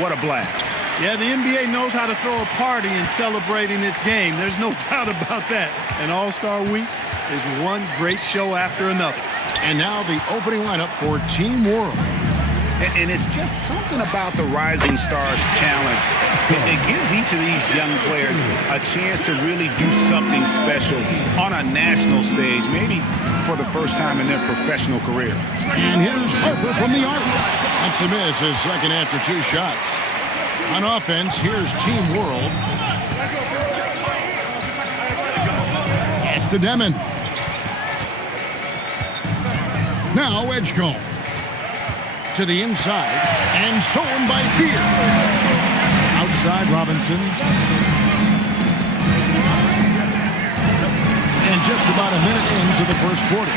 What a blast. Yeah, the NBA knows how to throw a party in celebrating its game. There's no doubt about that. And All-Star Week is one great show after another. And now the opening lineup for Team World. And it's just something about the Rising Stars Challenge. It gives each of these young players a chance to really do something special on a national stage, maybe for the first time in their professional career. And here's Harper from the arc. That's a miss, his second after 2 shots. On offense, here's Team World. Pass to Demon. Now Edgecombe. To the inside, and stolen by Fear. Outside Robinson. And just about a minute into the first quarter.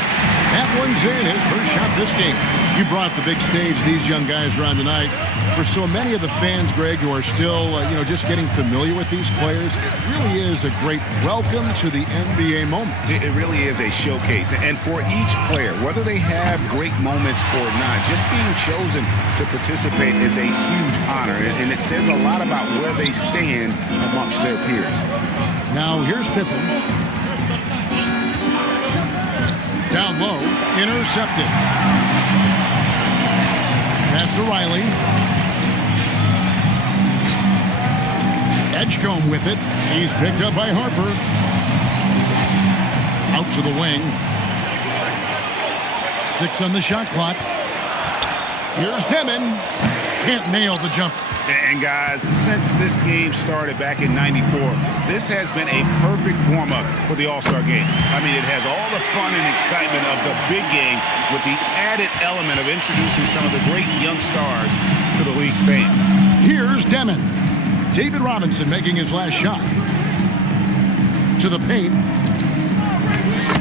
That one's in, his first shot this game. You brought the big stage these young guys are on tonight. For so many of the fans, Greg, who are still, just getting familiar with these players, it really is a great welcome to the NBA moment. It really is a showcase. And for each player, whether they have great moments or not, just being chosen to participate is a huge honor. And it says a lot about where they stand amongst their peers. Now here's Pippen. Down low, intercepted. Pass to Riley. Edgecombe with it. He's picked up by Harper. Out to the wing. 6 on the shot clock. Here's Demon. Can't nail the jump. And guys, since this game started back in '94, this has been a perfect warm-up for the All-Star game. I mean, it has all the fun and excitement of the big game with the added element of introducing some of the great young stars to the league's fans. Here's Demon. David Robinson making his last shot. To the paint.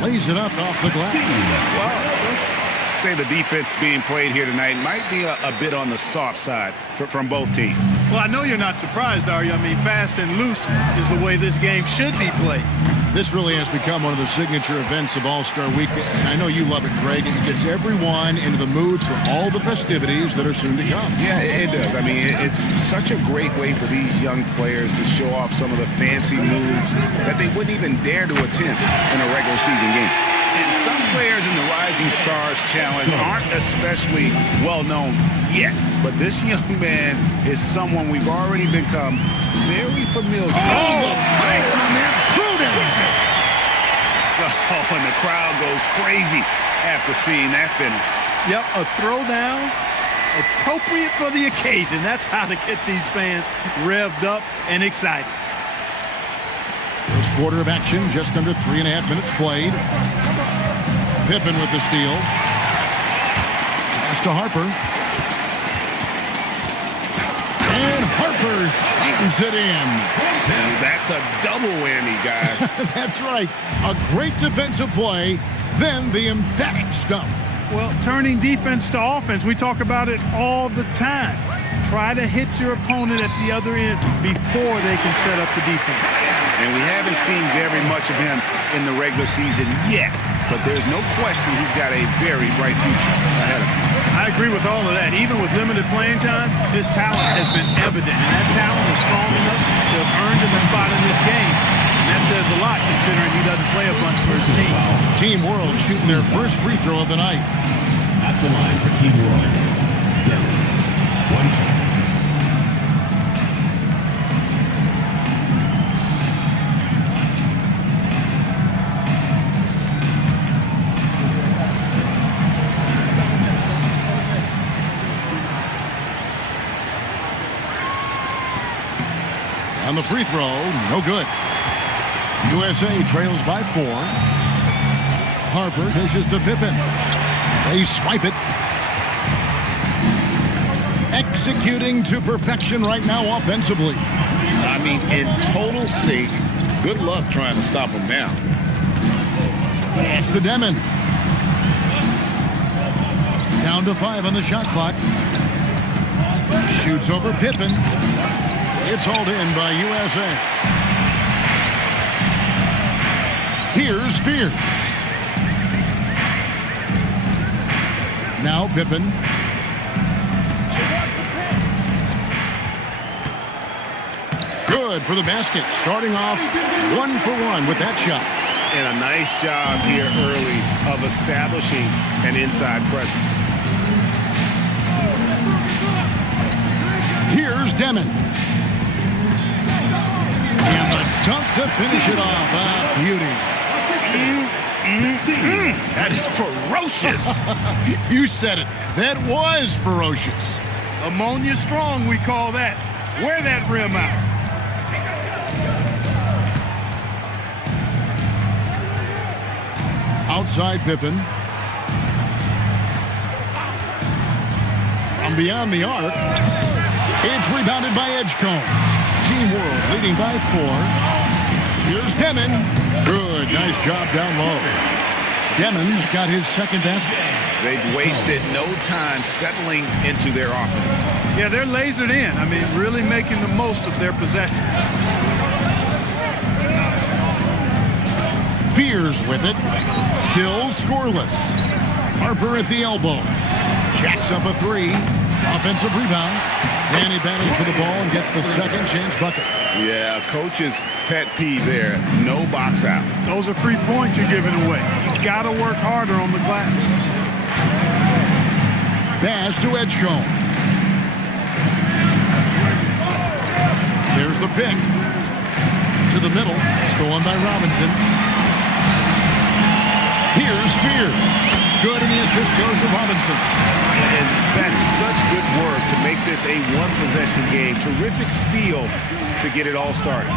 Lays it up off the glass. Well, let's say the defense being played here tonight might be a bit on the soft side from both teams. Well, I know you're not surprised, are you? I mean, fast and loose is the way this game should be played. This really has become one of the signature events of All-Star Week. And I know you love it, Greg. It gets everyone into the mood for all the festivities that are soon to come. Yeah, it does. I mean, it's such a great way for these young players to show off some of the fancy moves that they wouldn't even dare to attempt in a regular season game. And some players in the Rising Stars Challenge aren't especially well known yet. But this young man is someone we've already become very familiar with. Oh, right on that booty! Oh, and the crowd goes crazy after seeing that finish. Yep, a throwdown appropriate for the occasion. That's how to get these fans revved up and excited. First quarter of action, just under 3.5 minutes played. Pippen with the steal. Pass to Harper. And Harper slams it in. That's a double whammy, guys. That's right. A great defensive play, then the emphatic stuff. Well, turning defense to offense, we talk about it all the time. Try to hit your opponent at the other end before they can set up the defense. And we haven't seen very much of him in the regular season yet. But there's no question he's got a very bright future ahead of him. I agree with all of that. Even with limited playing time, his talent has been evident. And that talent is strong enough to have earned him a spot in this game. And that says a lot considering he doesn't play a bunch for his team. Team World shooting their first free throw of the night. At the line for Team World. One shot. On the free throw, no good. USA trails by 4. Harper dishes to Pippen. They swipe it. Executing to perfection right now offensively. I mean, in total sync. Good luck trying to stop him now. Pass to Demon. Down to 5 on the shot clock. Shoots over Pippen. It's hauled in by USA. Here's Fear. Now Pippen. good for the basket. Starting off 1 for 1 with that shot. And a nice job here early of establishing an inside presence. Here's Demon. And the dunk to finish it off. Ah, beauty. That is ferocious. You said it. That was ferocious. Ammonia strong, we call that. Wear that rim out. Outside Pippen. From beyond the arc. It's rebounded by Edgecombe. Team World leading by 4. Here's Demon. Good. Nice job down low. Demon's got his second basket. They've wasted no time settling into their offense. Yeah, they're lasered in. I mean, really making the most of their possession. Fears with it. Still scoreless. Harper at the elbow. Jacks up a 3. Offensive rebound. And he battles for the ball and gets the second chance bucket. Yeah, coach's pet peeve there. No box out. Those are free points you're giving away. You got to work harder on the glass. Pass to Edgecombe. There's the pick. To the middle. Stolen by Robinson. Here's Fear. Good, and the assist goes to Robinson. And that's such good work to make this a one-possession game. Terrific steal to get it all started.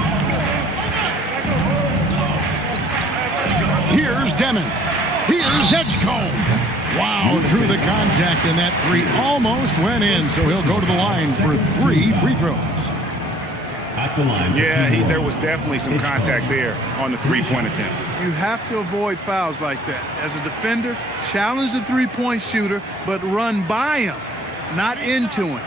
Here's Demon. Here's Edgecombe. Wow, drew the contact, and that 3 almost went in, so he'll go to the line for 3 free throws. At the line. Yeah, there was definitely some contact there on the three-point attempt. You have to avoid fouls like that. As a defender, challenge the three-point shooter, but run by him, not into him.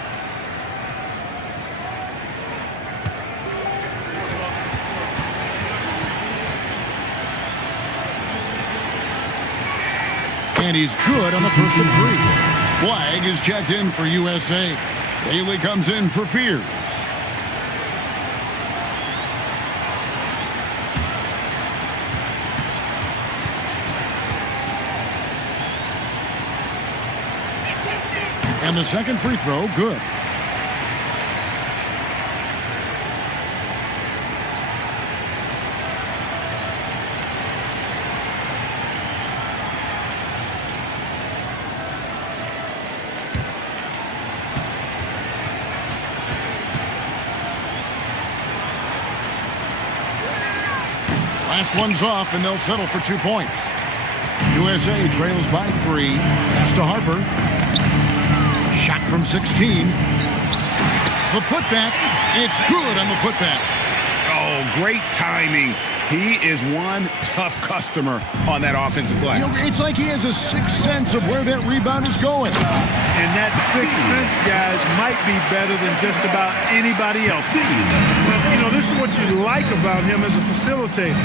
And he's good on the first of 3. Flag is checked in for USA. Bailey comes in for Fears. And the second free throw, good. Last one's off, and they'll settle for 2 points. USA trails by 3. Pass to Harper. Shot from 16. The putback. It's good on the putback. Oh, great timing. He is one tough customer on that offensive glass. You know, it's like he has a sixth sense of where that rebound is going. And that sixth sense, guys, might be better than just about anybody else. You know, this is what you like about him as a facilitator.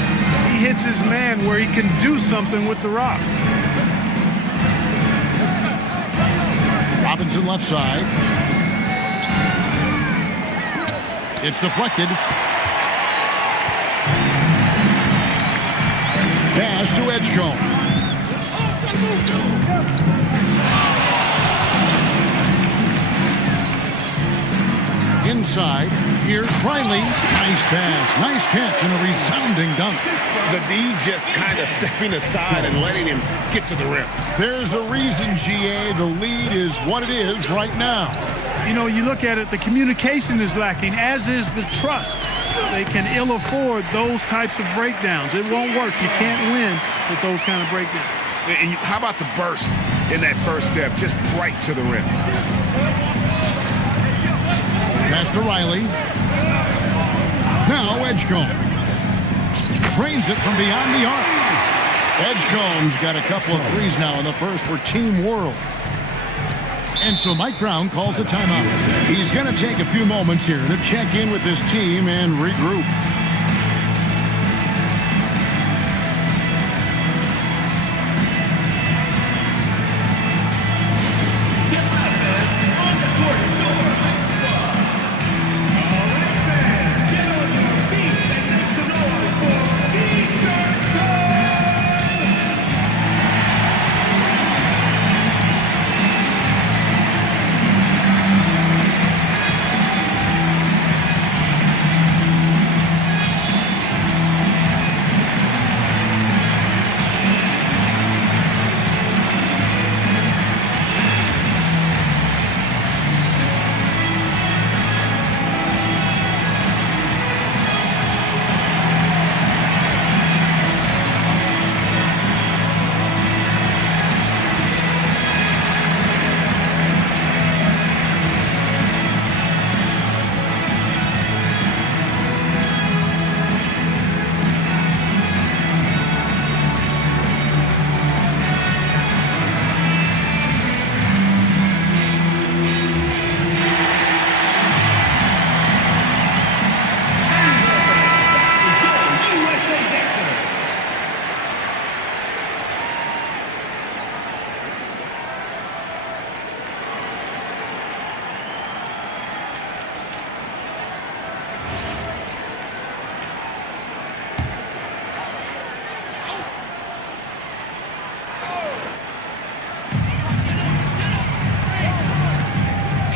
He hits his man where he can do something with the rock. Robinson left side. It's deflected. Pass to Edgecombe. Inside. Here's Riley. Nice pass. Nice catch and a resounding dunk. The D just kind of stepping aside and letting him get to the rim. There's a reason, GA. The lead is what it is right now. You know, you look at it, the communication is lacking, as is the trust. They can ill afford those types of breakdowns. It won't work. You can't win with those kind of breakdowns. And how about the burst in that first step, just right to the rim? Pass to Riley. Now Edgecombe. Trains it from beyond the arc. Edgecombe's got a couple of threes now in the first for Team World. And so Mike Brown calls a timeout. He's going to take a few moments here to check in with his team and regroup.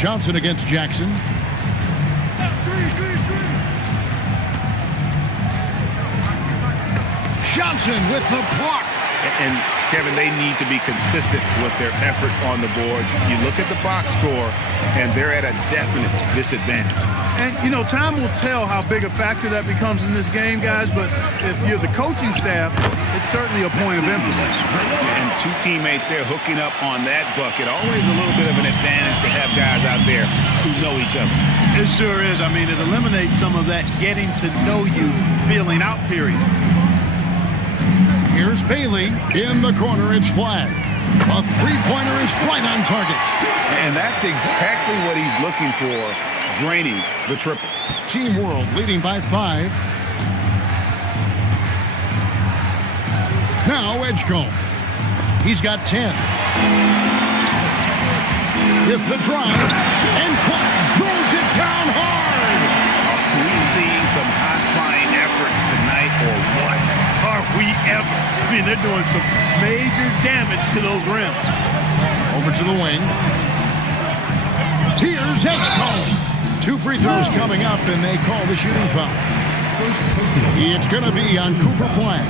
Johnson against Jackson. Johnson with the block. And, Kevin, they need to be consistent with their effort on the boards. You look at the box score, and they're at a definite disadvantage. And, you know, time will tell how big a factor that becomes in this game, guys, but if you're the coaching staff, it's certainly a point of emphasis. And two teammates there hooking up on that bucket. Always a little bit of an advantage to have guys out there who know each other. It sure is. I mean, it eliminates some of that getting to know you feeling out period. Here's Bailey in the corner. It's flag. A three-pointer is right on target. And that's exactly what he's looking for, draining the triple. Team World leading by 5. Now Edgecombe. He's got 10. With the drive, and Clark throws it down hard. Are we seeing some high-flying efforts tonight or what? Are we ever? I mean, they're doing some major damage to those rims. Over to the wing. Here's Edgecombe. 2 free throws coming up, and they call the shooting foul. It's going to be on Cooper Flag.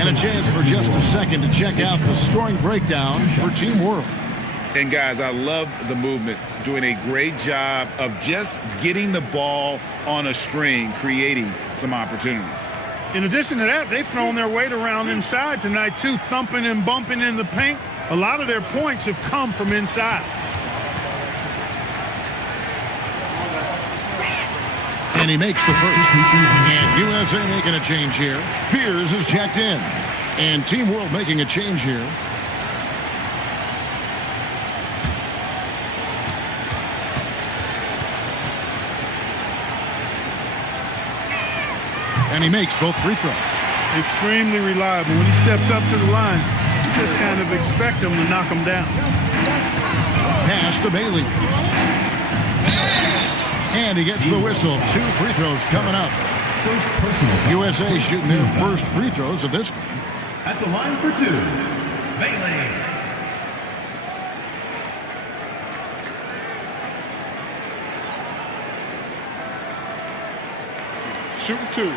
And a chance for just a second to check out the scoring breakdown for Team World. And, guys, I love the movement. Doing a great job of just getting the ball on a string, creating some opportunities. In addition to that, they've thrown their weight around inside tonight, too, thumping and bumping in the paint. A lot of their points have come from inside. And he makes the first. And USA making a change here. Fears is checked in. And Team World making a change here. And he makes both free throws. Extremely reliable. When he steps up to the line, you just kind of expect him to knock him down. Pass to Bailey. And he gets the whistle. 2 free throws coming up. USA shooting their first free throws of this game. At the line for 2, Bailey. Shooting 2.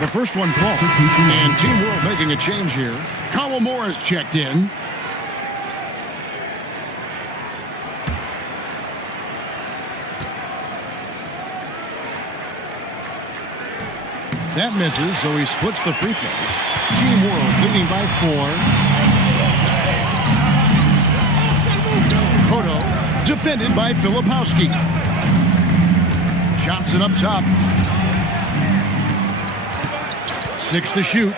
The first one falls. And Team World making a change here. Kyle Morris checked in. That misses, so he splits the free throws. Team World leading by 4. Cotto defended by Filipowski. Johnson up top. 6 to shoot.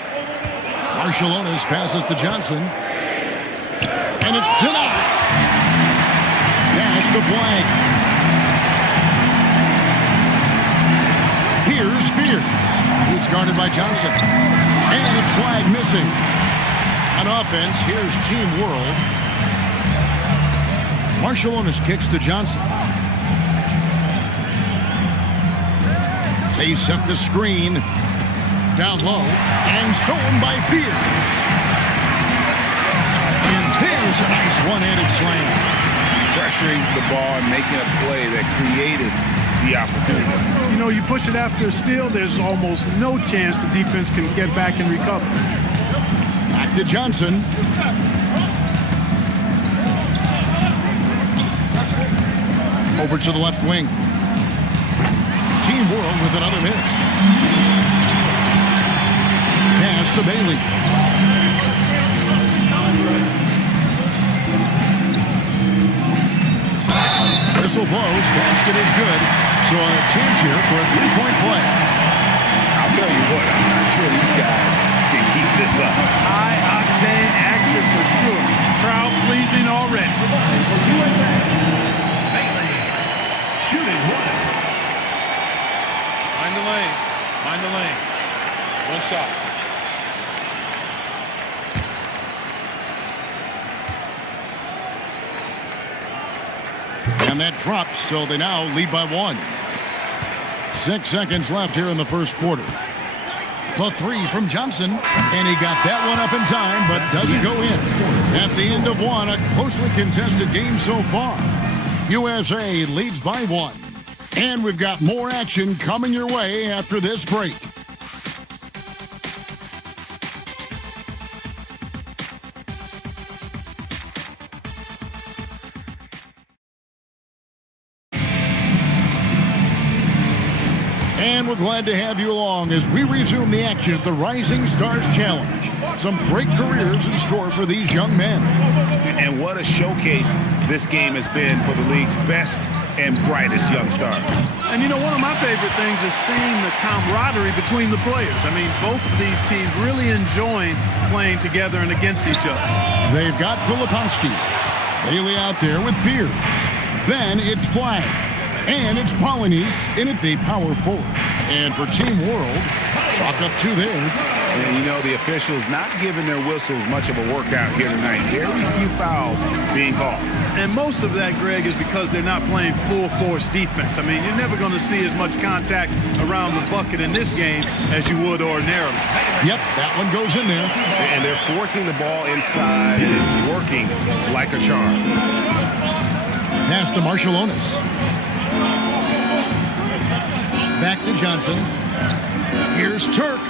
Marshalonis passes to Johnson. And it's denied. Pass to Flag. Here's Fear. He's guarded by Johnson. And Flag missing. On offense, here's Team World. Marshalonis kicks to Johnson. They set the screen. Down low, and stolen by Fear. And there's a nice one-handed slam. Pressuring the ball and making a play that created the opportunity. You know, you push it after a steal, there's almost no chance the defense can get back and recover. Back to Johnson. Over to the left wing. Team World with another miss. Pass to Bailey. Whistle blows. Basket is good. So a chance here for a three-point play. I'll tell you what, I'm not sure these guys can keep this up. High-octane action for sure. Crowd pleasing already. Bailey. Shooting 1. Mind the lanes. Mind the lanes. One shot. And that drops, so they now lead by 1. 6 seconds left here in the first quarter. The three from Johnson, and he got that one up in time, but doesn't go in. At the end of one, a closely contested game so far. USA leads by 1. And we've got more action coming your way after this break. And we're glad to have you along as we resume the action at the Rising Stars Challenge. Some great careers in store for these young men. And what a showcase this game has been for the league's best and brightest young stars. And you know, one of my favorite things is seeing the camaraderie between the players. I mean, both of these teams really enjoying playing together and against each other. They've got Filipowski. Bailey out there with Fears. Then it's Flag. And it's Polynese in at the power forward. And for Team World, chalk up 2 there. And you know, the officials not giving their whistles much of a workout here tonight. Very few fouls being called. And most of that, Greg, is because they're not playing full-force defense. I mean, you're never going to see as much contact around the bucket in this game as you would ordinarily. Yep, that one goes in there. And they're forcing the ball inside, and it's working like a charm. Pass to Marshallonis. Back to Johnson. Here's Turk.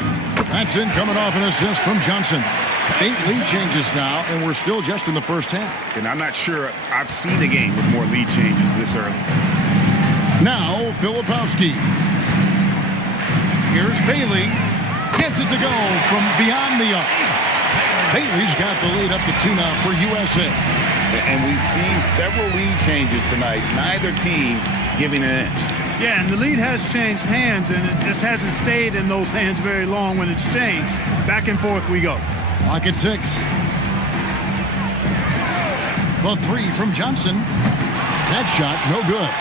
That's in, coming off an assist from Johnson. 8 lead changes now, and we're still just in the first half. And I'm not sure I've seen a game with more lead changes this early. Now, Filipowski. Here's Bailey. Gets it to go from beyond the arc. Bailey's got the lead up to 2 now for USA. And we've seen several lead changes tonight. Neither team giving an inch. Yeah, and the lead has changed hands, and it just hasn't stayed in those hands very long when it's changed. Back and forth we go. Clock at 6. The three from Johnson. That shot, no good.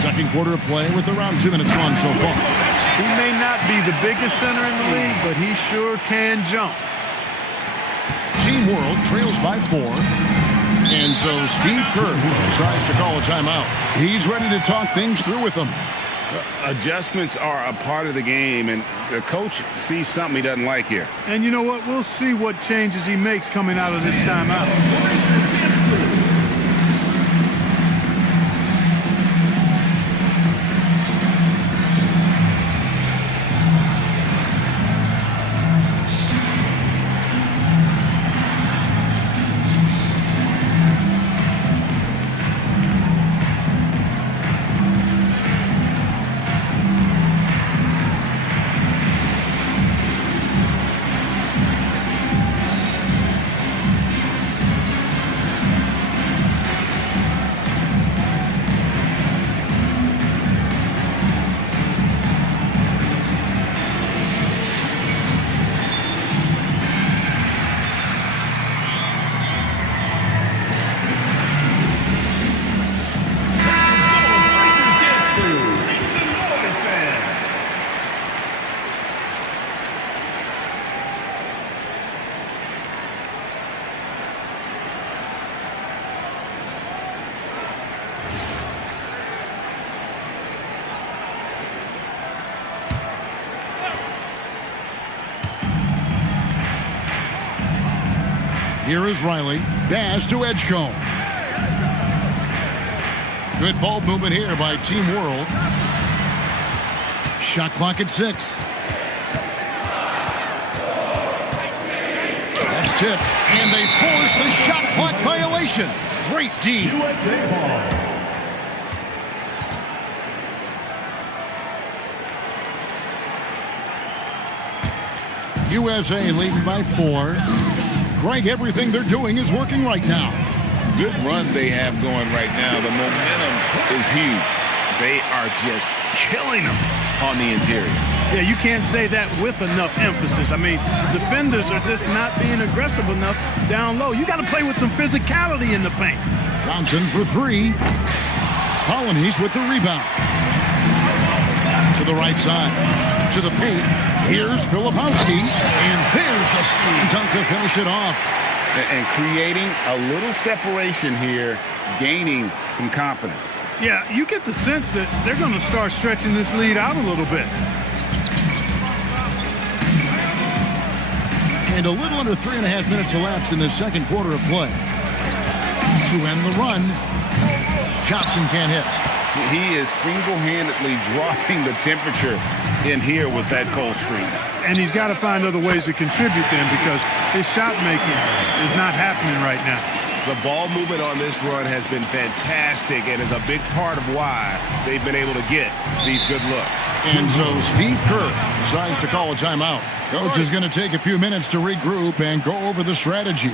Second quarter of play with around 2 minutes gone so far. He may not be the biggest center in the league, but he sure can jump. Team World trails by 4. And so Steve Kerr decides to call a timeout. He's ready to talk things through with them. Adjustments are a part of the game, and the coach sees something he doesn't like here. And you know what? We'll see what changes he makes coming out of this timeout. Here is Riley. Dash to Edgecombe. Good ball movement here by Team World. Shot clock at 6. That's tipped. And they force the shot clock violation. Great D. USA ball. USA leading by 4. Greg, everything they're doing is working right now. Good run they have going right now. The momentum is huge. They are just killing them on the interior. Yeah, you can't say that with enough emphasis. I mean, defenders are just not being aggressive enough down low. You got to play with some physicality in the paint. Johnson for 3. Polynese with the rebound. To the right side. To the paint. Here's Filipowski. And there's the slam dunk to finish it off. And creating a little separation here, gaining some confidence. Yeah, you get the sense that they're going to start stretching this lead out a little bit. And a little under 3.5 minutes elapsed in the second quarter of play. To end the run, Johnson can't hit. He is single-handedly dropping the temperature in here with that cold streak. And he's got to find other ways to contribute then because his shot making is not happening right now. The ball movement on this run has been fantastic and is a big part of why they've been able to get these good looks. And so Steve Kerr decides to call a timeout. Coach is going to take a few minutes to regroup and go over the strategy.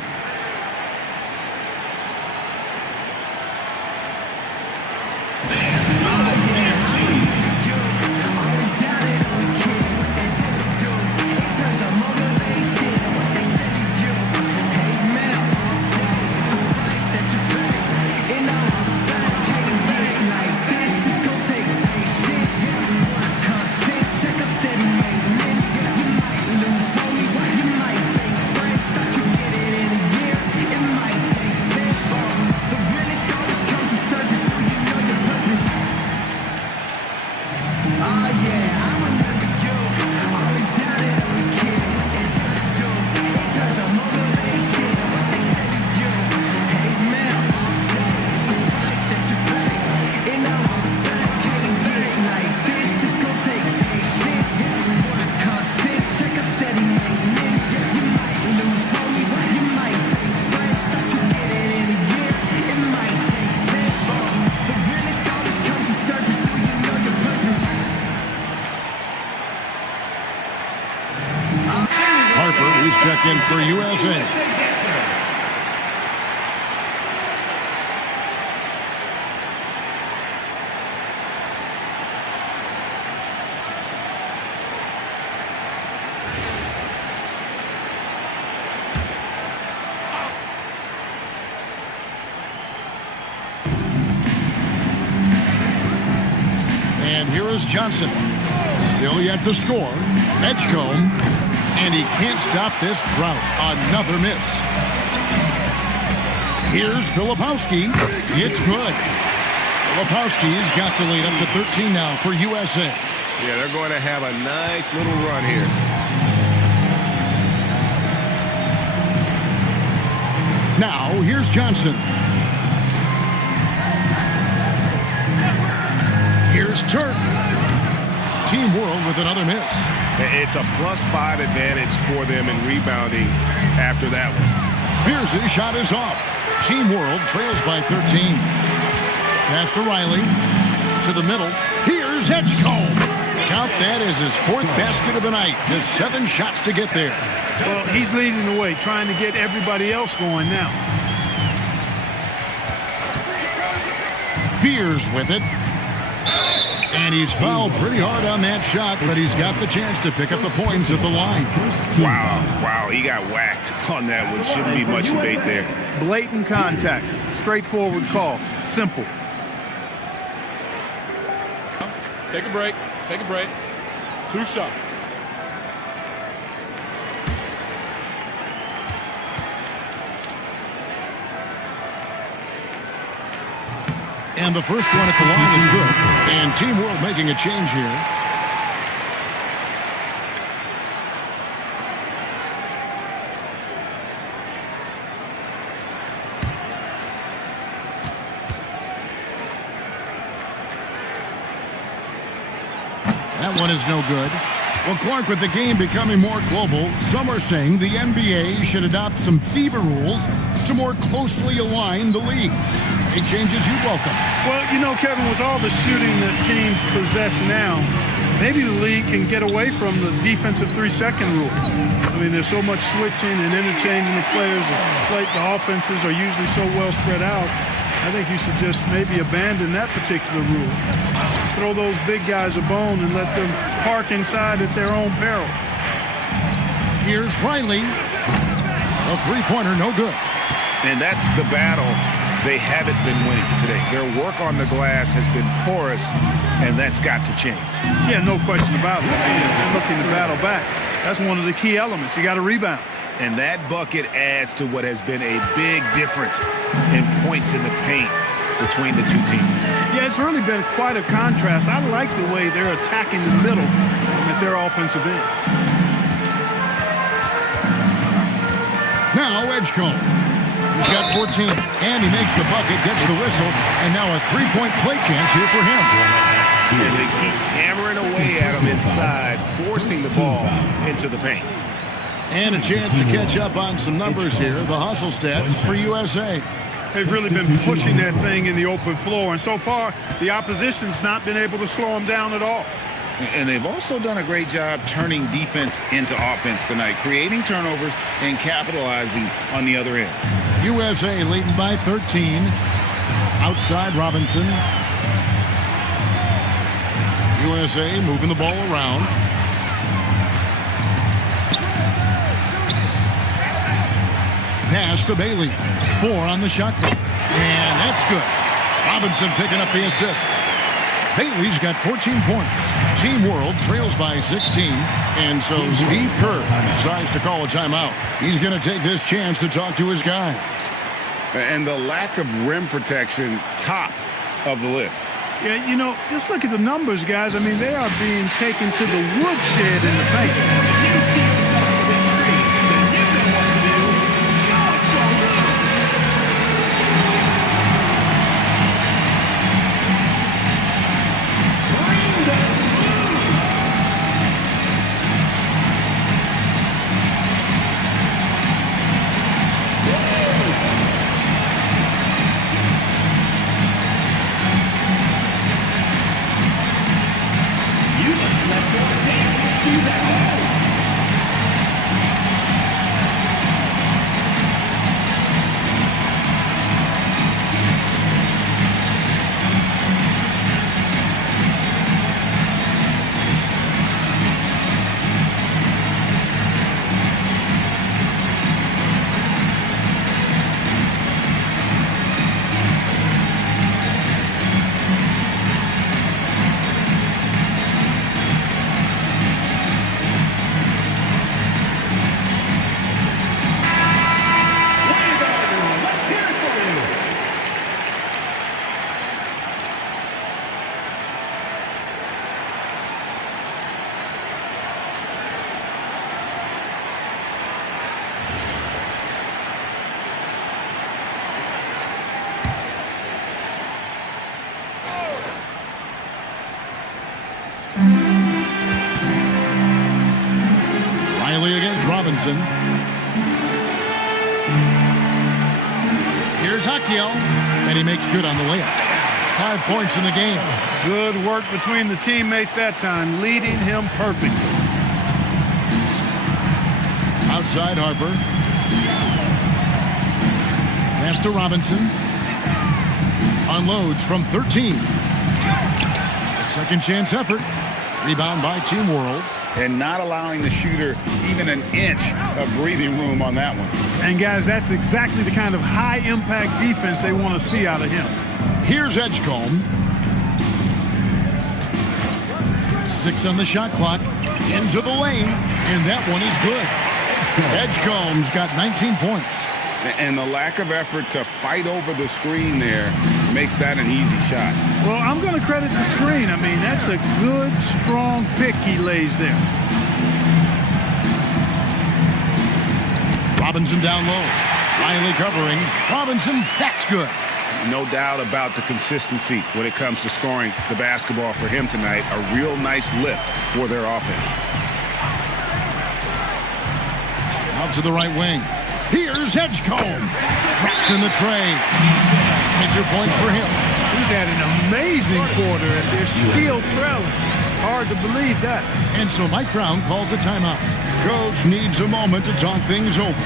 Checked in for USA. And here is Johnson. Still yet to score. Edgecombe. And he can't stop this drought. Another miss. Here's Filipowski. It's good. Filipowski's got the lead up to 13 now for USA. Yeah, they're going to have a nice little run here. Now, here's Johnson. Here's Turk. Team World with another miss. It's a +5 advantage for them in rebounding after that one. Fierce's shot is off. Team World trails by 13. Pass to Riley. To the middle. Here's Edgecombe. Count that as his 4th basket of the night. Just 7 shots to get there. Well, he's leading the way, trying to get everybody else going now. Fears with it. And he's fouled pretty hard on that shot, but he's got the chance to pick up the points at the line. Wow, he got whacked on that one. Shouldn't be much debate there. Blatant contact, straightforward call, simple. Take a break. 2 shots. And the first one at the line is good. And Team World making a change here. That one is no good. Well, Clark, with the game becoming more global, some are saying the NBA should adopt some FIBA rules to more closely align the leagues. Any changes you welcome? Well, you know, Kevin, with all the shooting that teams possess now, maybe the league can get away from the defensive 3-second rule. I mean, there's so much switching and interchanging the players. The offenses are usually so well spread out. I think you should just maybe abandon that particular rule. Throw those big guys a bone and let them park inside at their own peril. Here's Riley. A three-pointer, no good. And that's the battle they haven't been winning today. Their work on the glass has been porous, and that's got to change. Yeah, no question about it. They're looking to battle back. That's one of the key elements. You got to rebound. And that bucket adds to what has been a big difference in points in the paint between the two teams. Yeah, it's really been quite a contrast. I like the way they're attacking the middle at their offensive end. Now Edgecombe. He's got 14, and he makes the bucket, gets the whistle, and now a three-point play chance here for him. And they keep hammering away at him inside, forcing the ball into the paint. And a chance to catch up on some numbers here. The hustle stats for USA. They've really been pushing that thing in the open floor, and so far, the opposition's not been able to slow them down at all. And they've also done a great job turning defense into offense tonight, creating turnovers and capitalizing on the other end. USA leading by 13. Outside Robinson. USA moving the ball around. Pass to Bailey. 4 on the shot clock. And that's good. Robinson picking up the assist. Bailey's got 14 points. Team World trails by 16. And so Steve Kerr decides to call a timeout. He's going to take this chance to talk to his guys. And the lack of rim protection, top of the list. Yeah, you know, just look at the numbers, guys. I mean, they are being taken to the woodshed in the paint. Robinson. Here's Hakiel, and he makes good on the layup. 5 points in the game. Good work between the teammates that time, leading him perfectly. Outside Harper. Pass to Robinson. Unloads from 13. A second chance effort. Rebound by Team World. And not allowing the shooter even an inch of breathing room on that one. And guys, that's exactly the kind of high-impact defense they want to see out of him. Here's Edgecombe. 6 on the shot clock. Into the lane. And that one is good. Edgecombe's got 19 points. And the lack of effort to fight over the screen there makes that an easy shot. Well, I'm going to credit the screen. I mean, that's a good, strong pick he lays there. Robinson down low. Riley covering. Robinson, that's good. No doubt about the consistency when it comes to scoring the basketball for him tonight. A real nice lift for their offense. Out to the right wing. Here's Edgecombe. Drops in the tray. Major points for him. He's had an amazing quarter, and they're still trailing. Hard to believe that. And so Mike Brown calls a timeout. Coach needs a moment to talk things over.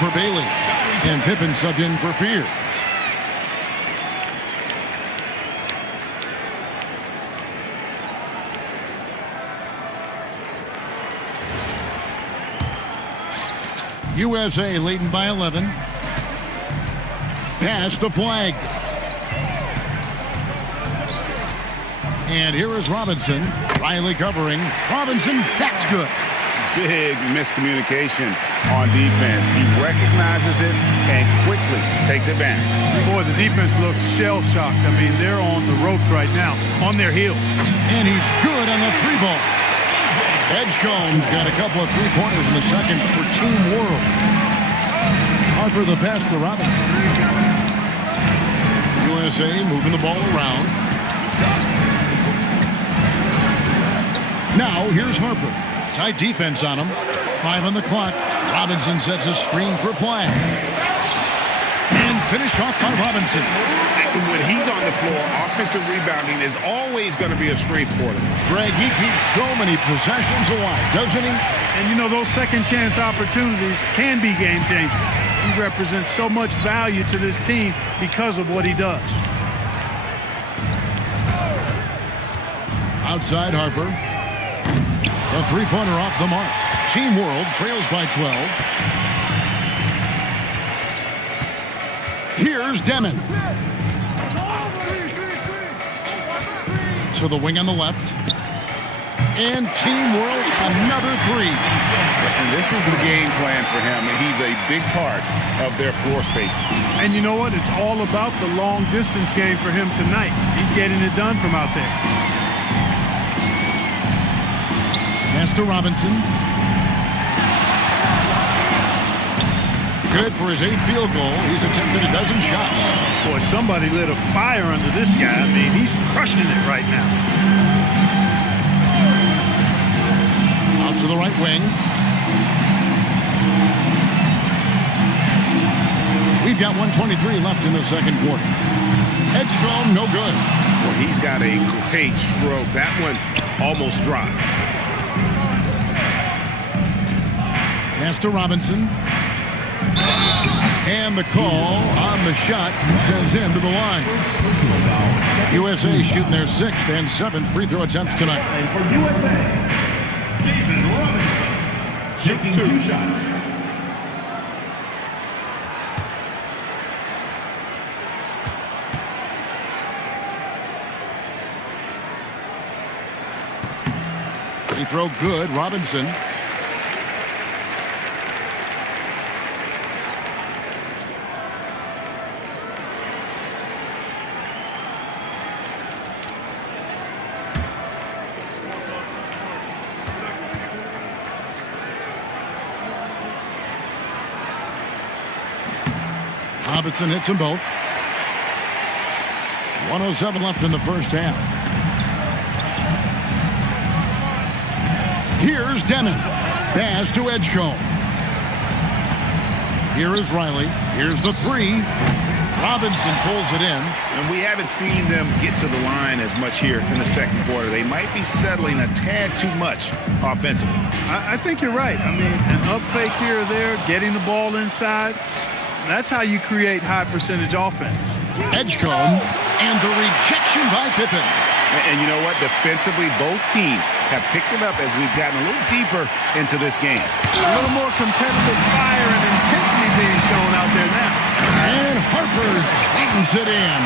for Bailey. And Pippen subbed in for Fear. USA leading by 11. Pass the flag. And here is Robinson. Riley covering. Robinson, that's good. Big miscommunication on defense. He recognizes it and quickly takes advantage. Boy, the defense looks shell-shocked. I mean, they're on the ropes right now, on their heels. And he's good on the three ball. Edgecombe's got a couple of three-pointers in the second for Team World. Harper the pass to Robinson. USA moving the ball around. Now here's Harper. Tight defense on him. 5 on the clock. Robinson sets a screen for flag. And finished off by Robinson. When he's on the floor, offensive rebounding is always going to be a strength for them. Greg, he keeps so many possessions alive, doesn't he? And you know, those second chance opportunities can be game changers. He represents so much value to this team because of what he does. Outside Harper. The three-pointer off the mark. Team World trails by 12. Here's Demon. To the wing on the left. And Team World, another three. And this is the game plan for him, and he's a big part of their floor spacing. And you know what? It's all about the long-distance game for him tonight. He's getting it done from out there. Pass to Robinson. Good for his 8th field goal. He's attempted a dozen shots. Boy, somebody lit a fire under this guy. I mean, he's crushing it right now. Out to the right wing. We've got 1:23 left in the second quarter. Edgecombe, no good. Well, he's got a great stroke. That one almost dropped. Pass to Robinson. And the call on the shot sends him to the line. USA shooting their 6th and 7th free throw attempts tonight. And for USA, David Robinson, taking 2 shots. Free throw good, Robinson. Robinson hits them both. 1:07 left in the first half. Here's Demon. Pass to Edgecombe. Here is Riley. Here's the three. Robinson pulls it in. And we haven't seen them get to the line as much here in the second quarter. They might be settling a tad too much offensively. I think you're right. I mean, an up fake here or there, getting the ball inside, that's how you create high percentage offense. Edgecombe and the rejection by Pippen. And you know what? Defensively, both teams have picked it up as we've gotten a little deeper into this game. A little more competitive fire and intensity being shown out there now. And Harper slams it in.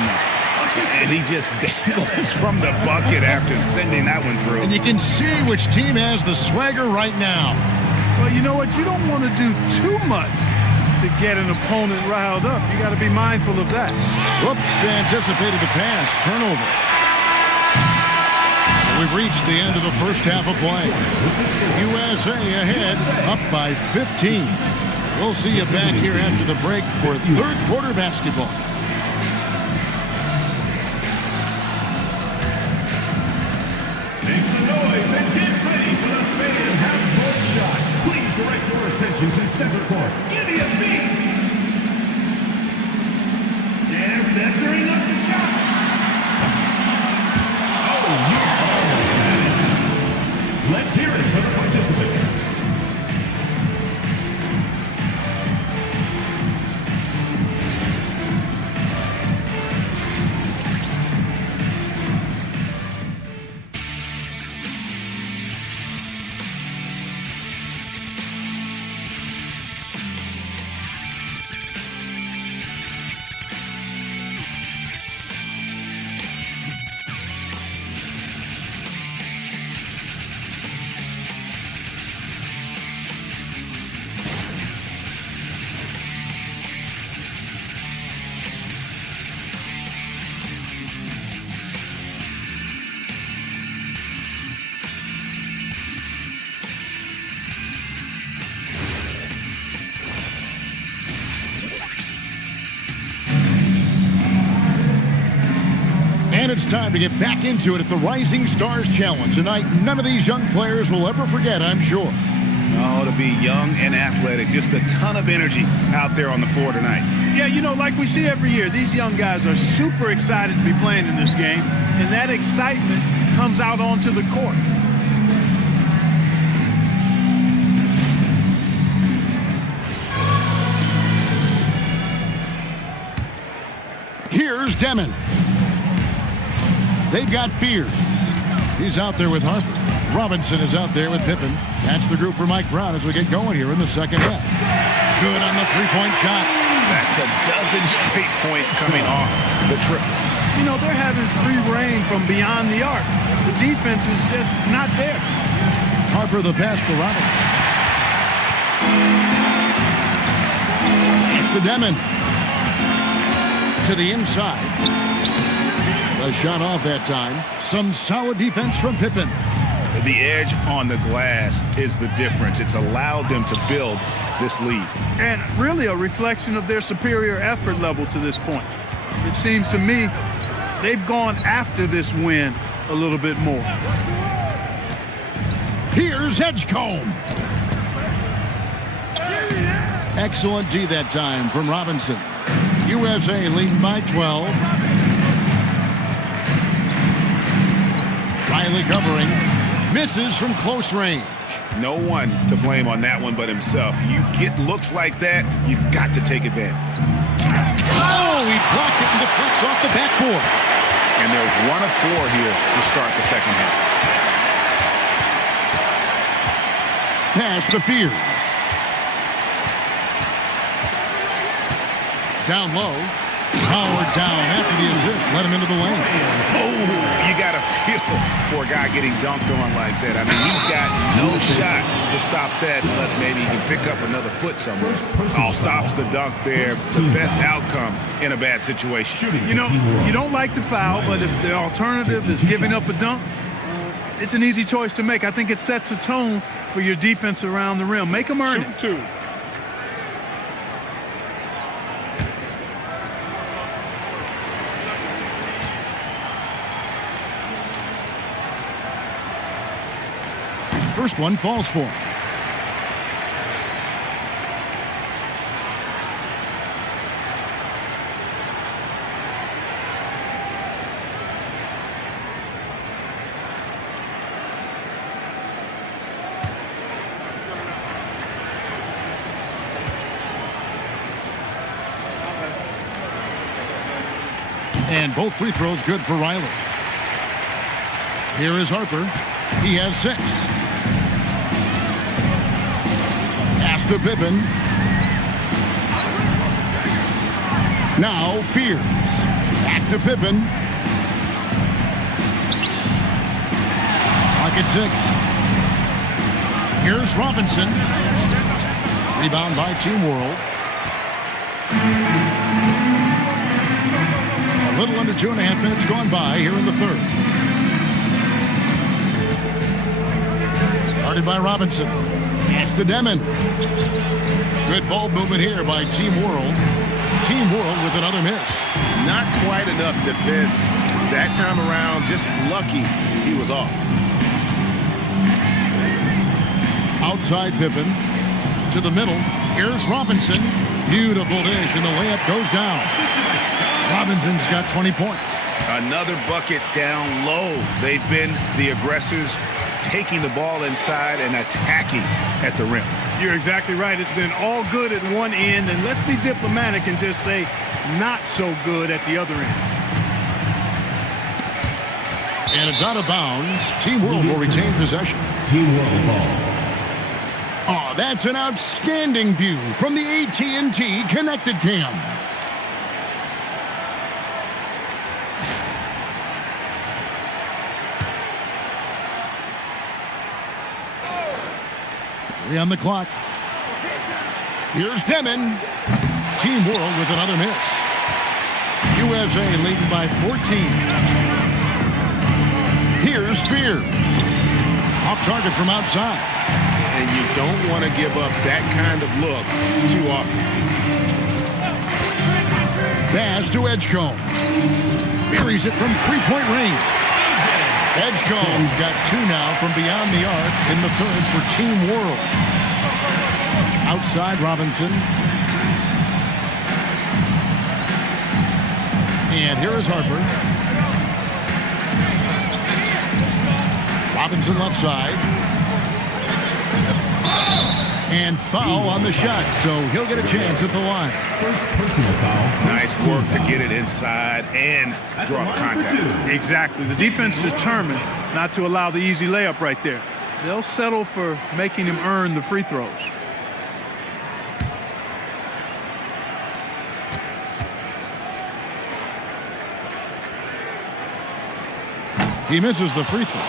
And he just dangles from the bucket after sending that one through. And you can see which team has the swagger right now. Well, you know what? You don't want to do too much to get an opponent riled up. You got to be mindful of that. Whoops, anticipated the pass. Turnover. So we've reached the end of the first half of play. USA ahead, up by 15. We'll see you back here after the break for third quarter basketball. Make some noise and get ready for the fan half-court shot. Please direct your attention to center court. Give me a beat. They're measuring up the shot. Oh, you almost had it. Let's hear it for the participant. it's time to get back into it at the Rising Stars Challenge. Tonight, none of these young players will ever forget, I'm sure. Oh, to be young and athletic. Just a ton of energy out there on the floor tonight. Yeah, you know, like we see every year, these young guys are super excited to be playing in this game, and that excitement comes out onto the court. Here's Demon. They've got Fears. He's out there with Harper. Robinson is out there with Pippen. That's the group for Mike Brown as we get going here in the second half. Good on the three-point shot. That's a dozen straight points coming off the trip. You know, they're having free reign from beyond the arc. The defense is just not there. Harper the pass to Robinson. It's the Demon. To the inside. A shot off that time. Some solid defense from Pippen. The edge on the glass is the difference. It's allowed them to build this lead. And really a reflection of their superior effort level to this point. It seems to me they've gone after this win a little bit more. Here's Edgecombe. Excellent D that time from Robinson. USA leading by 12. Riley covering. Misses from close range. No one to blame on that one but himself. You get looks like that, you've got to take advantage. Oh, he blocked it and deflects off the backboard. And they're 1 of 4 here to start the second half. Pass to Fears. Down low. Howard down after the assist. Let him into the lane. Oh, you got to feel for a guy getting dunked on like that. I mean, he's got no shot to stop that unless maybe he can pick up another foot somewhere. All stops the dunk there. The best outcome in a bad situation. You know, you don't like the foul, but if the alternative is giving up a dunk, it's an easy choice to make. I think it sets a tone for your defense around the rim. Make them earn it. Shoot 2. First one falls for him. And both free throws good for Riley. Here is Harper. He has 6. Pass to Pippen. Now Fears. Back to Pippen. Pocket 6. Here's Robinson. Rebound by Team World. A little under 2.5 minutes gone by here in the third. Guarded by Robinson. Pass to Demon. Good ball movement here by Team World. Team World with another miss. Not quite enough defense that time around. Just lucky he was off. Outside Pippen. To the middle. Here's Robinson. Beautiful dish, and the layup goes down. Robinson's got 20 points. Another bucket down low. They've been the aggressors, taking the ball inside and attacking at the rim. You're exactly right. It's been all good at one end, and let's be diplomatic and just say not so good at the other end. And it's out of bounds. Team World will retain possession. Team World ball. Oh, that's an outstanding view from the AT&T Connected Cam. Three on the clock. Here's Demon. Team World with another miss. USA leading by 14. Here's Fears. Off target from outside. And you don't want to give up that kind of look too often. Pass pass to Edgecombe. Buries it from three-point range. Edgecombe's got two now from beyond the arc in the third for Team World. Outside Robinson. And here is Harper. Robinson left side. And foul on the shot, so he'll get a chance at the line. First personal foul. Nice work to get it inside and draw the contact. Exactly. The defense determined not to allow the easy layup right there. They'll settle for making him earn the free throws. He misses the free throw.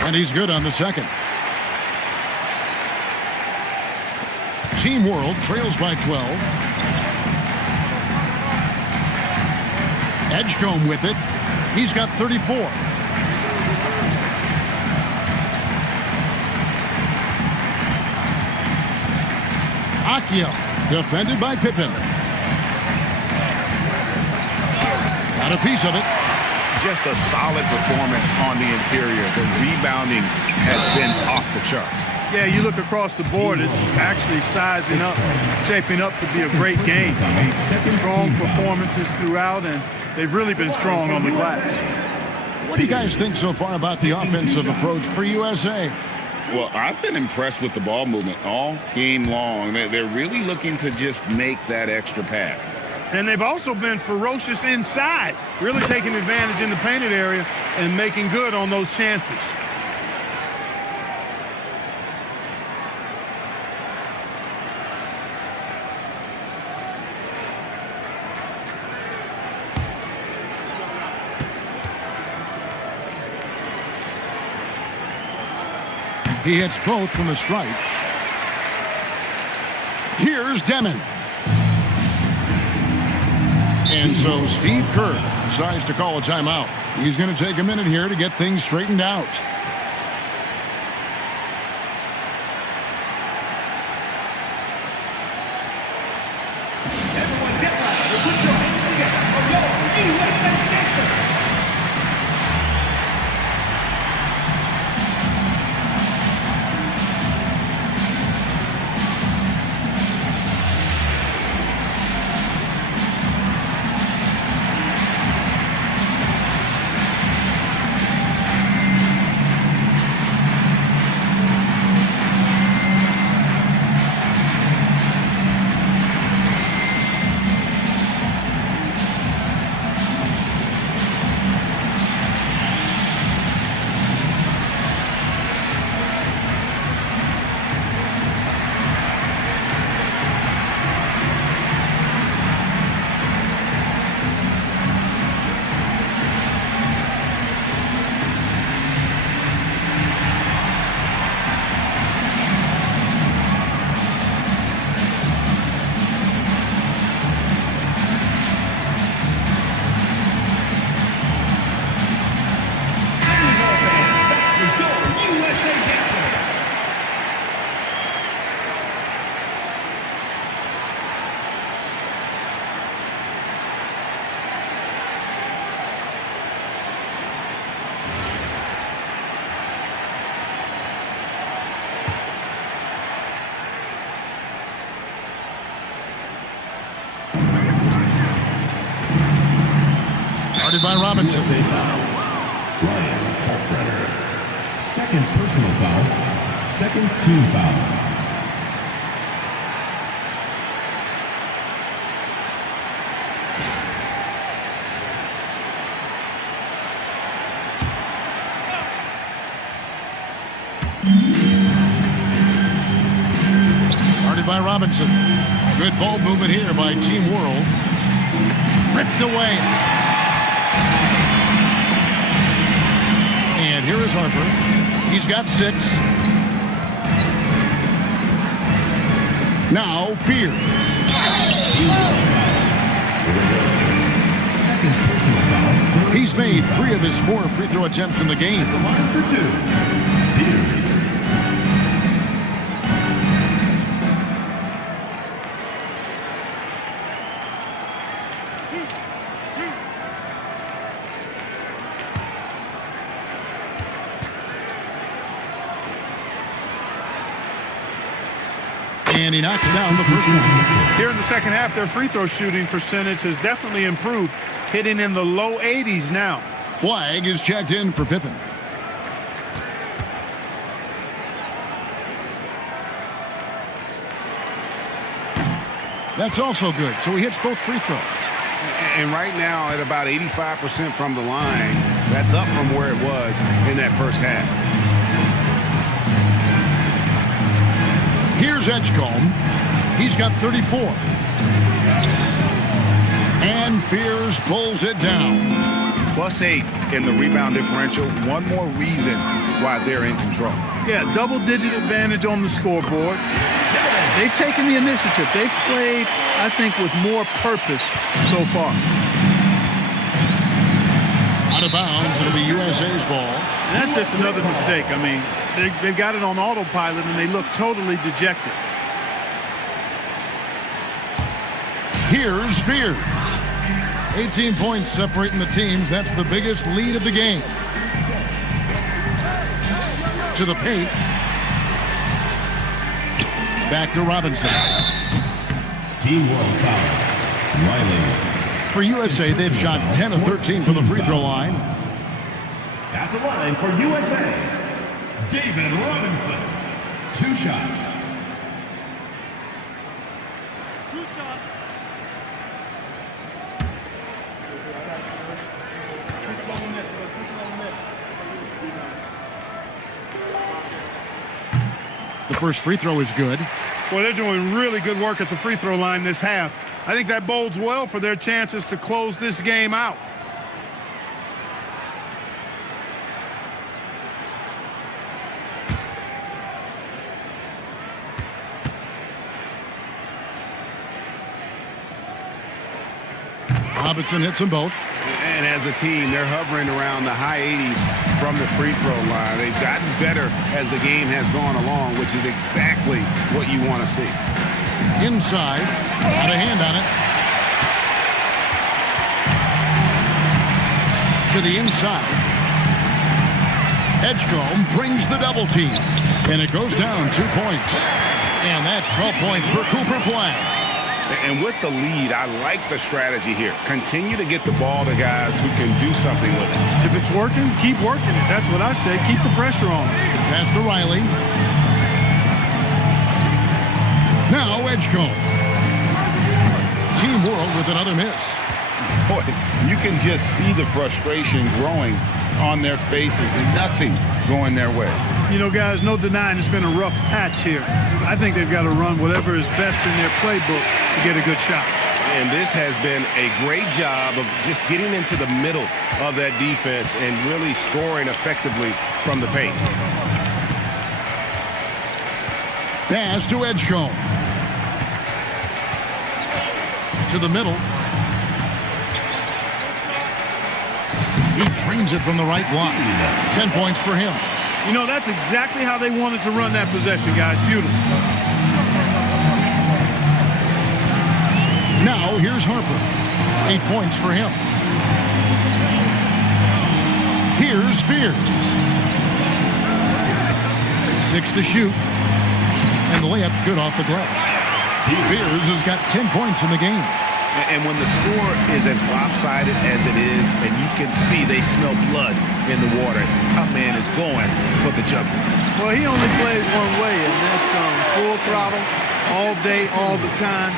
And he's good on the second. Team World trails by 12. Edgecombe with it. He's got 34. Akio, defended by Pippen. Got a piece of it. Just a solid performance on the interior. The rebounding has been off the charts. Yeah, you look across the board, it's actually sizing up, shaping up to be a great game. Strong performances throughout, and they've really been strong on the glass. What do you guys think so far about the offensive approach for USA? Well, I've been impressed with the ball movement all game long. They're really looking to just make that extra pass. And they've also been ferocious inside, really taking advantage in the painted area and making good on those chances. He hits both from the stripe. Here's Demon. And so Steve Kerr decides to call a timeout. He's going to take a minute here to get things straightened out. Everyone get loud and put your hands together for your USA dancer. Started by Robinson. Ryan Kalkbrenner. Second personal foul. Second team foul. Started by Robinson. Good ball movement here by Team World. Ripped away. And here is Harper. He's got 6. Now Fears. Second personal foul. He's made 3 of his 4 free throw attempts in the game. The line for 2. Peters. And he knocks down the first one. Here in the second half, their free throw shooting percentage has definitely improved, hitting in the low 80s now. Flag is checked in for Pippen. That's also good, so he hits both free throws. And right now, at about 85% from the line, that's up from where it was in that first half. Here's Edgecombe. He's got 34. And Fears pulls it down. +8 in the rebound differential. One more reason why they're in control. Yeah, double-digit advantage on the scoreboard. They've taken the initiative. They've played, I think, with more purpose so far. Out of bounds, it'll be USA's ball. And that's just another mistake. I mean, they've got it on autopilot, and they look totally dejected. Here's Fears. 18 points separating the teams. That's the biggest lead of the game. To the paint. Back to Robinson. Team 1 foul. Riley. For USA, they've shot 10 of 13 from the free throw line. At the line for USA, David Robinson. 2 shots. The first free throw is good. Well, they're doing really good work at the free throw line this half. I think that bodes well for their chances to close this game out. Robinson hits them both. And as a team, they're hovering around the high 80s from the free throw line. They've gotten better as the game has gone along, which is exactly what you want to see. Inside, got a hand on it. To the inside. Edgecombe brings the double team. And it goes down 2 points. And that's 12 points for Cooper Flag. And with the lead, I like the strategy here. Continue to get the ball to guys who can do something with it. If it's working, keep working it. That's what I say. Keep the pressure on. Pass to Riley. Now Edgecombe. Team World with another miss. Boy, you can just see the frustration growing on their faces and nothing going their way. You know, guys, no denying it's been a rough patch here. I think they've got to run whatever is best in their playbook to get a good shot. And this has been a great job of just getting into the middle of that defense and really scoring effectively from the paint. Pass to Edgecombe. To the middle. He drains it from the right block. 10 points for him. You know, that's exactly how they wanted to run that possession, guys. Beautiful. Now, here's Harper. 8 points for him. Here's Fears. 6 to shoot. And the layup's good off the glass. Fears has got 10 points in the game. And when the score is as lopsided as it is, and you can see they smell blood in the water, top man is going for the jugular. Well, he only plays one way, and that's full throttle, all day, all the time,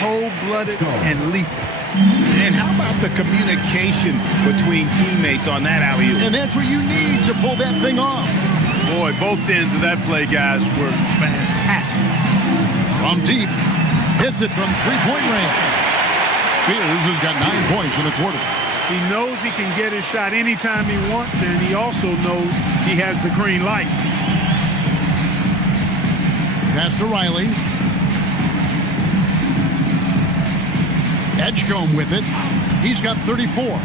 cold-blooded and lethal. And how about the communication between teammates on that alley-oop? And that's what you need to pull that thing off. Boy, both ends of that play, guys, were fantastic. From deep, hits it from three-point range. Fears has got 9 points in the quarter. He knows he can get his shot anytime he wants, and he also knows he has the green light. Pass to Riley. Edgecombe with it. He's got 34.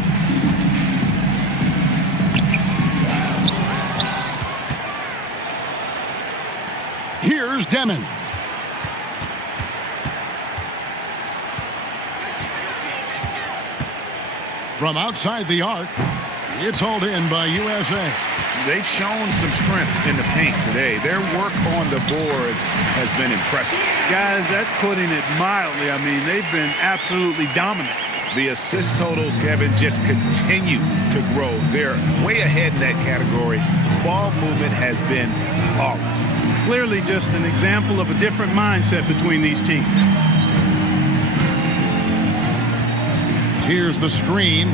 Demon. From outside the arc, it's hauled in by USA. They've shown some strength in the paint today. Their work on the boards has been impressive. Guys, that's putting it mildly. I mean, they've been absolutely dominant. The assist totals, Kevin, just continue to grow. They're way ahead in that category. Ball movement has been flawless. Clearly just an example of a different mindset between these teams. Here's the screen.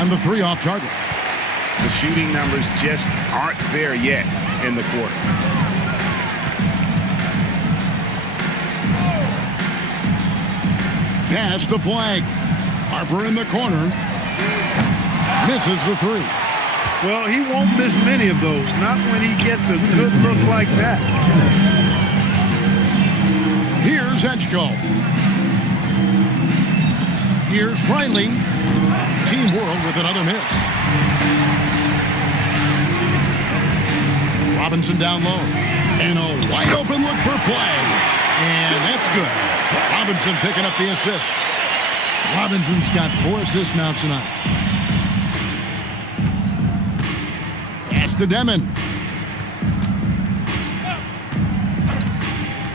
And the three off target. The shooting numbers just aren't there yet in the quarter. Pass the flag. Harper in the corner. Misses the three. Well, he won't miss many of those. Not when he gets a good look like that. Here's Edgecombe. Here's Riley. Team World with another miss. Robinson down low. And a wide open look for flag. And that's good. Robinson picking up the assist. Robinson's got 4 assists now tonight. Pass to Demon.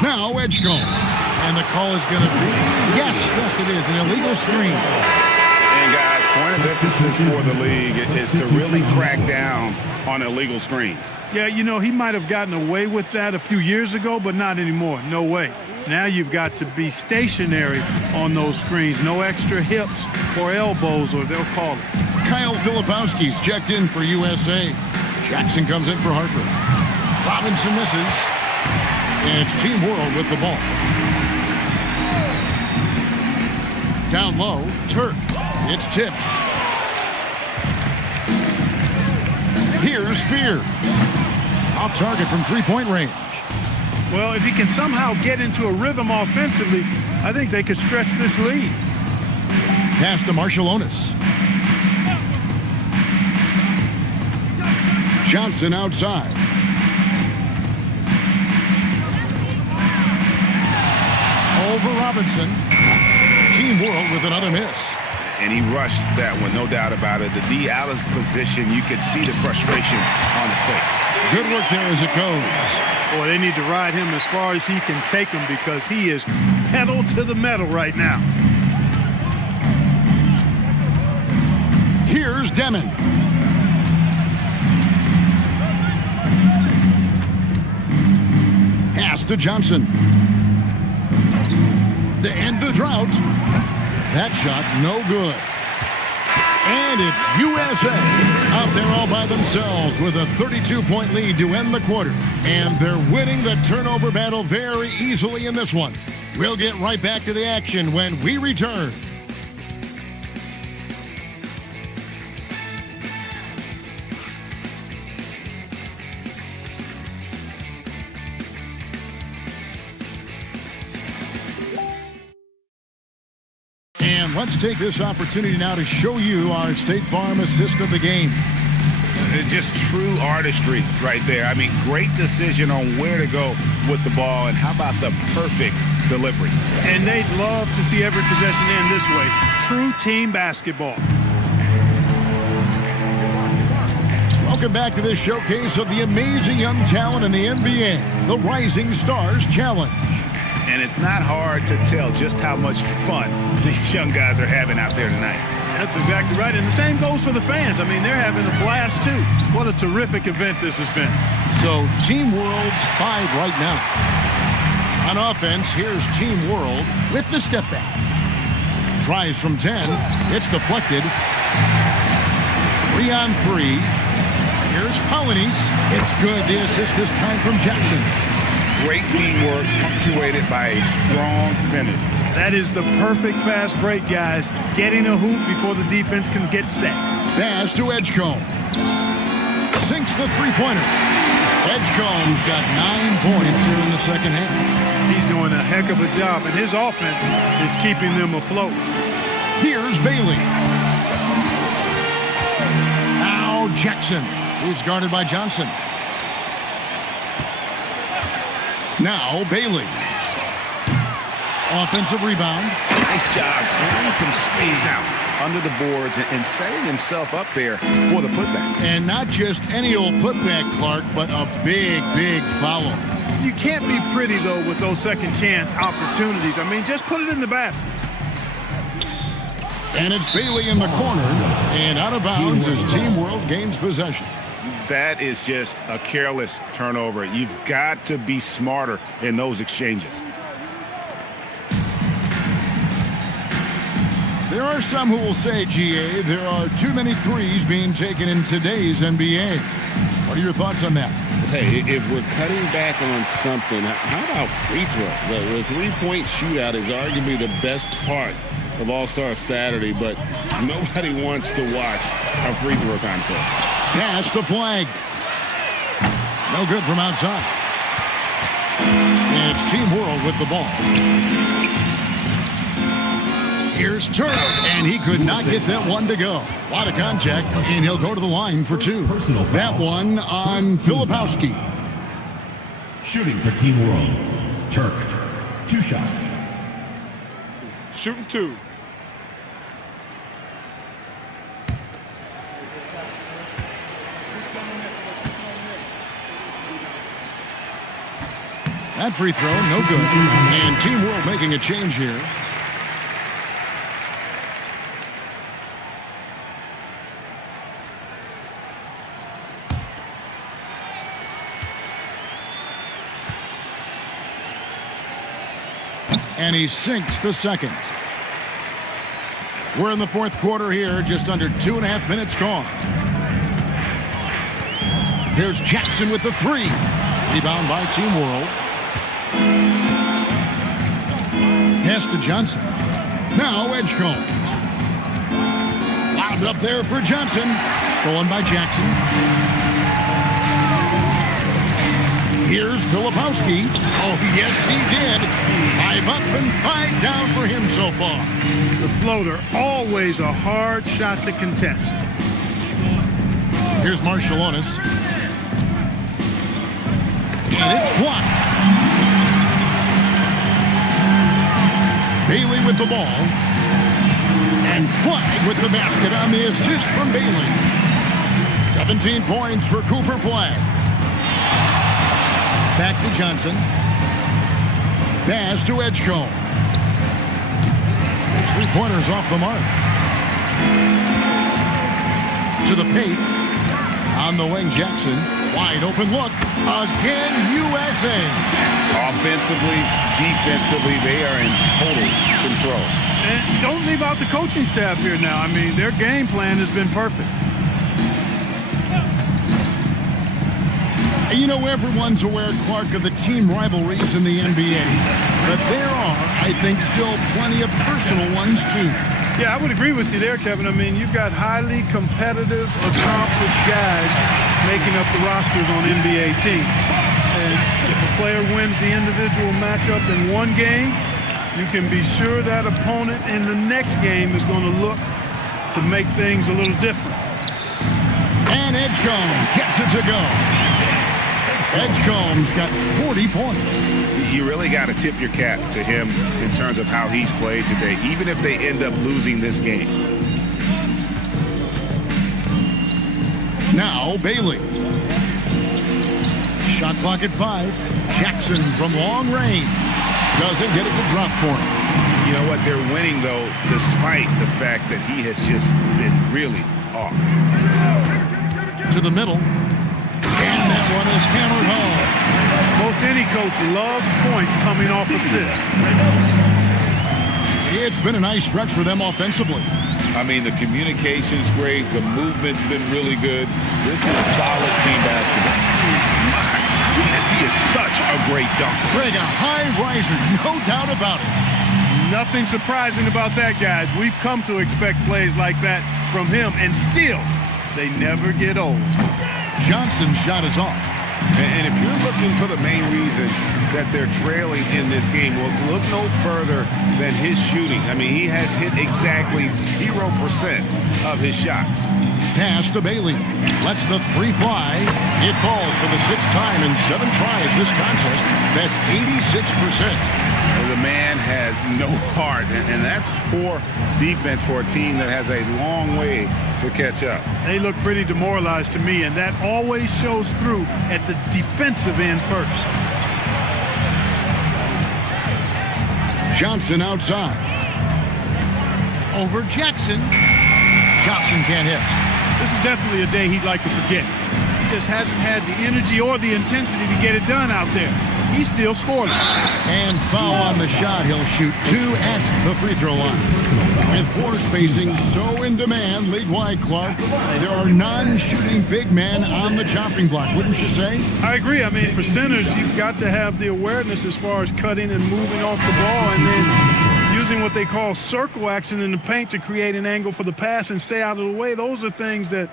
Now Edgecombe. And the call is going to be, yes, it is, an illegal screen. And guys, point of emphasis for the league is to really crack down on illegal screens. Yeah, you know, he might have gotten away with that a few years ago, but not anymore. No way. Now you've got to be stationary on those screens. No extra hips or elbows, or they'll call it. Kyle Filipowski's checked in for USA. Jackson comes in for Harper. Robinson misses. And it's Team World with the ball. Down low, Turk. It's tipped. Here's Fear. Off target from three-point range. Well, if he can somehow get into a rhythm offensively, I think they could stretch this lead. Pass to Marshallonis. Johnson outside. Over Robinson. Team World with another miss. And he rushed that one, no doubt about it. The D. Allen's position, you could see the frustration on his face. Good work there as it goes. Boy, they need to ride him as far as he can take him because he is pedal to the metal right now. Here's Demon. Pass to Johnson. To end the drought. That shot, no good. And it's USA out there all by themselves with a 32-point lead to end the quarter. And they're winning the turnover battle very easily in this one. We'll get right back to the action when we return. And let's take this opportunity now to show you our State Farm assist of the game. Just true artistry right there. I mean, great decision on where to go with the ball, and how about the perfect delivery. And they'd love to see every possession end this way. True team basketball. Welcome back to this showcase of the amazing young talent in the NBA, the Rising Stars Challenge. And it's not hard to tell just how much fun these young guys are having out there tonight. That's exactly right. And the same goes for the fans. I mean, they're having a blast, too. What a terrific event this has been. So, Team World's 5 right now. On offense, here's Team World with the step back. Tries from 10. It's deflected. 3 on 3. Here's Polynice. It's good. The assist this time from Jackson. Great teamwork punctuated by a strong finish. That is the perfect fast break, guys. Getting a hoop before the defense can get set. Pass to Edgecombe. Sinks the three-pointer. Edgecombe's got 9 points here in the second half. He's doing a heck of a job, and his offense is keeping them afloat. Here's Bailey. Now Jackson, who's guarded by Johnson. Now Bailey. Offensive rebound. Nice job clearing some space out under the boards and setting himself up there for the putback. And not just any old putback, Clark, but a big, big foul. You can't be pretty, though, with those second chance opportunities. I mean, just put it in the basket. And it's Bailey in the corner and out of bounds as Team World gains possession. That is just a careless turnover. You've got to be smarter in those exchanges. There are some who will say, GA, there are too many threes being taken in today's NBA. What are your thoughts on that? Hey, if we're cutting back on something, how about free throws? The three-point shootout is arguably the best part of All-Star Saturday, but nobody wants to watch a free throw contest. Pass the flag. No good from outside. And it's Team World with the ball. Here's Turk, and he could not get that one to go. A lot of contact, and he'll go to the line for two. That one on Filipowski. Shooting for Team World. Turk. 2 shots. Shooting 2. That free throw, no good. And Team World making a change here. And he sinks the second. We're in the fourth quarter here, just under 2.5 minutes gone. There's Jackson with the three. Rebound by Team World. Pass to Johnson. Now Edgecombe. Lobbed up there for Johnson. Stolen by Jackson. Here's Filipowski. Oh, yes, he did. 5 up and 5 down for him so far. The floater, always a hard shot to contest. Here's Marshallonis. And it's blocked. Bailey with the ball. And Flag with the basket on the assist from Bailey. 17 points for Cooper Flag. Back to Johnson. Pass to Edgecombe. His three-pointers off the mark. To the paint. On the wing, Jackson. Wide open look. Again, USA. Offensively, defensively, they are in total control. And don't leave out the coaching staff here now. I mean, their game plan has been perfect. You know, everyone's aware, Clark, of the team rivalries in the NBA. But there are, I think, still plenty of personal ones, too. Yeah, I would agree with you there, Kevin. I mean, you've got highly competitive, accomplished guys making up the rosters on NBA teams. And if a player wins the individual matchup in one game, you can be sure that opponent in the next game is going to look to make things a little different. And Edgecombe gets it to go. Edgecombe's got 40 points. You really got to tip your cap to him in terms of how he's played today, even if they end up losing this game. Now Bailey. Shot clock at 5. Jackson from long range. Doesn't get it to drop for him. You know what? They're winning, though, despite the fact that he has just been really off. To the middle. And that one is hammered home. Most any coach loves points coming off assists. It's been a nice stretch for them offensively. I mean, the communication's great. The movement's been really good. This is solid team basketball. My goodness, he is such a great dunker. Greg, a high riser, no doubt about it. Nothing surprising about that, guys. We've come to expect plays like that from him, and still, they never get old. Johnson's shot is off. And if you're looking for the main reason that they're trailing in this game, well, look no further than his shooting. I mean, he has hit exactly 0% of his shots. Pass to Bailey. Lets the three fly. It falls for the sixth time in 7 tries this contest. That's 86%. The man has no heart, and that's poor defense for a team that has a long way to catch up. They look pretty demoralized to me, and that always shows through at the defensive end first. Johnson outside. Over Jackson. Johnson can't hit. This is definitely a day he'd like to forget. He just hasn't had the energy or the intensity to get it done out there. He's still scoring. And foul on the shot. He'll shoot 2 at the free throw line. With force spacing so in demand league-wide, Clark, there are non-shooting big men on the chopping block, wouldn't you say? I agree. I mean, for centers, you've got to have the awareness as far as cutting and moving off the ball and then using what they call circle action in the paint to create an angle for the pass and stay out of the way. Those are things that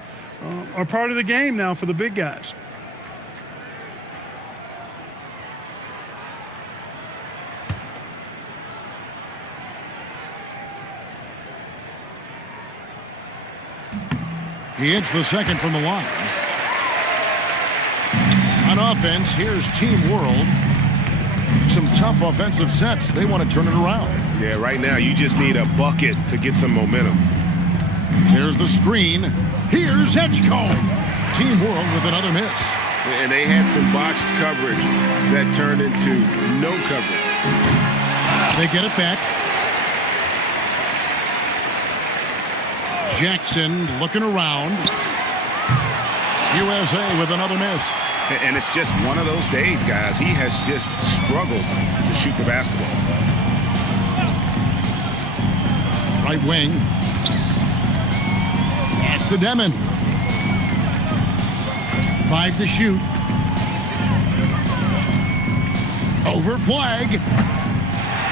are part of the game now for the big guys. He hits the second from the line. On offense, here's Team World. Some tough offensive sets. They want to turn it around. Yeah, right now you just need a bucket to get some momentum. Here's the screen. Here's Edgecombe. Team World with another miss. And they had some botched coverage that turned into no coverage. They get it back. Jackson looking around. USA with another miss. And it's just one of those days, guys. He has just struggled to shoot the basketball. Right wing. Pass to Demon. 5 to shoot. Over flag.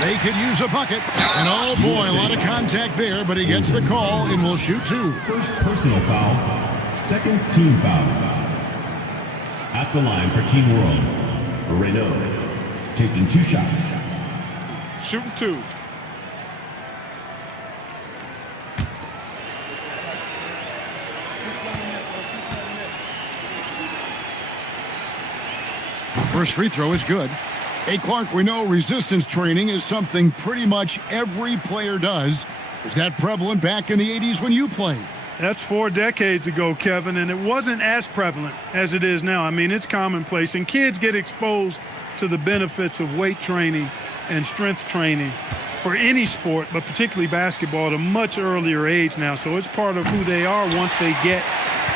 They could use a bucket. And oh boy, a lot of contact there, but he gets the call and will shoot 2. First personal foul, second team foul. At the line for Team World, Renault taking 2 shots. Shooting 2. First free throw is good. Hey, Clark, we know resistance training is something pretty much every player does. Was that prevalent back in the 80s when you played? That's 4 decades ago, Kevin, and it wasn't as prevalent as it is now. I mean, it's commonplace, and kids get exposed to the benefits of weight training and strength training for any sport, but particularly basketball, at a much earlier age now. So it's part of who they are once they get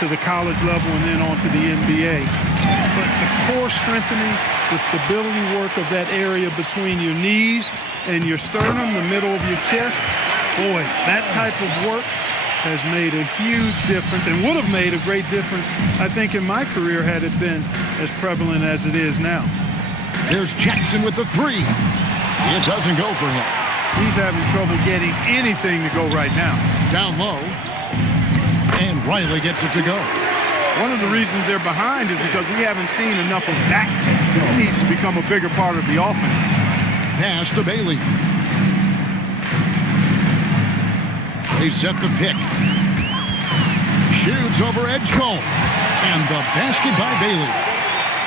to the college level and then on to the NBA. But the core strengthening, the stability work of that area between your knees and your sternum, the middle of your chest, boy, that type of work has made a huge difference and would have made a great difference, I think, in my career had it been as prevalent as it is now. There's Jackson with the 3. It doesn't go for him. He's having trouble getting anything to go right now. Down low. And Riley gets it to go. One of the reasons they're behind is because we haven't seen enough of that. He needs to become a bigger part of the offense. Pass to Bailey. They set the pick. Shoots over Edgecombe. And the basket by Bailey.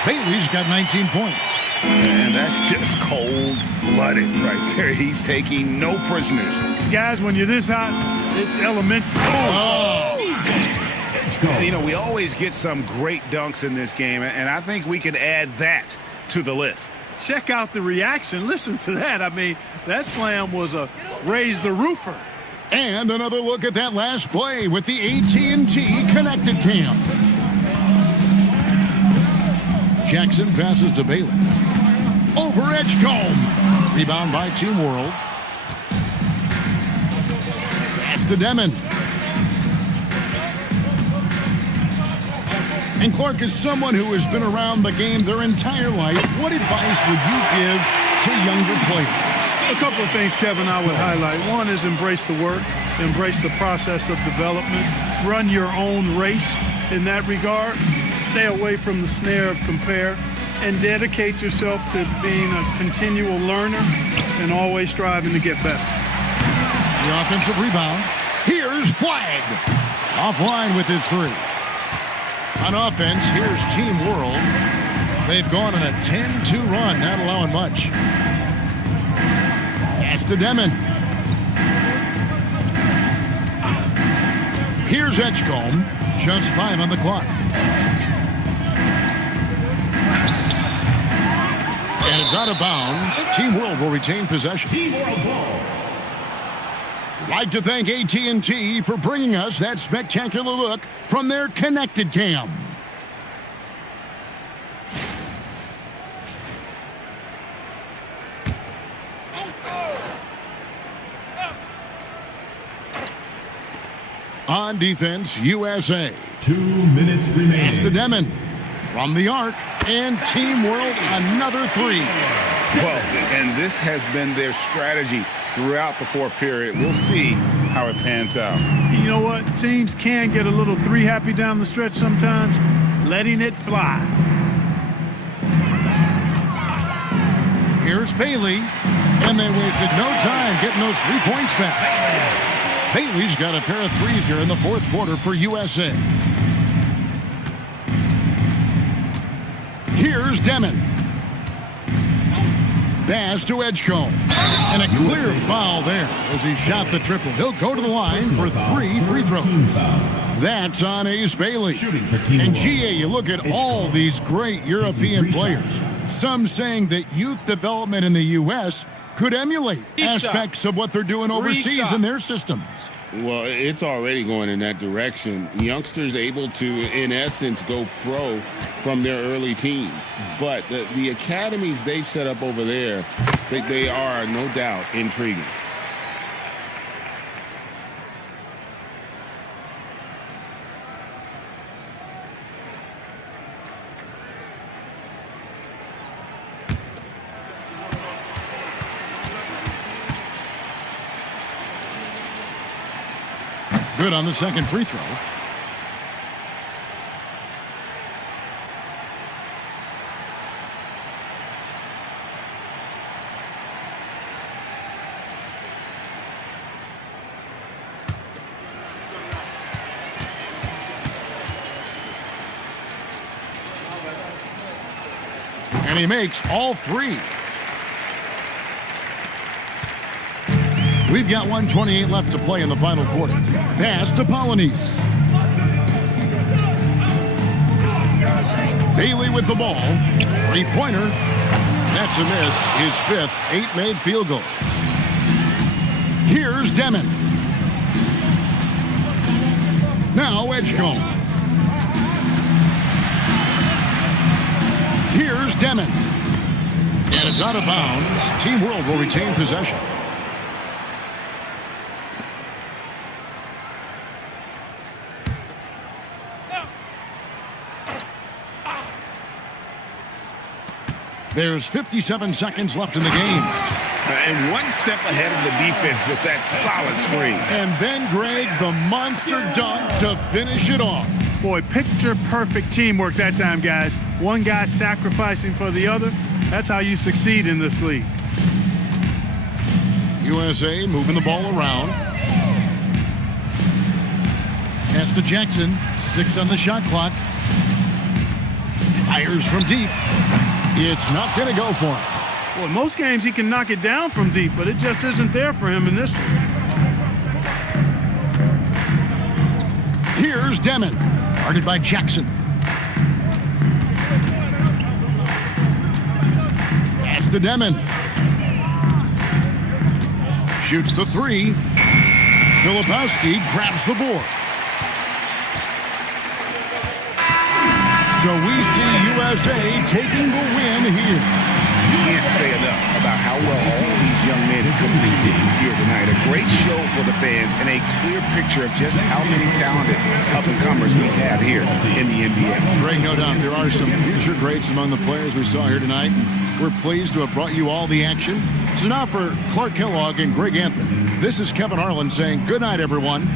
Bailey's got 19 points. And that's just cold-blooded right there. He's taking no prisoners. Guys, when you're this hot, it's elementary. Oh! You know, we always get some great dunks in this game, and I think we could add that to the list. Check out the reaction. Listen to that. I mean, that slam was a raise the roofer. And another look at that last play with the AT&T Connected Cam. Jackson passes to Bailey. Over Edgecombe. Rebound by Team World. Pass to Demon. And Clark, is someone who has been around the game their entire life, what advice would you give to younger players? A couple of things, Kevin, I would highlight. One is embrace the work, embrace the process of development, run your own race in that regard, stay away from the snare of compare, and dedicate yourself to being a continual learner and always striving to get better. The offensive rebound. Here's flag. Offline with his three. On offense, here's Team World. They've gone on a 10-2 run, not allowing much. Pass to Demon. Here's Edgecombe. Just 5 on the clock. And it's out of bounds. Team World will retain possession. Team World ball. Like to thank AT&T for bringing us that spectacular look from their connected cam. On defense, USA. 2 minutes remaining. Pass to Demon. From the arc, and Team World another three. Well, and this has been their strategy throughout the fourth period. We'll see how it pans out. You know what? Teams can get a little three happy down the stretch sometimes, letting it fly. Here's Bailey, and they wasted no time getting those 3 points back. Bailey's got a pair of threes here in the fourth quarter for USA. Here's Demon. Pass to Edgecombe. And a clear foul there as he shot the triple. He'll go to the line for 3 free throws. That's on Ace Bailey. And GA, you look at all these great European players. Some saying that youth development in the U.S. could emulate aspects of what they're doing overseas in their systems. Well, it's already going in that direction. Youngsters able to, in essence, go pro from their early teens. But the academies they've set up over there, they are, no doubt, intriguing. Good on the second free throw. And he makes all 3. We've got 1:28 left to play in the final quarter. Pass to Polonese. Bailey with the ball. 3-pointer. That's a miss. His 5th, 8 made field goals. Here's Demon. Now Edgecombe. Here's Demon. And it's out of bounds. Team World will retain possession. There's 57 seconds left in the game. And one step ahead of the defense with that solid screen. And then, Greg, the monster dunk to finish it off. Boy, picture-perfect teamwork that time, guys. One guy sacrificing for the other. That's how you succeed in this league. USA moving the ball around. Pass to Jackson. 6 on the shot clock. Fires from deep. It's not going to go for him. Well, in most games he can knock it down from deep, but it just isn't there for him in this one. Here's Demon. Guarded by Jackson. Pass to Demon. Shoots the 3. Filipowski grabs the board. So we see USA taking the win here. You can't say enough about how well all these young men have competed here tonight. A great show for the fans and a clear picture of just how many talented up-and-comers we have here in the NBA. Greg, no doubt there are some future greats among the players we saw here tonight. We're pleased to have brought you all the action. So now for Clark Kellogg and Greg Anthony, this is Kevin Harlan saying good night, everyone.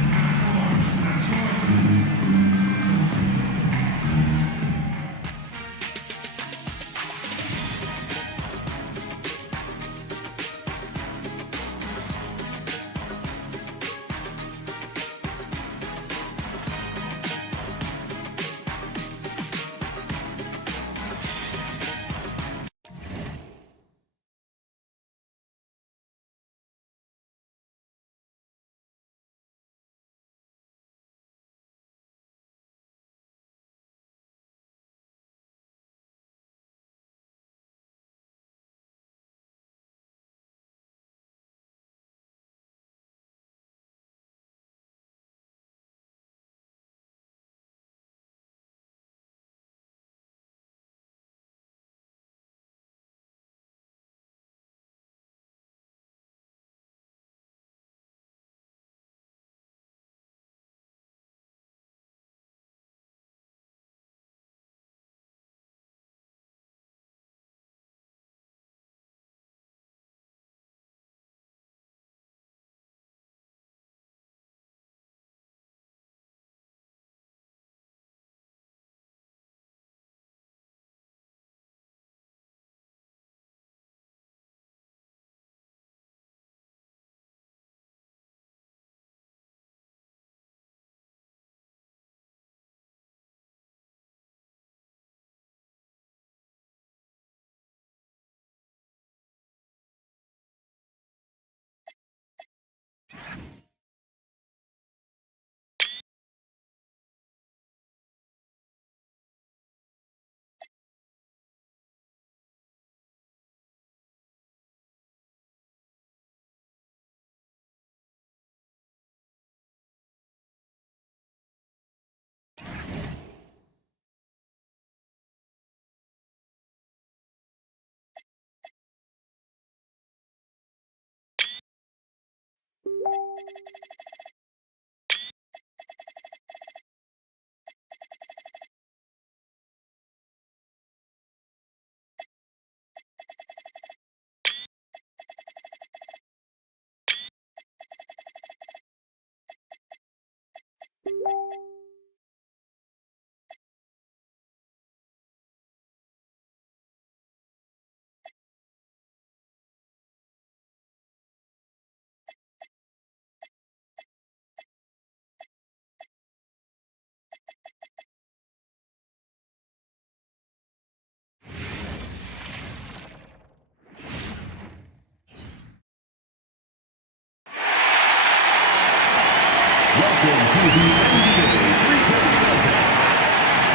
Welcome to the NBA three-point contest.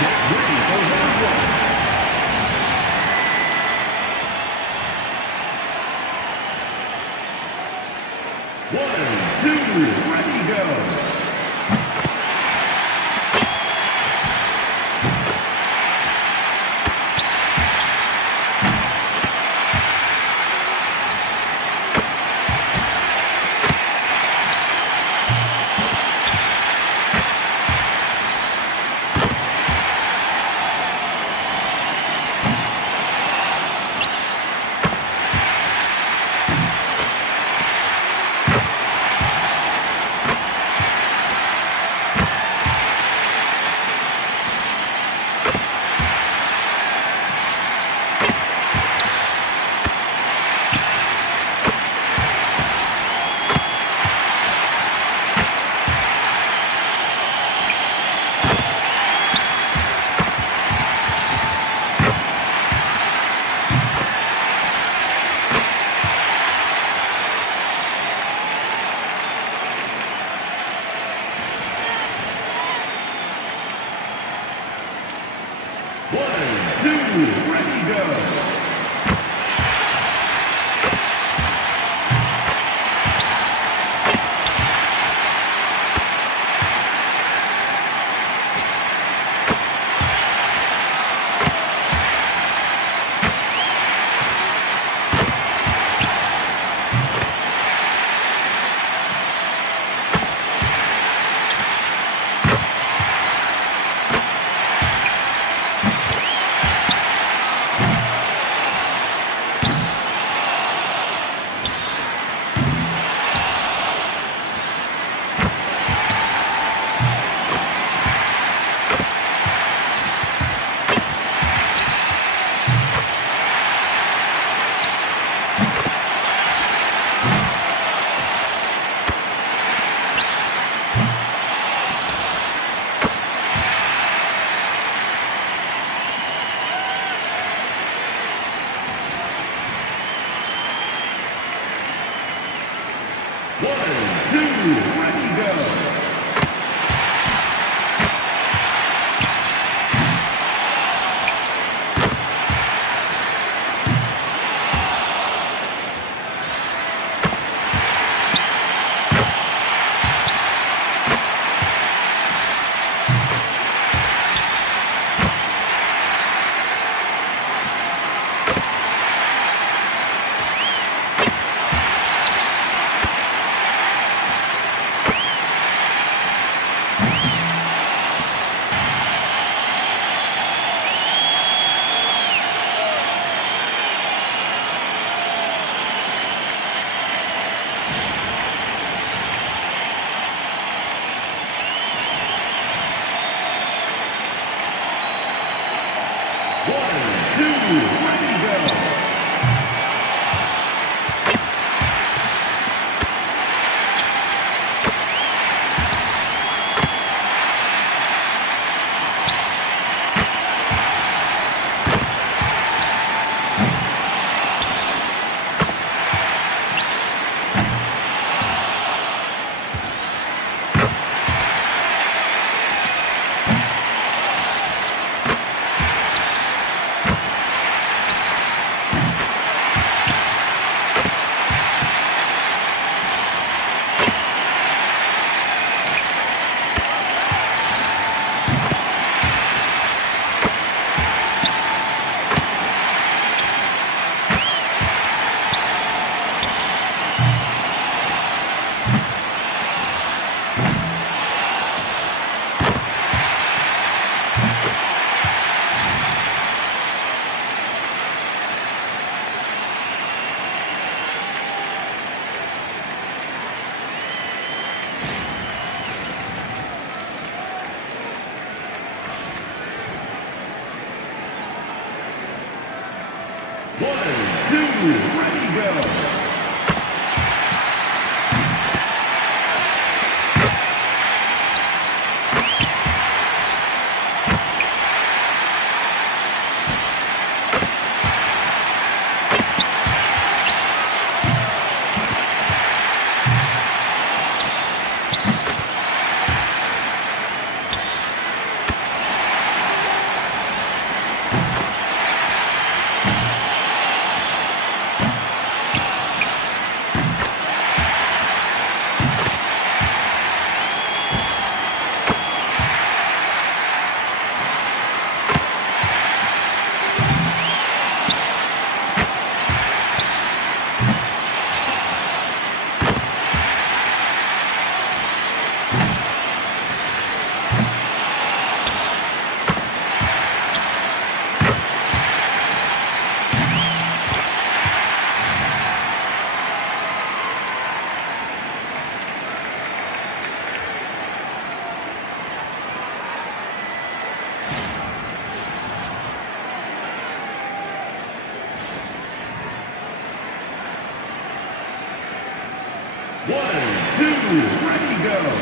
Get ready for round one. 1, 2, ready, go. Ready, go. 2, ready, go.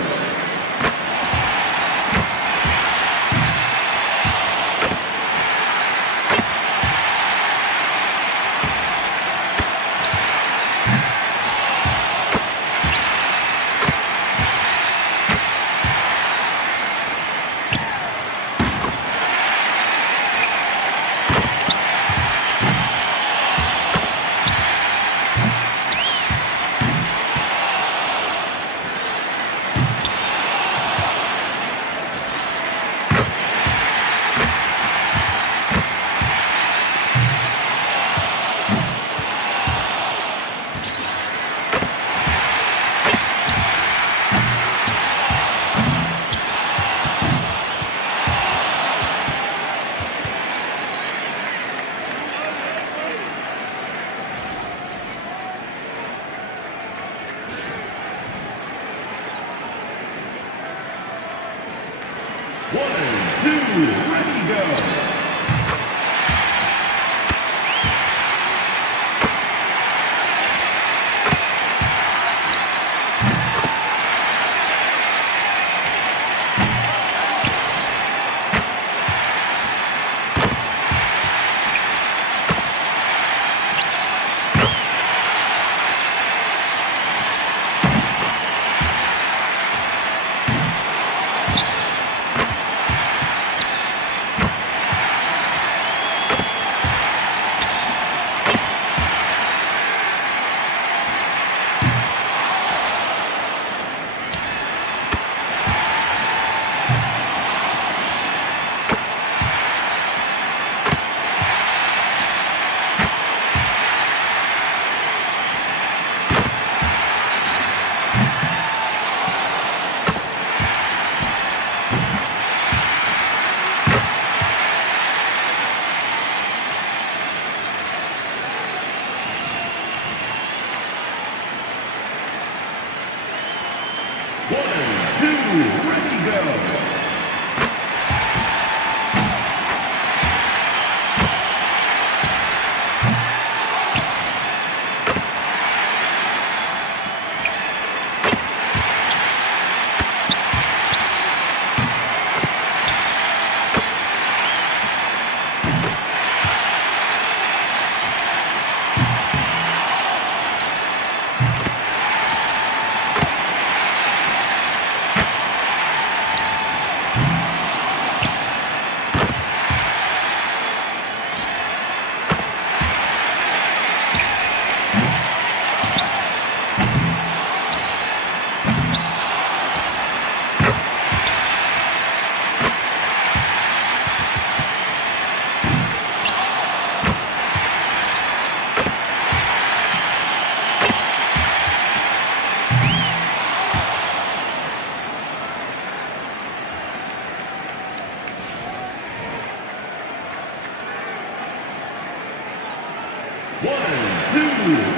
Ready, go. Ready, go.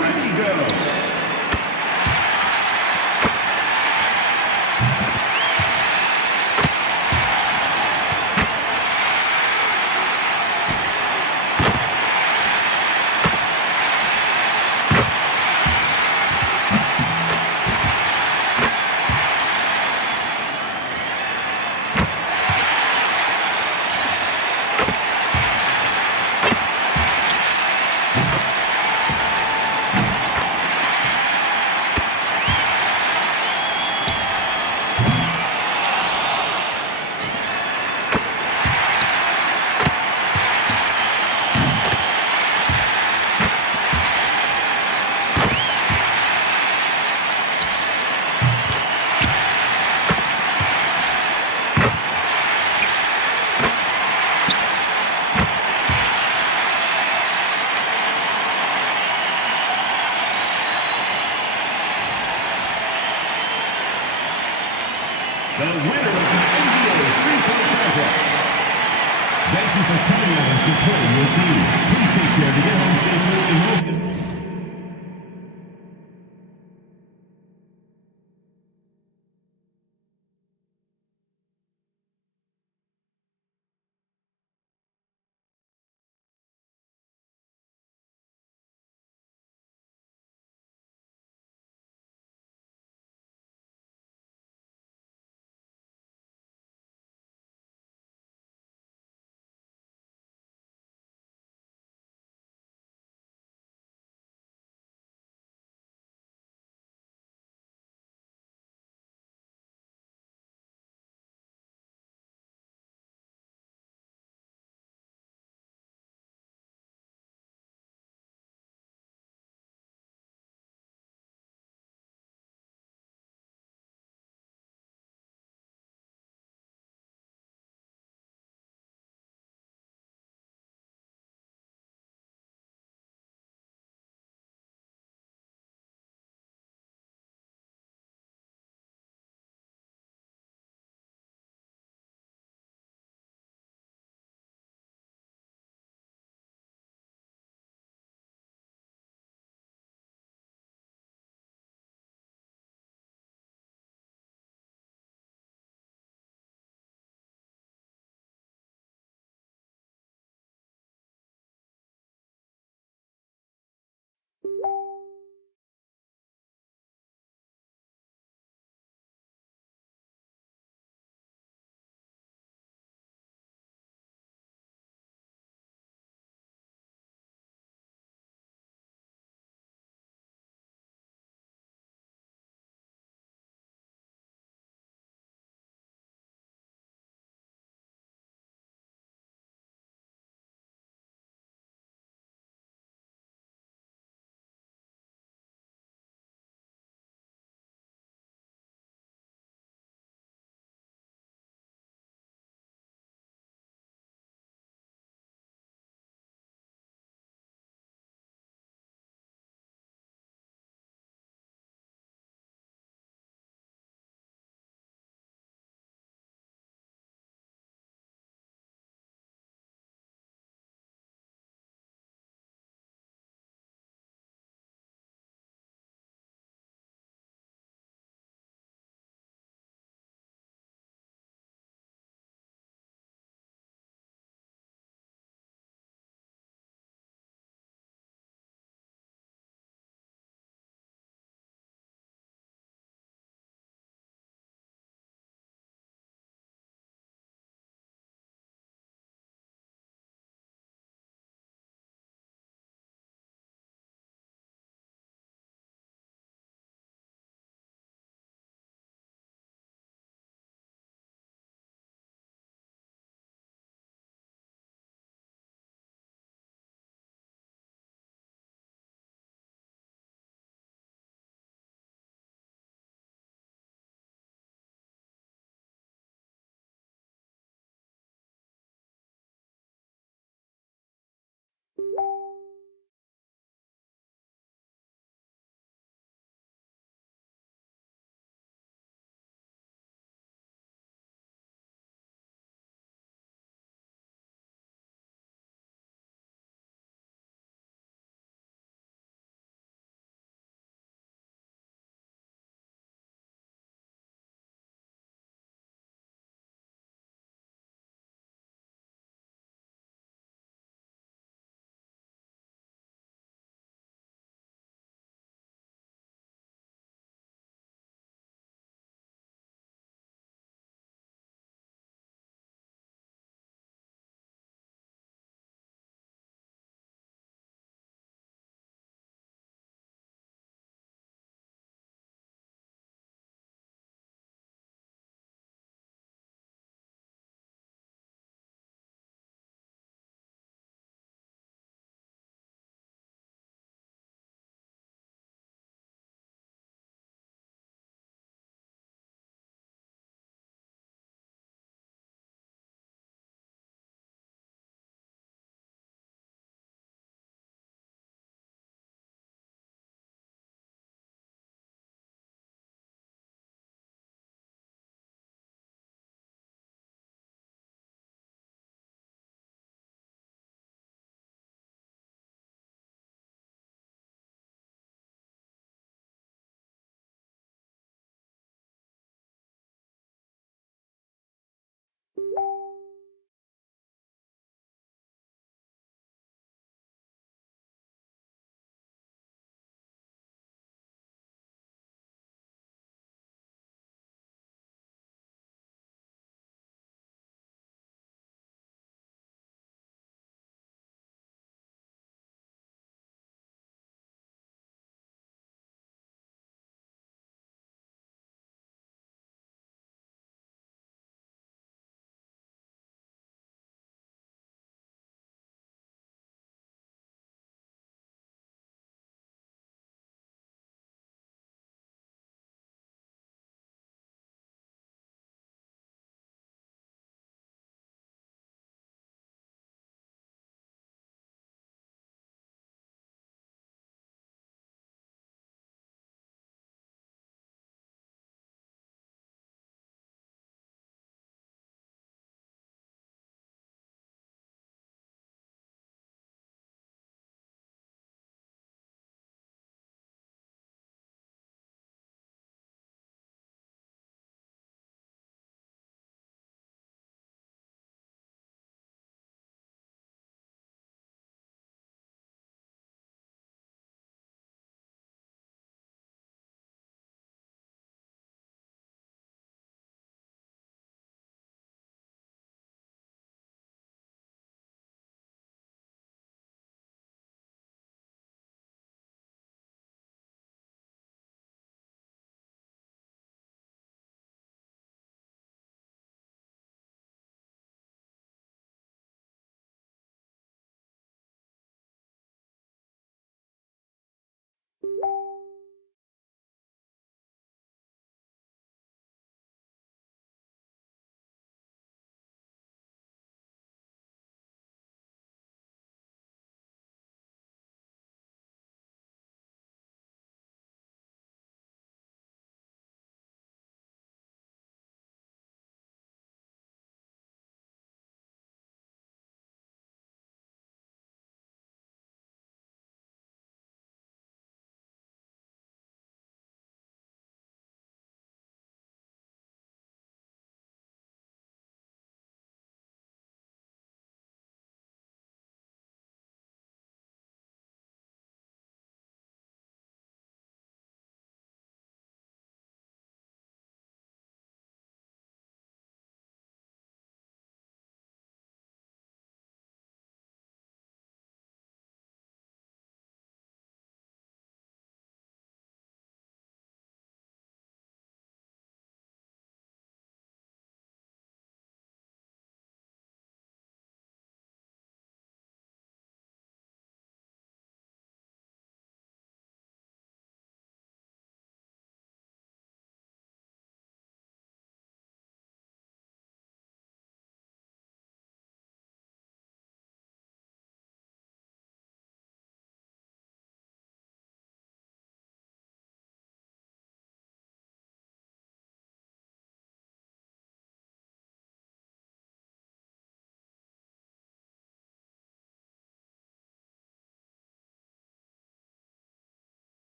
Ready, go. The winner of the NBA three-point contest. Thank you for coming out and supporting your teams. Please take care to get home safely and most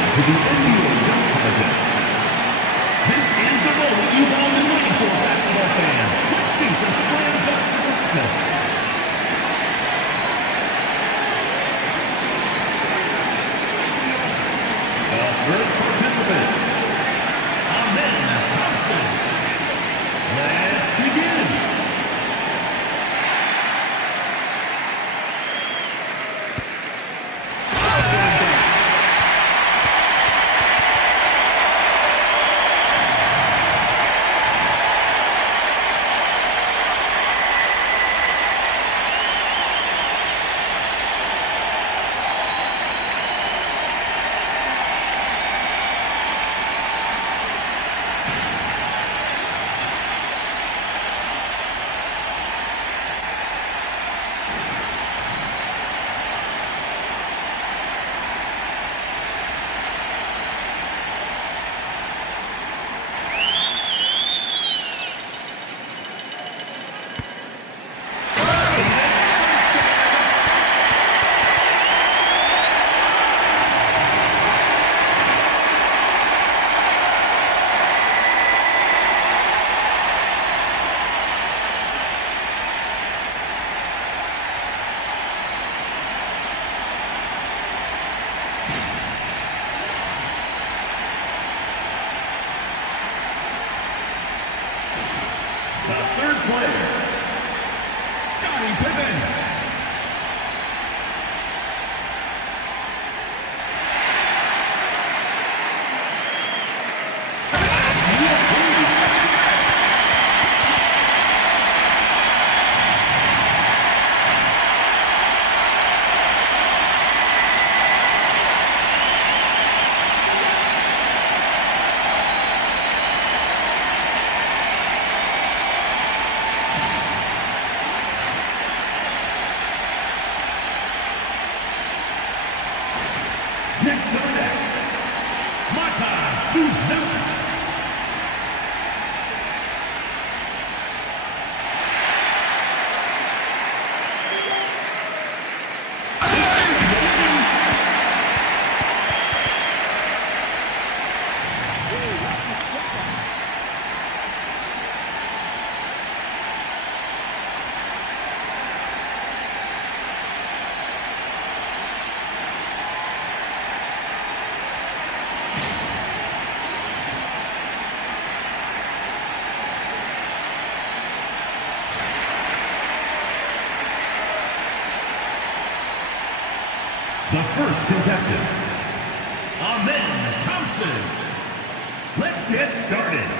to the NBA Dunk Contest. This is the moment you've all been waiting for, basketball fans. Let's meet the slam dunk participants. The first participant, Amen Thompson. Let's begin. The third player, Scottie Pippen. Next on deck, Matas Buzelis. The first contestant, Amen Thompson. Let's get started.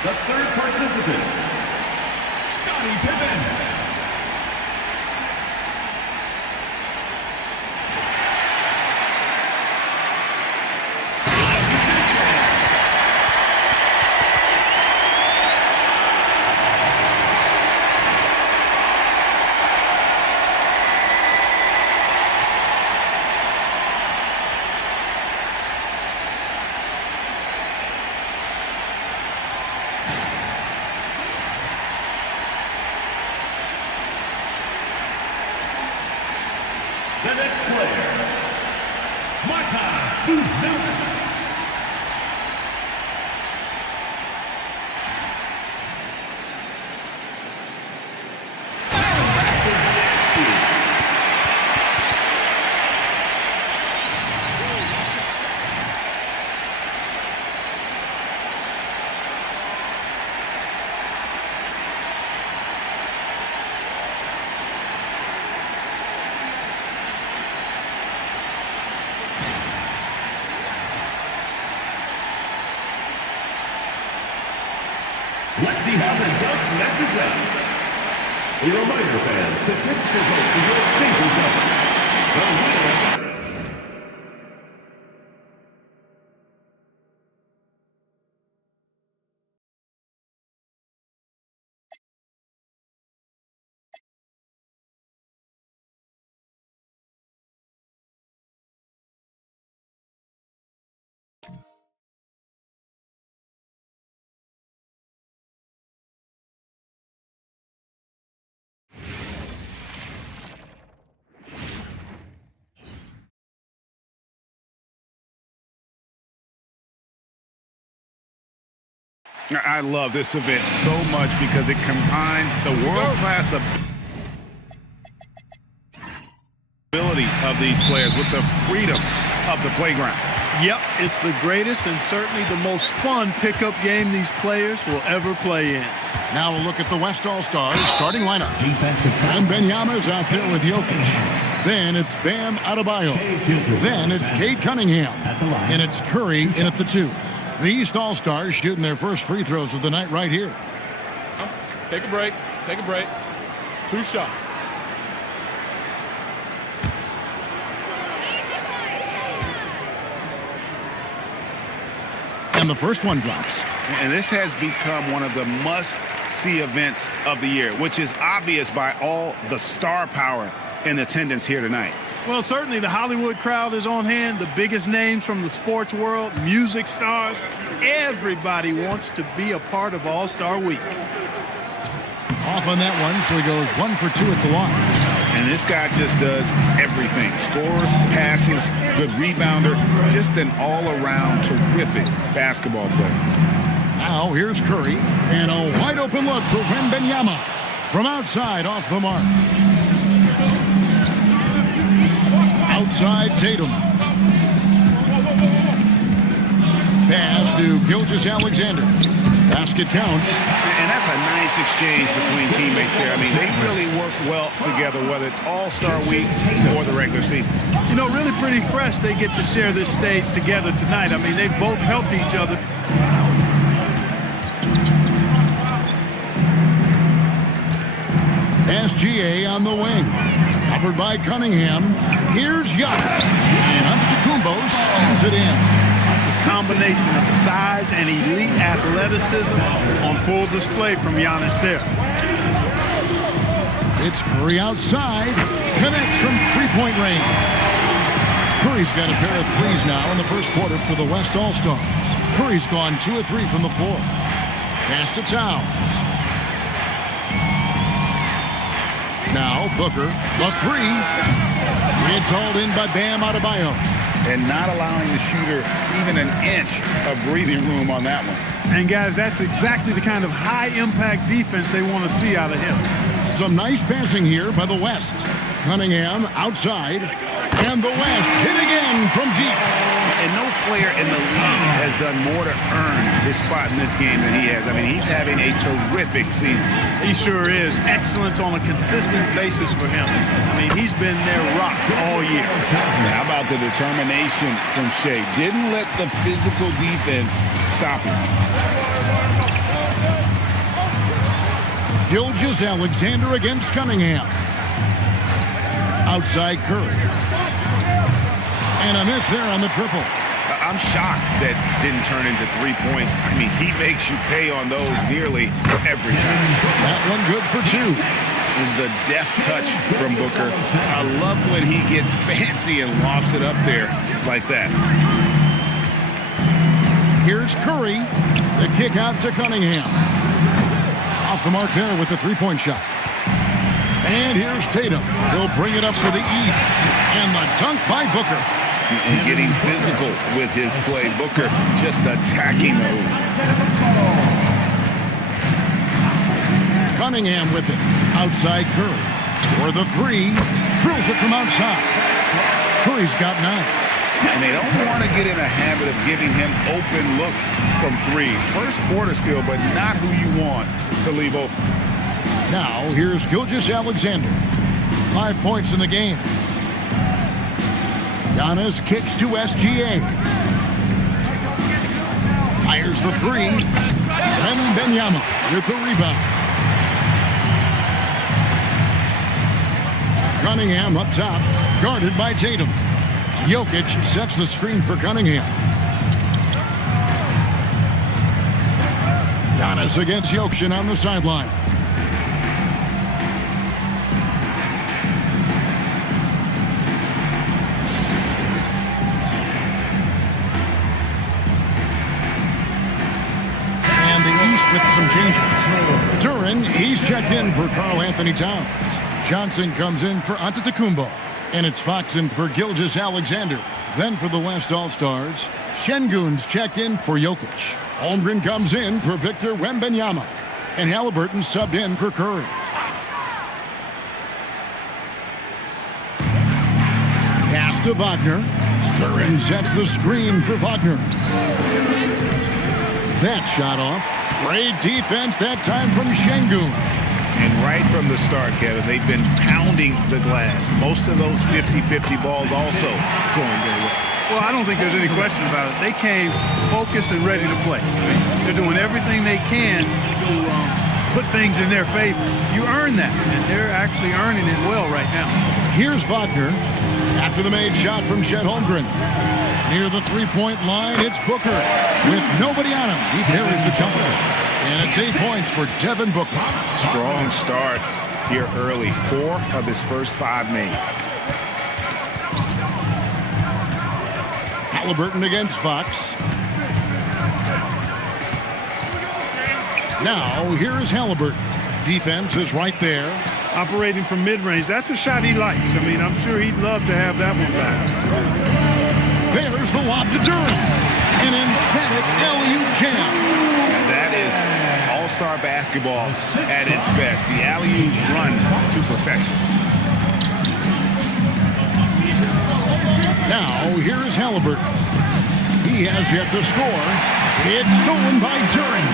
The third participant, Scottie Pippen. The next player, Matas Buzelis. Let's see how the dunk matches up. A reminder, fans, to text your vote for your favorite dunk. The winner. I love this event so much because it combines the world-class ability of these players with the freedom of the playground. Yep, it's the greatest and certainly the most fun pickup game these players will ever play in. Now we'll look at the West All-Stars starting lineup. Defensive And Benyama's out there with Jokic. Then it's Bam Adebayo. Then it's Cade Cunningham. And it's Curry in at the 2. The East All-Stars shooting their first free throws of the night right here. Take a break. Take a break. 2 shots. And the first one drops. And this has become one of the must-see events of the year, which is obvious by all the star power in attendance here tonight. Well, certainly the Hollywood crowd is on hand, the biggest names from the sports world, music stars. Everybody wants to be a part of All-Star Week. Off on that one, so he goes 1 for 2 at the line. And this guy just does everything. Scores, passes, good rebounder, just an all-around terrific basketball player. Now here's Curry, and a wide-open look for Wembanyama. From outside, off the mark. Outside Tatum. Pass to Gilgeous-Alexander. Basket counts. And that's a nice exchange between teammates there. I mean, they really work well together, whether it's All-Star Week or the regular season. You know, really pretty fresh they get to share this stage together tonight. I mean, they've both helped each other. SGA on the wing. Covered by Cunningham. Here's Giannis. And Antetokounmpo slams it in. A combination of size and elite athleticism on full display from Giannis there. It's Curry outside. Connects from three-point range. Curry's got a pair of threes now in the first quarter for the West All-Stars. Curry's gone 2 of 3 from the floor. Pass to Towns. Now Booker, the 3. It's hauled in by Bam Adebayo. And not allowing the shooter even an inch of breathing room on that one. And guys, that's exactly the kind of high-impact defense they want to see out of him. Some nice passing here by the West. Cunningham outside. And the West hit again from deep. And no player in the league has done more to earn his spot in this game than he has. I mean, he's having a terrific season. He sure is. Excellent on a consistent basis for him. I mean, he's been their rock all year. How about the determination from Shea? Didn't let the physical defense stop him. Gilgeous-Alexander against Cunningham. Outside Curry. And a miss there on the triple. I'm shocked that didn't turn into 3 points. I mean, he makes you pay on those nearly every time. That one good for 2. And the deft touch from Booker. I love when he gets fancy and lofts it up there like that. Here's Curry. The kick out to Cunningham. Off the mark there with the three-point shot. And here's Tatum. He'll bring it up for the East. And the dunk by Booker. And getting physical with his play. Booker just attacking the hoop. Cunningham with it. Outside Curry. For the 3. Drills it from outside. Curry's got 9. And they don't want to get in a habit of giving him open looks from 3. First quarter still, but not who you want to leave open. Now, here's Gilgeous-Alexander. 5 points in the game. Giannis kicks to SGA. Fires the 3. Wembanyama. with the rebound. Cunningham up top, guarded by Tatum. Jokic sets the screen for Cunningham. Giannis against Jokic on the sideline. And the East with some changes. Duran, he's checked in for Karl Anthony Towns. Johnson comes in for Antetokounmpo. And it's Fox in for Gilgeous-Alexander. Then for the West All-Stars, Şengün's checked in for Jokic. Holmgren comes in for Victor Wembanyama. And Halliburton subbed in for Curry. Pass to Wagner. Duran sets the screen for Wagner. That shot off. Great defense that time from Şengün. And right from the start, Kevin, they've been pounding the glass. Most of those 50-50 balls also going their way. Well, I don't think there's any question about it. They came focused and ready to play. They're doing everything they can to put things in their favor. You earn that, and they're actually earning it well right now. Here's Wagner after the made shot from Chet Holmgren. Near the three-point line, it's Booker. With nobody on him, he carries the jumper. And it's 8 points for Devin Booker. Strong start here early. 4 of his first 5 made. Halliburton against Fox. Now, here is Halliburton. Defense is right there. Operating from mid-range, that's a shot he likes. I mean, I'm sure he'd love to have that one back. There's the lob to Duran. An emphatic alley-oop jam. And that is all-star basketball at its best. The alley-oop run to perfection. Now, here is Halliburton. He has yet to score. It's stolen by Duran.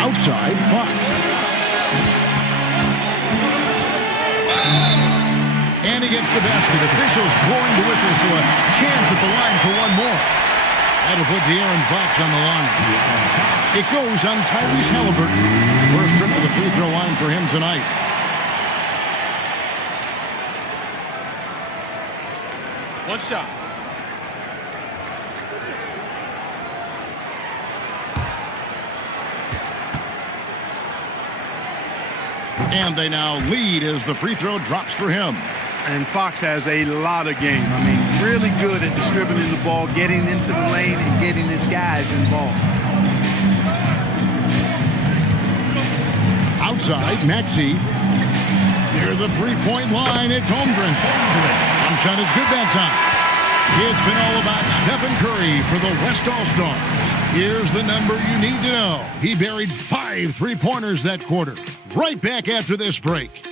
Outside, Fox. And he gets the basket. Officials blowing the whistle, so a chance at the line for one more. That'll put De'Aaron Fox on the line. It goes on Tyrese Halliburton. First trip to the free throw line for him tonight. One shot. And they now lead as the free throw drops for him. And Fox has a lot of game. I mean, really good at distributing the ball, getting into the lane, and getting his guys involved. Outside, Maxey. Near the three-point line, it's Holmgren. One shot is good that time. It's been all about Stephen Curry for the West All-Stars. Here's the number you need to know. He buried 5 three-pointers that quarter. Right back after this break.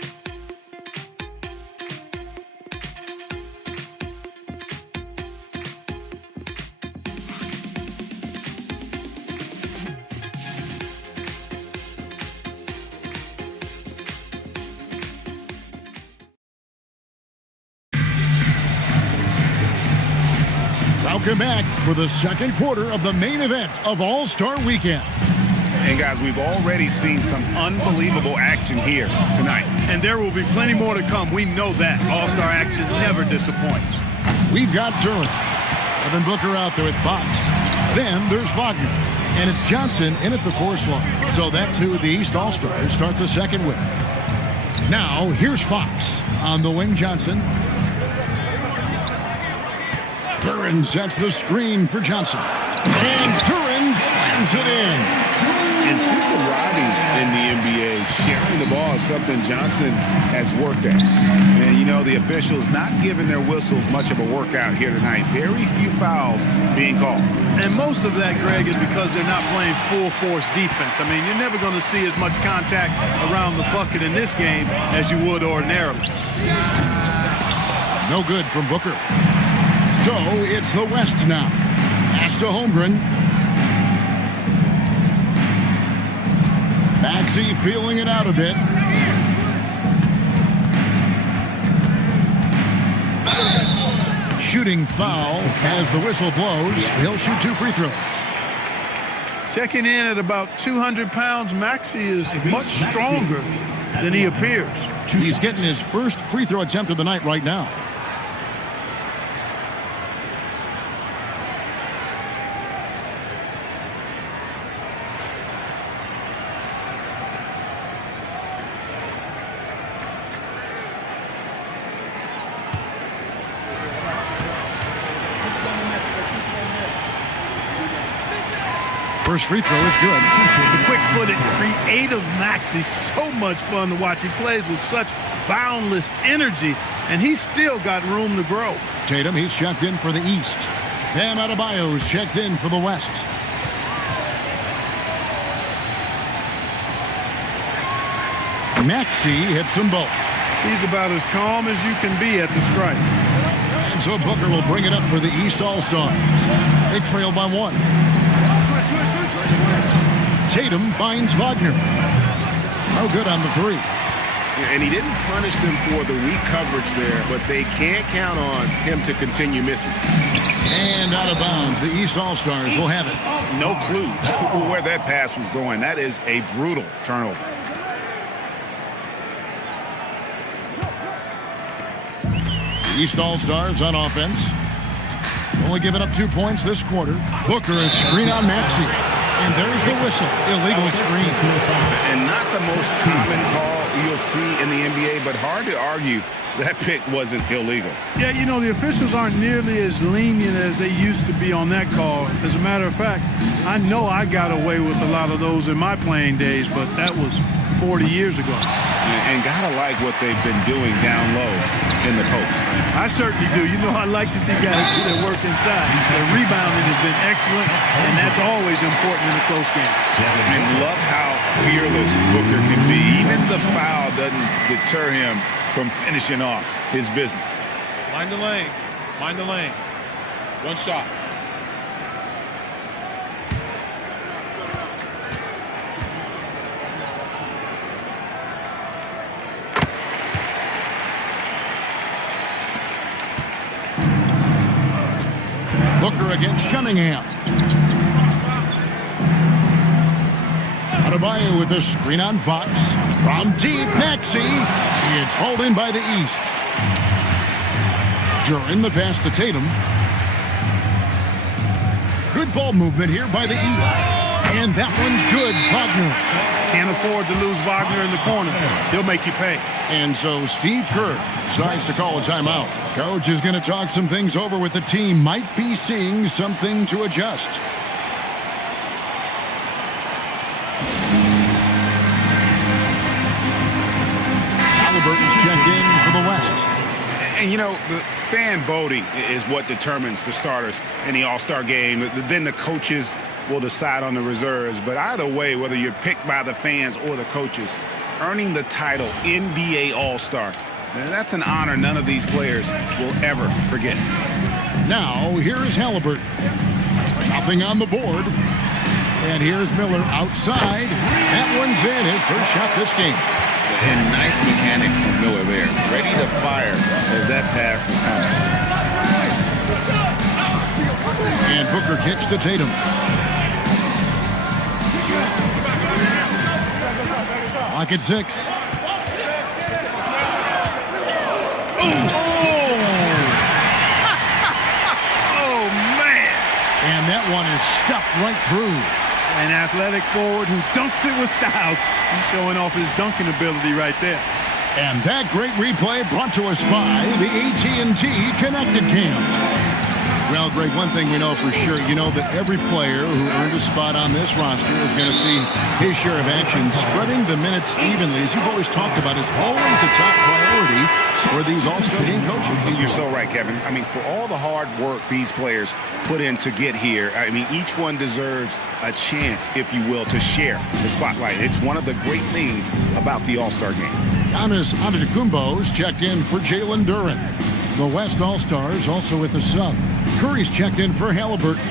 Welcome back for the second quarter of the main event of All-Star Weekend. And guys, we've already seen some unbelievable action here tonight. And there will be plenty more to come. We know that. All-Star action never disappoints. We've got Duran. Devin Booker out there with Fox. Then there's Wagner. And it's Johnson in at the 4 slot. So that's who the East All-Stars start the second with. Now, here's Fox. On the wing, Johnson. Duran sets the screen for Johnson. And Duran slams it in. And since arriving in the NBA, sharing the ball is something Johnson has worked at. And, you know, the officials not giving their whistles much of a workout here tonight. Very few fouls being called. And most of that, Greg, is because they're not playing full-force defense. I mean, you're never going to see as much contact around the bucket in this game as you would ordinarily. No good from Booker. So it's the West now. Pass to Holmgren. Maxey feeling it out a bit. Shooting foul as the whistle blows. He'll shoot 2 free throws. Checking in at about 200 pounds, Maxey is much stronger than he appears. He's getting his first free throw attempt of the night right now. First free throw is good. The quick-footed, creative Maxey, so much fun to watch. He plays with such boundless energy, and he's still got room to grow. Tatum, he's checked in for the East. Bam Adebayo's checked in for the West. Maxey hits them both. He's about as calm as you can be at the stripe. And so Booker will bring it up for the East All-Stars. They trail by 1. Tatum finds Wagner. No good on the 3. And he didn't punish them for the weak coverage there, but they can't count on him to continue missing. And out of bounds, the East All-Stars will have it. No clue where that pass was going. That is a brutal turnover. The East All-Stars on offense. Only giving up 2 points this quarter. Booker is screen on Maxey. And there's the whistle. Illegal screen. And not the most common call you'll see in the NBA, but hard to argue that pick wasn't illegal. Yeah, you know, the officials aren't nearly as lenient as they used to be on that call. As a matter of fact, I know I got away with a lot of those in my playing days, but that was 40 years ago. And gotta like what they've been doing down low in the post. I certainly do. You know, I like to see guys do their work inside. Their rebounding has been excellent, and that's always important in a close game. And love how fearless Booker can be. Even the foul doesn't deter him from finishing off his business. Mind the lanes. Mind the lanes. One shot. Booker against Cunningham. Adebayo with a screen on Fox. From deep, Maxey. It's hauled in by the East. During the pass to Tatum. Good ball movement here by the East. And that one's good, Wagner. Can't afford to lose Wagner in the corner. He'll make you pay. And so Steve Kerr decides to call a timeout. Coach is going to talk some things over with the team. Might be seeing something to adjust. Halliburton's checked in for the West. And, you know, the fan voting is what determines the starters in the All-Star game. Then the coaches will decide on the reserves. But either way, whether you're picked by the fans or the coaches, earning the title NBA All-Star, that's an honor none of these players will ever forget. Now, here is Halliburton. Nothing on the board. And here's Miller outside. That one's in, his first shot this game. And nice mechanics from Miller there. Ready to fire as that pass was coming. And Booker kicks to Tatum. Lock at 6. Oh, man. And that one is stuffed right through. An athletic forward who dunks it with style. He's showing off his dunking ability right there. And that great replay brought to us by the AT&T Connected Cam. Well, Greg, one thing we know for sure, you know that every player who earned a spot on this roster is going to see his share of action. Spreading the minutes evenly, as you've always talked about, is always a top priority for these All-Star game coaches. You're so right, Kevin. I mean, for all the hard work these players put in to get here, I mean, each one deserves a chance, if you will, to share the spotlight. It's one of the great things about the All-Star game. Giannis Antetokounmpo's checked in for Jalen Duren. The West All-Stars also with a sub. Curry's checked in for Halliburton.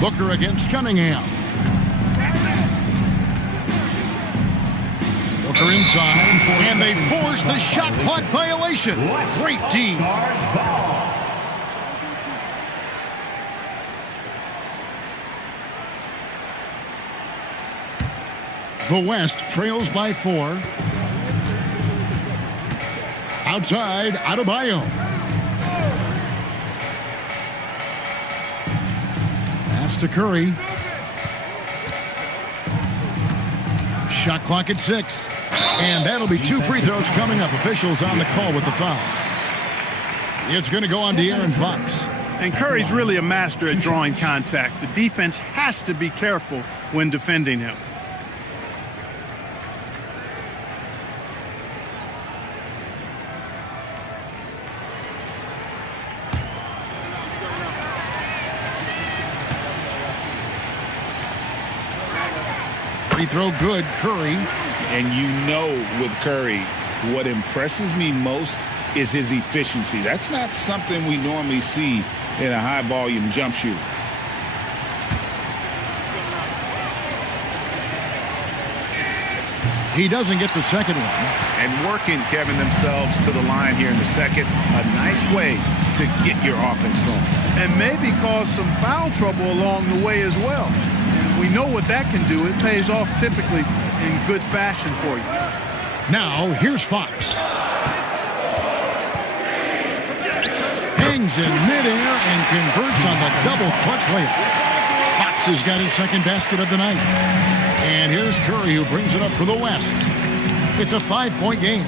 Booker against Cunningham. Booker inside, and they force the shot clock violation. Great team. The West trails by 4. Outside, Adebayo. Pass to Curry. Shot clock at 6. And that'll be 2 free throws coming up. Officials on the call with the foul. It's going to go on De'Aaron Fox. And Curry's really a master at drawing contact. The defense has to be careful when defending him. Free throw good, Curry. And you know with Curry, what impresses me most is his efficiency. That's not something we normally see in a high-volume jump shooter. He doesn't get the second one. And working, Kevin, themselves to the line here in the second. A nice way to get your offense going. And maybe cause some foul trouble along the way as well. We know what that can do. It pays off typically in good fashion for you. Now, here's Fox. Hangs in midair and converts on the double clutch layup. Fox has got his second basket of the night. And here's Curry, who brings it up for the West. It's a 5-point game.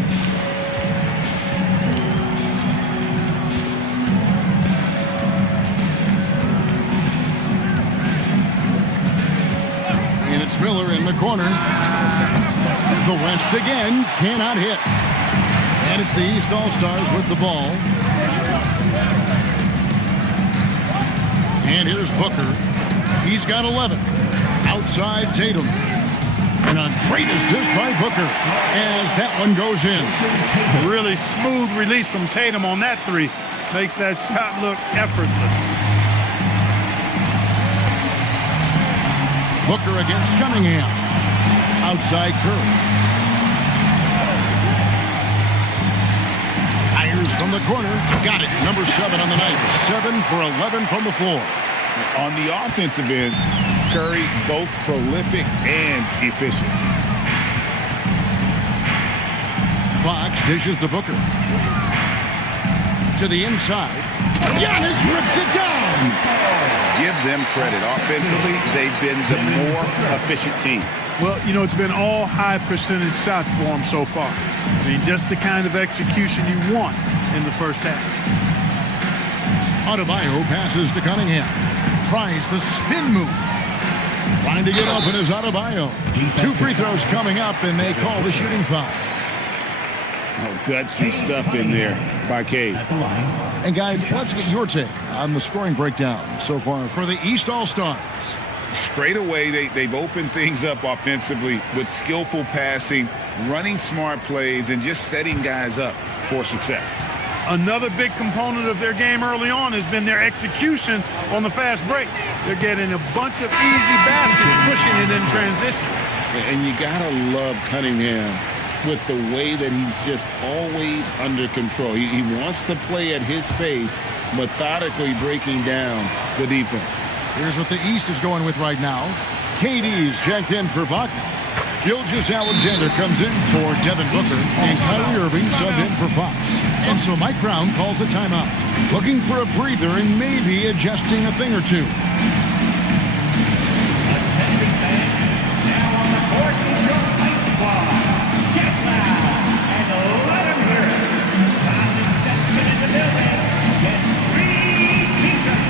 And it's Miller in the corner. The West again cannot hit. And it's the East All-Stars with the ball. And here's Booker. He's got 11. Outside Tatum. And a great assist by Booker as that one goes in. Really smooth release from Tatum on that three. Makes that shot look effortless. Booker against Cunningham. Outside Curry. Fires from the corner. Got it. Number 7 on the night. 7 for 11 from the floor. On the offensive end, Curry both prolific and efficient. Fox dishes to Booker. To the inside. Giannis rips it down. Give them credit. Offensively, they've been the more efficient team. Well, you know, it's been all high percentage shots for them so far. I mean, just the kind of execution you want in the first half. Adebayo passes to Cunningham. Tries the spin move. Trying to get open is Adebayo. 2 free throws coming up, and they call the shooting foul. Oh, gutsy stuff in there by Cade. And guys, let's get your take on the scoring breakdown so far for the East All-Stars. Straight away, they've opened things up offensively with skillful passing, running smart plays, and just setting guys up for success. Another big component of their game early on has been their execution on the fast break. They're getting a bunch of easy baskets, pushing it in transition. And you gotta love Cunningham with the way that he's just always under control. He wants to play at his pace, methodically breaking down the defense. Here's what the East is going with right now. KD's checked in for Wagner. Gilgeous-Alexander comes in for Devin Booker, and Kyrie Irving subbed in for Fox. And so Mike Brown calls a timeout, looking for a breather and maybe adjusting a thing or two. Attention fans, now on the court is your fight squad. Get loud and let them hear it. Thompson steps in the building. Get 3 Jesus.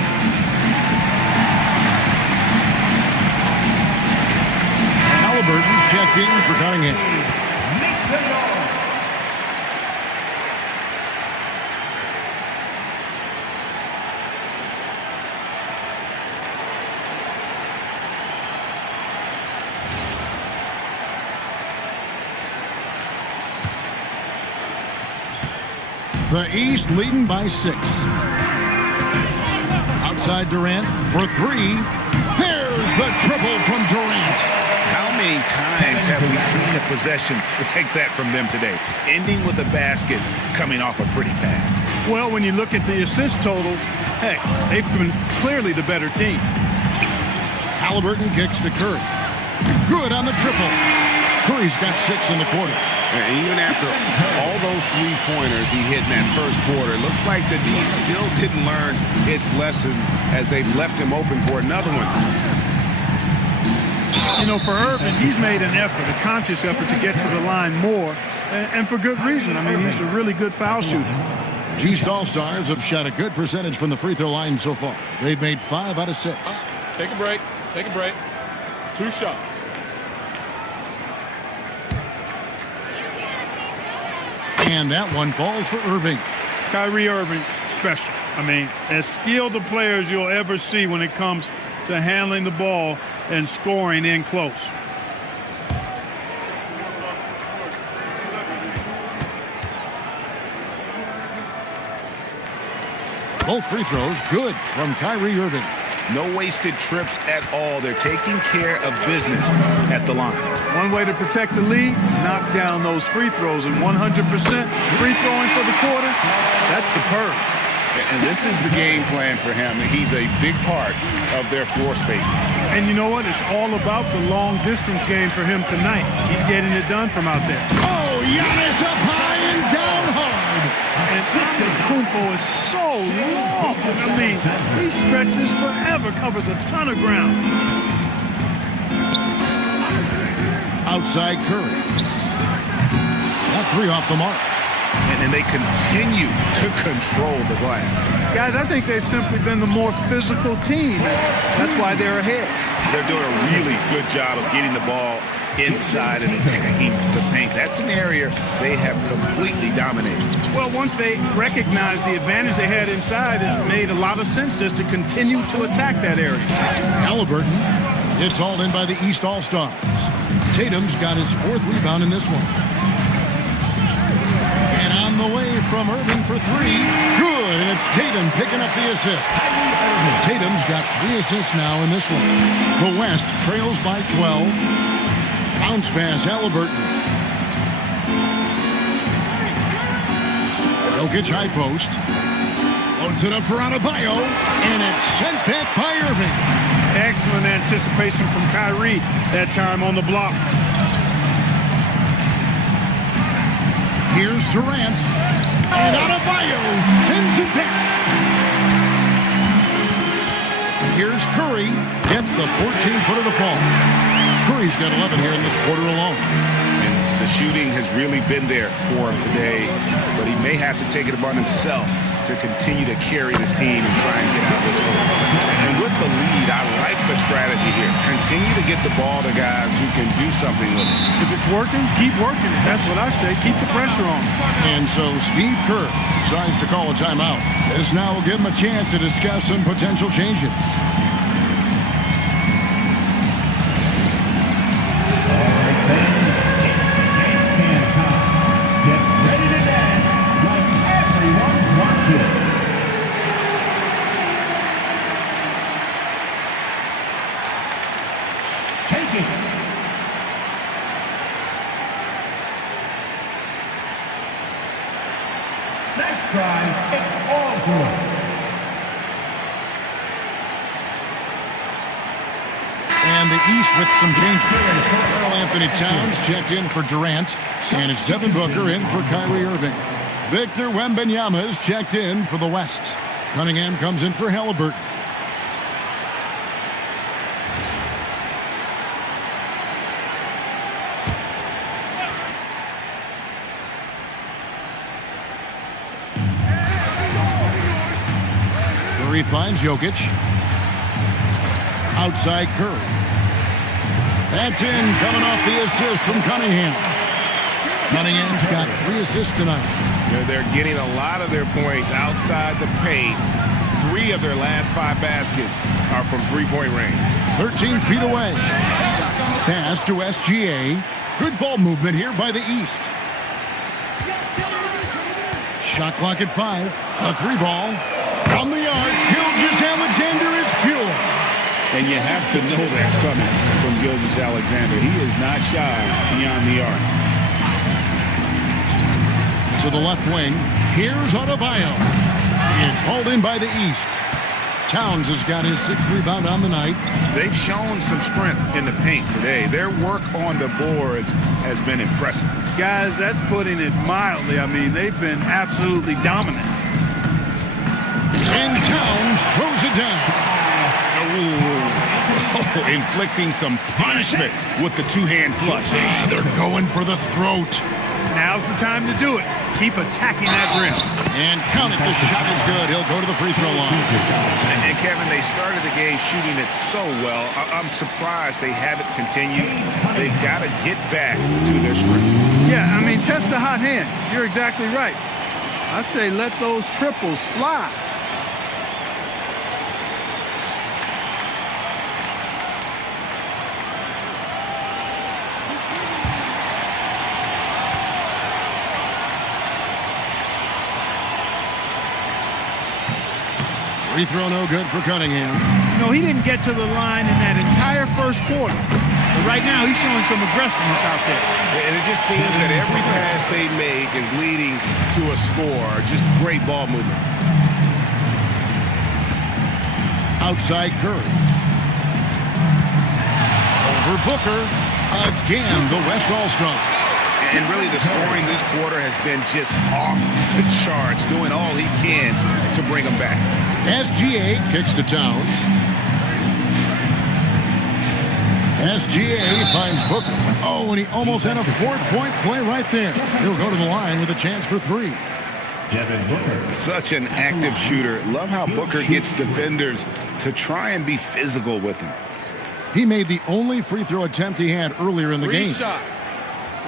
Halliburton's checked in for Cunningham. Makes the goal. The East leading by 6. Outside Durant for 3. There's the triple from Durant. How many times have we seen a possession like that from them today? Ending with a basket, coming off a pretty pass. Well, when you look at the assist totals, heck, they've been clearly the better team. Halliburton kicks to Curry. Good on the triple. Curry's got 6 in the quarter. And even after all those three-pointers he hit in that first quarter, it looks like the D still didn't learn its lesson as they've left him open for another one. You know, for Irvin, he's made an effort, a conscious effort to get to the line more, and for good reason. I mean, he's a really good foul shooter. East All-Stars have shot a good percentage from the free throw line so far. They've made 5 out of 6. Take a break. Take a break. 2 shots. And that one falls for Irving. Kyrie Irving, special. I mean, as skilled a player as you'll ever see when it comes to handling the ball and scoring in close. Both free throws good from Kyrie Irving. No wasted trips at all. They're taking care of business at the line. One way to protect the lead, knock down those free throws, and 100% free throwing for the quarter, that's superb. And this is the game plan for him. He's a big part of their floor spacing. And you know what? It's all about the long distance game for him tonight. He's getting it done from out there. Oh, Giannis up high and down hard. And Antetokounmpo is so long. I mean, he stretches forever, covers a ton of ground. Outside Curry. That 3 off the mark. And they continue to control the glass. Guys, I think they've simply been the more physical team. That's why they're ahead. They're doing a really good job of getting the ball inside and attacking the paint. That's an area they have completely dominated. Well, once they recognized the advantage they had inside, it made a lot of sense just to continue to attack that area. Halliburton. It's hauled in by the East All-Stars. Tatum's got his 4th rebound in this one. And on the way from Irving for 3. Good, and it's Tatum picking up the assist. Tatum's got 3 assists now in this one. The West trails by 12. Bounce pass, Halliburton. Jokic high post. Loads it up for Adebayo, and it's sent back by Irving. Excellent anticipation from Kyrie that time on the block. Here's Durant, and Adebayo sends it back. Here's Curry, gets the 14-footer to fall. Curry's got 11 here in this quarter alone. And the shooting has really been there for him today, but he may have to take it upon himself to continue to carry this team and try and get out this one. And with the lead, I like the strategy here. Continue to get the ball to guys who can do something with it. If it's working, keep working it. That's what I say. Keep the pressure on. And so Steve Kerr decides to call a timeout. This now will give him a chance to discuss some potential changes. Next drive, it's all good. And the East with some changes. Karl Anthony Towns checked in for Durant, and it's Devin Booker in for Kyrie Irving. Victor Wembanyama is checked in for the West. Cunningham comes in for Halliburton. Curry finds Jokic. Outside Curry. That's in, coming off the assist from Cunningham. Cunningham's got 3 assists tonight. They're getting a lot of their points outside the paint. 3 of their last 5 baskets are from three-point range. 13 feet away. Pass to SGA. Good ball movement here by the East. Shot clock at 5. A 3-ball. On the arc, Gilgeous-Alexander is pure. And you have to know that's coming from Gilgeous-Alexander. He is not shy beyond the arc. To the left wing, here's Adebayo. It's hauled in by the East. Towns has got his 6th rebound on the night. They've shown some strength in the paint today. Their work on the boards has been impressive. Guys, that's putting it mildly. I mean, they've been absolutely dominant. And Towns throws it down. Oh, inflicting some punishment with the two-hand flush. They're going for the throat. Now's the time to do it. Keep attacking that rim. And count it, the shot is good. He'll go to the free throw line. And Kevin, they started the game shooting it so well. I'm surprised they haven't continued. They've got to get back to their strength. Yeah, I mean, test the hot hand. You're exactly right. I say let those triples fly. Free throw no good for Cunningham. No, he didn't get to the line in that entire first quarter. But right now, he's showing some aggressiveness out there. And it just seems that every pass they make is leading to a score. Just great ball movement. Outside Curry. Over Booker. Again, the West All-Star. And really, the scoring this quarter has been just off the charts, doing all he can to bring them back. SGA kicks to Towns. SGA finds Booker. Oh, and he almost had a 4-point play right there. He'll go to the line with a chance for 3. Devin Booker. Such an active shooter. Love how Booker gets defenders to try and be physical with him. He made the only free throw attempt he had earlier in the game.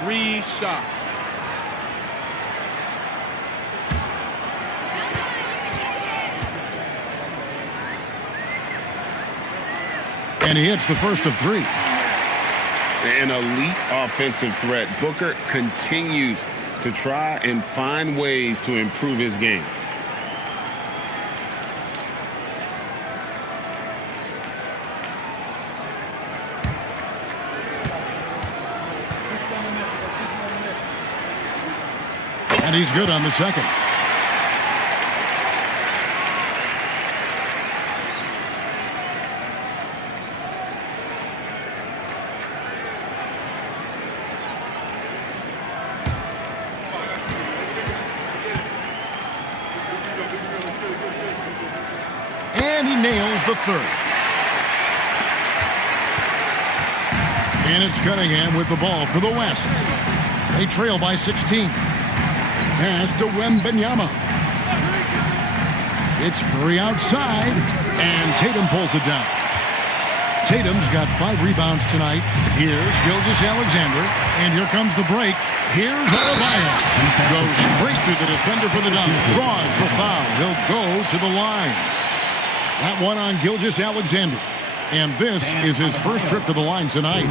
3 shots. And he hits the first of 3. An elite offensive threat. Booker continues to try and find ways to improve his game. And he's good on the second. And he nails the third. And it's Cunningham with the ball for the West. They trail by 16. Pass to Wembanyama. It's Curry outside, and Tatum pulls it down. Tatum's got 5 rebounds tonight. Here's Gilgeous-Alexander, and here comes the break. Here's Adebayo. Goes straight through the defender for the dunk. Draws the foul. He'll go to the line. That one on Gilgeous-Alexander. And this is his first trip to the line tonight.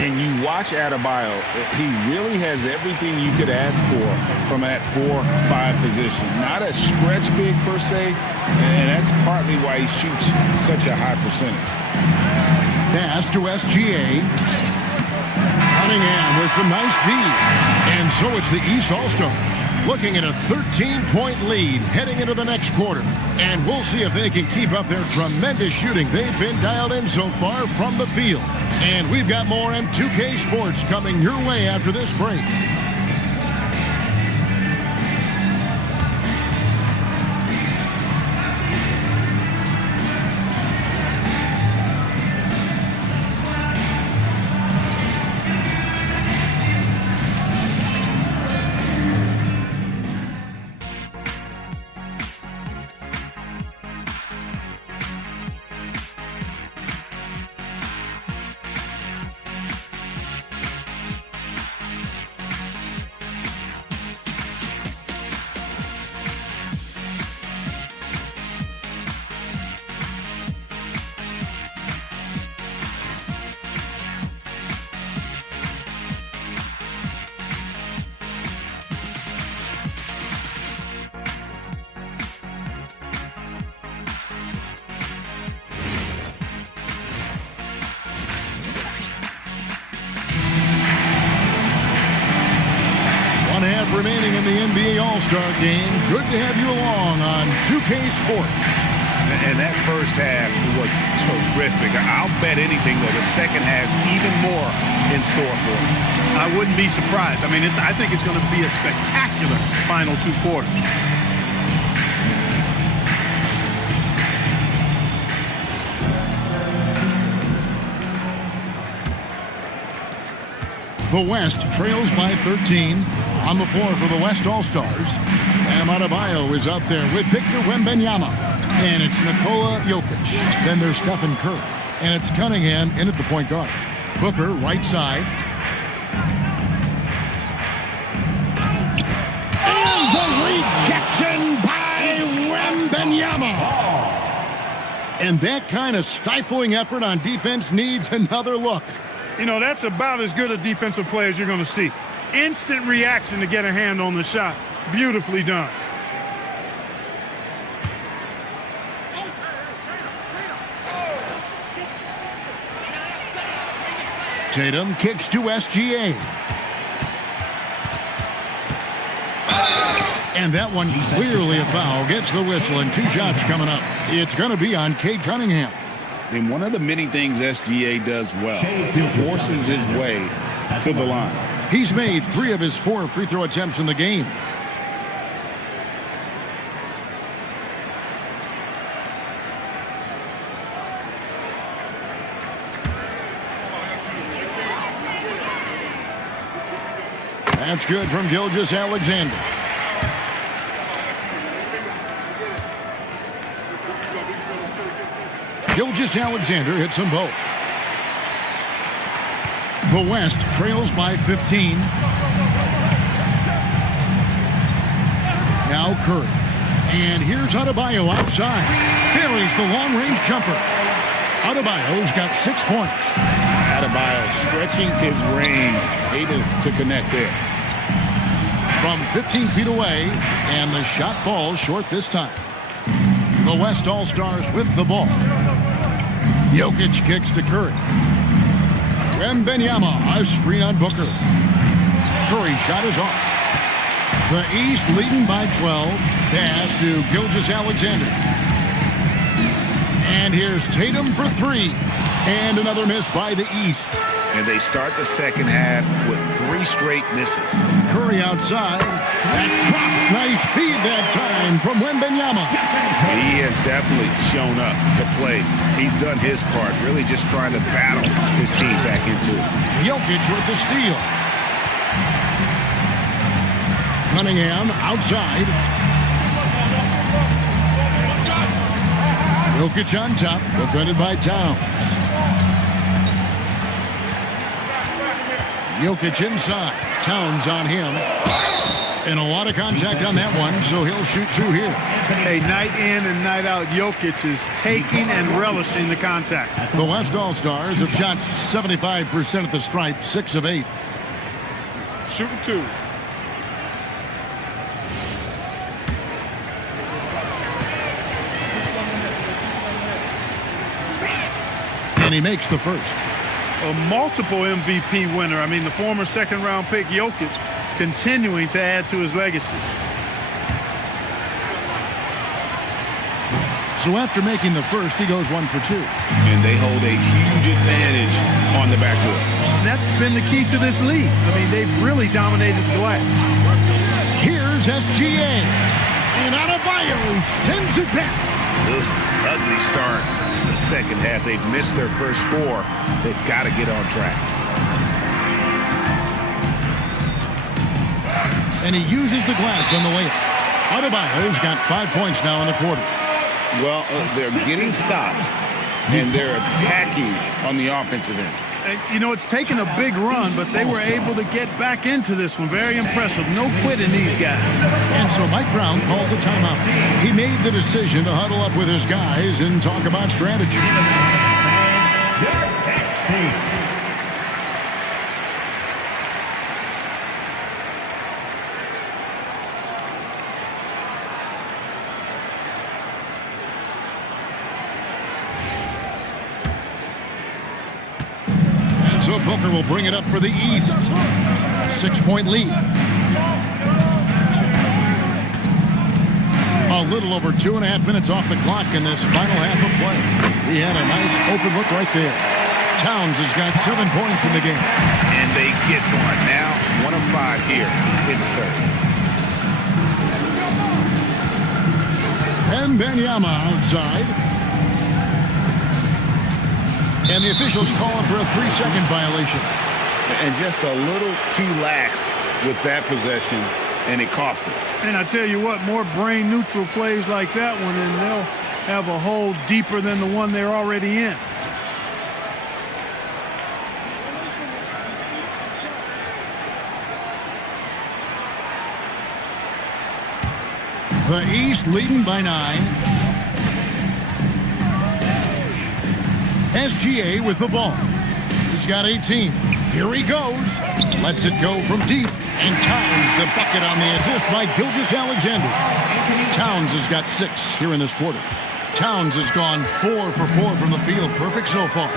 And you watch Adebayo, he really has everything you could ask for from that 4-5 position. Not a stretch big per se, and that's partly why he shoots such a high percentage. Pass to SGA. Cunningham with some nice D. And so it's the East All-Stars looking at a 13-point lead heading into the next quarter. And we'll see if they can keep up their tremendous shooting. They've been dialed in so far from the field. And we've got more M2K Sports coming your way after this break. half remaining in the NBA All-Star Game. Good to have you along on 2K Sports. And that first half was terrific. I'll bet anything, though, the second has even more in store for him. I wouldn't be surprised. I mean, I think it's going to be a spectacular final 2 quarters. The West trails by 13. On the floor for the West All-Stars, Bam Adebayo is out there with Victor Wembanyama. And it's Nikola Jokic. Then there's Stephen Curry. And it's Cunningham in at the point guard. Booker, right side. And the rejection by Wembanyama. And that kind of stifling effort on defense needs another look. You know, that's about as good a defensive play as you're going to see. Instant reaction to get a hand on the shot. Beautifully done. Tatum kicks to SGA. And that one clearly a foul. Gets the whistle and 2 shots coming up. It's going to be on Cade Cunningham. And one of the many things SGA does well, he forces his way to the line. He's made 3 of his 4 free throw attempts in the game. That's good from Gilgeous-Alexander. Gilgeous-Alexander hits them both. The West trails by 15. Now Curry. And here's Adebayo outside. Buries the long-range jumper. Adebayo's got 6 points. Adebayo stretching his range, able to connect there. From 15 feet away, and the shot falls short this time. The West All-Stars with the ball. Jokic kicks to Curry. Wembanyama, a screen on Booker. Curry shot is off. The East leading by 12. Pass to Gilgeous-Alexander. And here's Tatum for 3. And another miss by the East. And they start the second half with 3 straight misses. Curry outside. That drops. Nice feed that time from Wembanyama. He has definitely shown up to play. He's done his part, really just trying to battle his team back into it. Jokic with the steal. Cunningham outside. Jokic on top, defended by Towns. Jokic inside. Towns on him. And a lot of contact on that one, so he'll shoot 2 here. Hey, night in and night out, Jokic is taking and relishing the contact. The West All-Stars have shot 75% at the stripe, 6 of 8. Shooting 2. And he makes the first. A multiple MVP winner. I mean, the former second-round pick, Jokic, continuing to add to his legacy. So after making the first, he goes 1 for 2. And they hold a huge advantage on the backdoor. And that's been the key to this league. I mean, they've really dominated the glass. Here's SGA. And Adebayo sends it back. Ugly start to the second half. They've missed their first 4. They've got to get on track. And he uses the glass on the way up. Adebayo's got 5 points now in the quarter. Well, they're getting stops, and they're attacking on the offensive end. And, you know, it's taken a big run, but they were able to get back into this one. Very impressive. No quitting these guys. And so Mike Brown calls a timeout. He made the decision to huddle up with his guys and talk about strategy. So Booker will bring it up for the East. 6-point lead. A little over 2.5 minutes off the clock in this final half of play. He had a nice open look right there. Towns has got 7 points in the game. And they get one now. 1 of 5 here in the third. And Benyama outside. And the officials calling for a 3-second violation. And just a little too lax with that possession, and it cost him. And I tell you what, more brain-neutral plays like that one, and they'll have a hole deeper than the one they're already in. The East leading by 9. SGA with the ball. He's got 18. Here he goes. Lets it go from deep. And Towns the bucket on the assist by Gilgeous-Alexander. Towns has got 6 here in this quarter. Towns has gone 4 for 4 from the field. Perfect so far.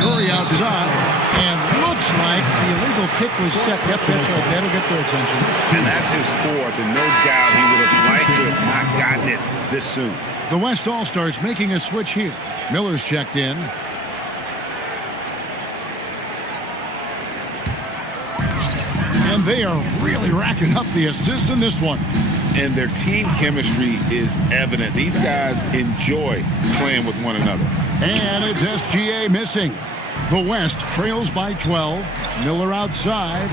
Curry outside. And looks like the illegal kick was set. Yep, that's right. That'll get their attention. And that's his 4th, and no doubt he would have liked to have not gotten it this soon. The West All-Stars making a switch here. Miller's checked in. And they are really racking up the assists in this one. And their team chemistry is evident. These guys enjoy playing with one another. And it's SGA missing. The West trails by 12. Miller outside.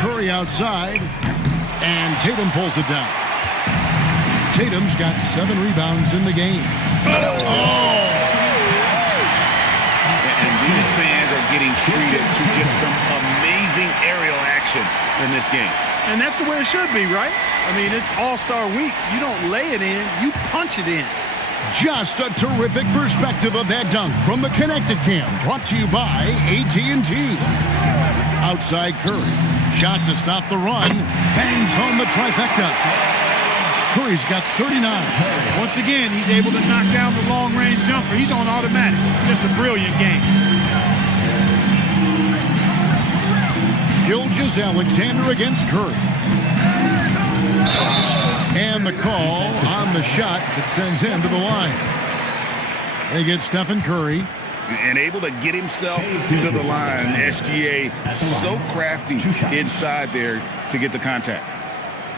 Curry outside. And Tatum pulls it down. Tatum's got 7 rebounds in the game. And these fans are getting treated to just some amazing aerial action in this game. And that's the way it should be, right? I mean, it's All-Star Week. You don't lay it in, you punch it in. Just a terrific perspective of that dunk from the Connected Cam, brought to you by AT&T. Outside Curry, shot to stop the run, bangs home the trifecta. Curry's got 39. Once again, he's able to knock down the long-range jumper. He's on automatic. Just a brilliant game. Gilgeous-Alexander against Curry. And the call on the shot that sends him to the line. They get Stephen Curry. And able to get himself to the line. SGA so crafty inside there to get the contact.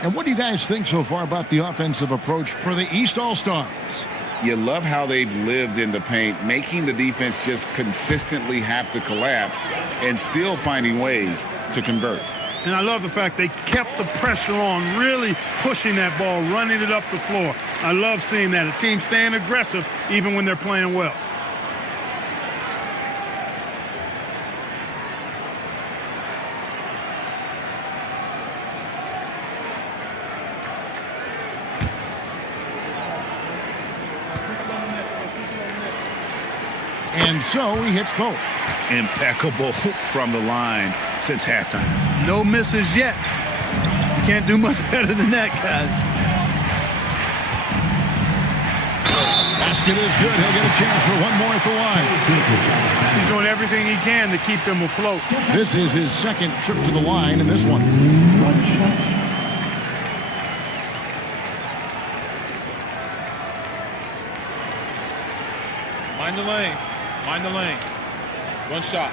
And what do you guys think so far about the offensive approach for the East All-Stars? You love how they've lived in the paint, making the defense just consistently have to collapse and still finding ways to convert. And I love the fact they kept the pressure on, really pushing that ball, running it up the floor. I love seeing that. A team staying aggressive even when they're playing well. And so he hits both. Impeccable from the line since halftime. No misses yet. You can't do much better than that, guys. Basket is good. He'll get a chance for one more at the line. He's doing everything he can to keep them afloat. This is his 2nd trip to the line in this one. Mind the lanes. Mind the lanes. One shot.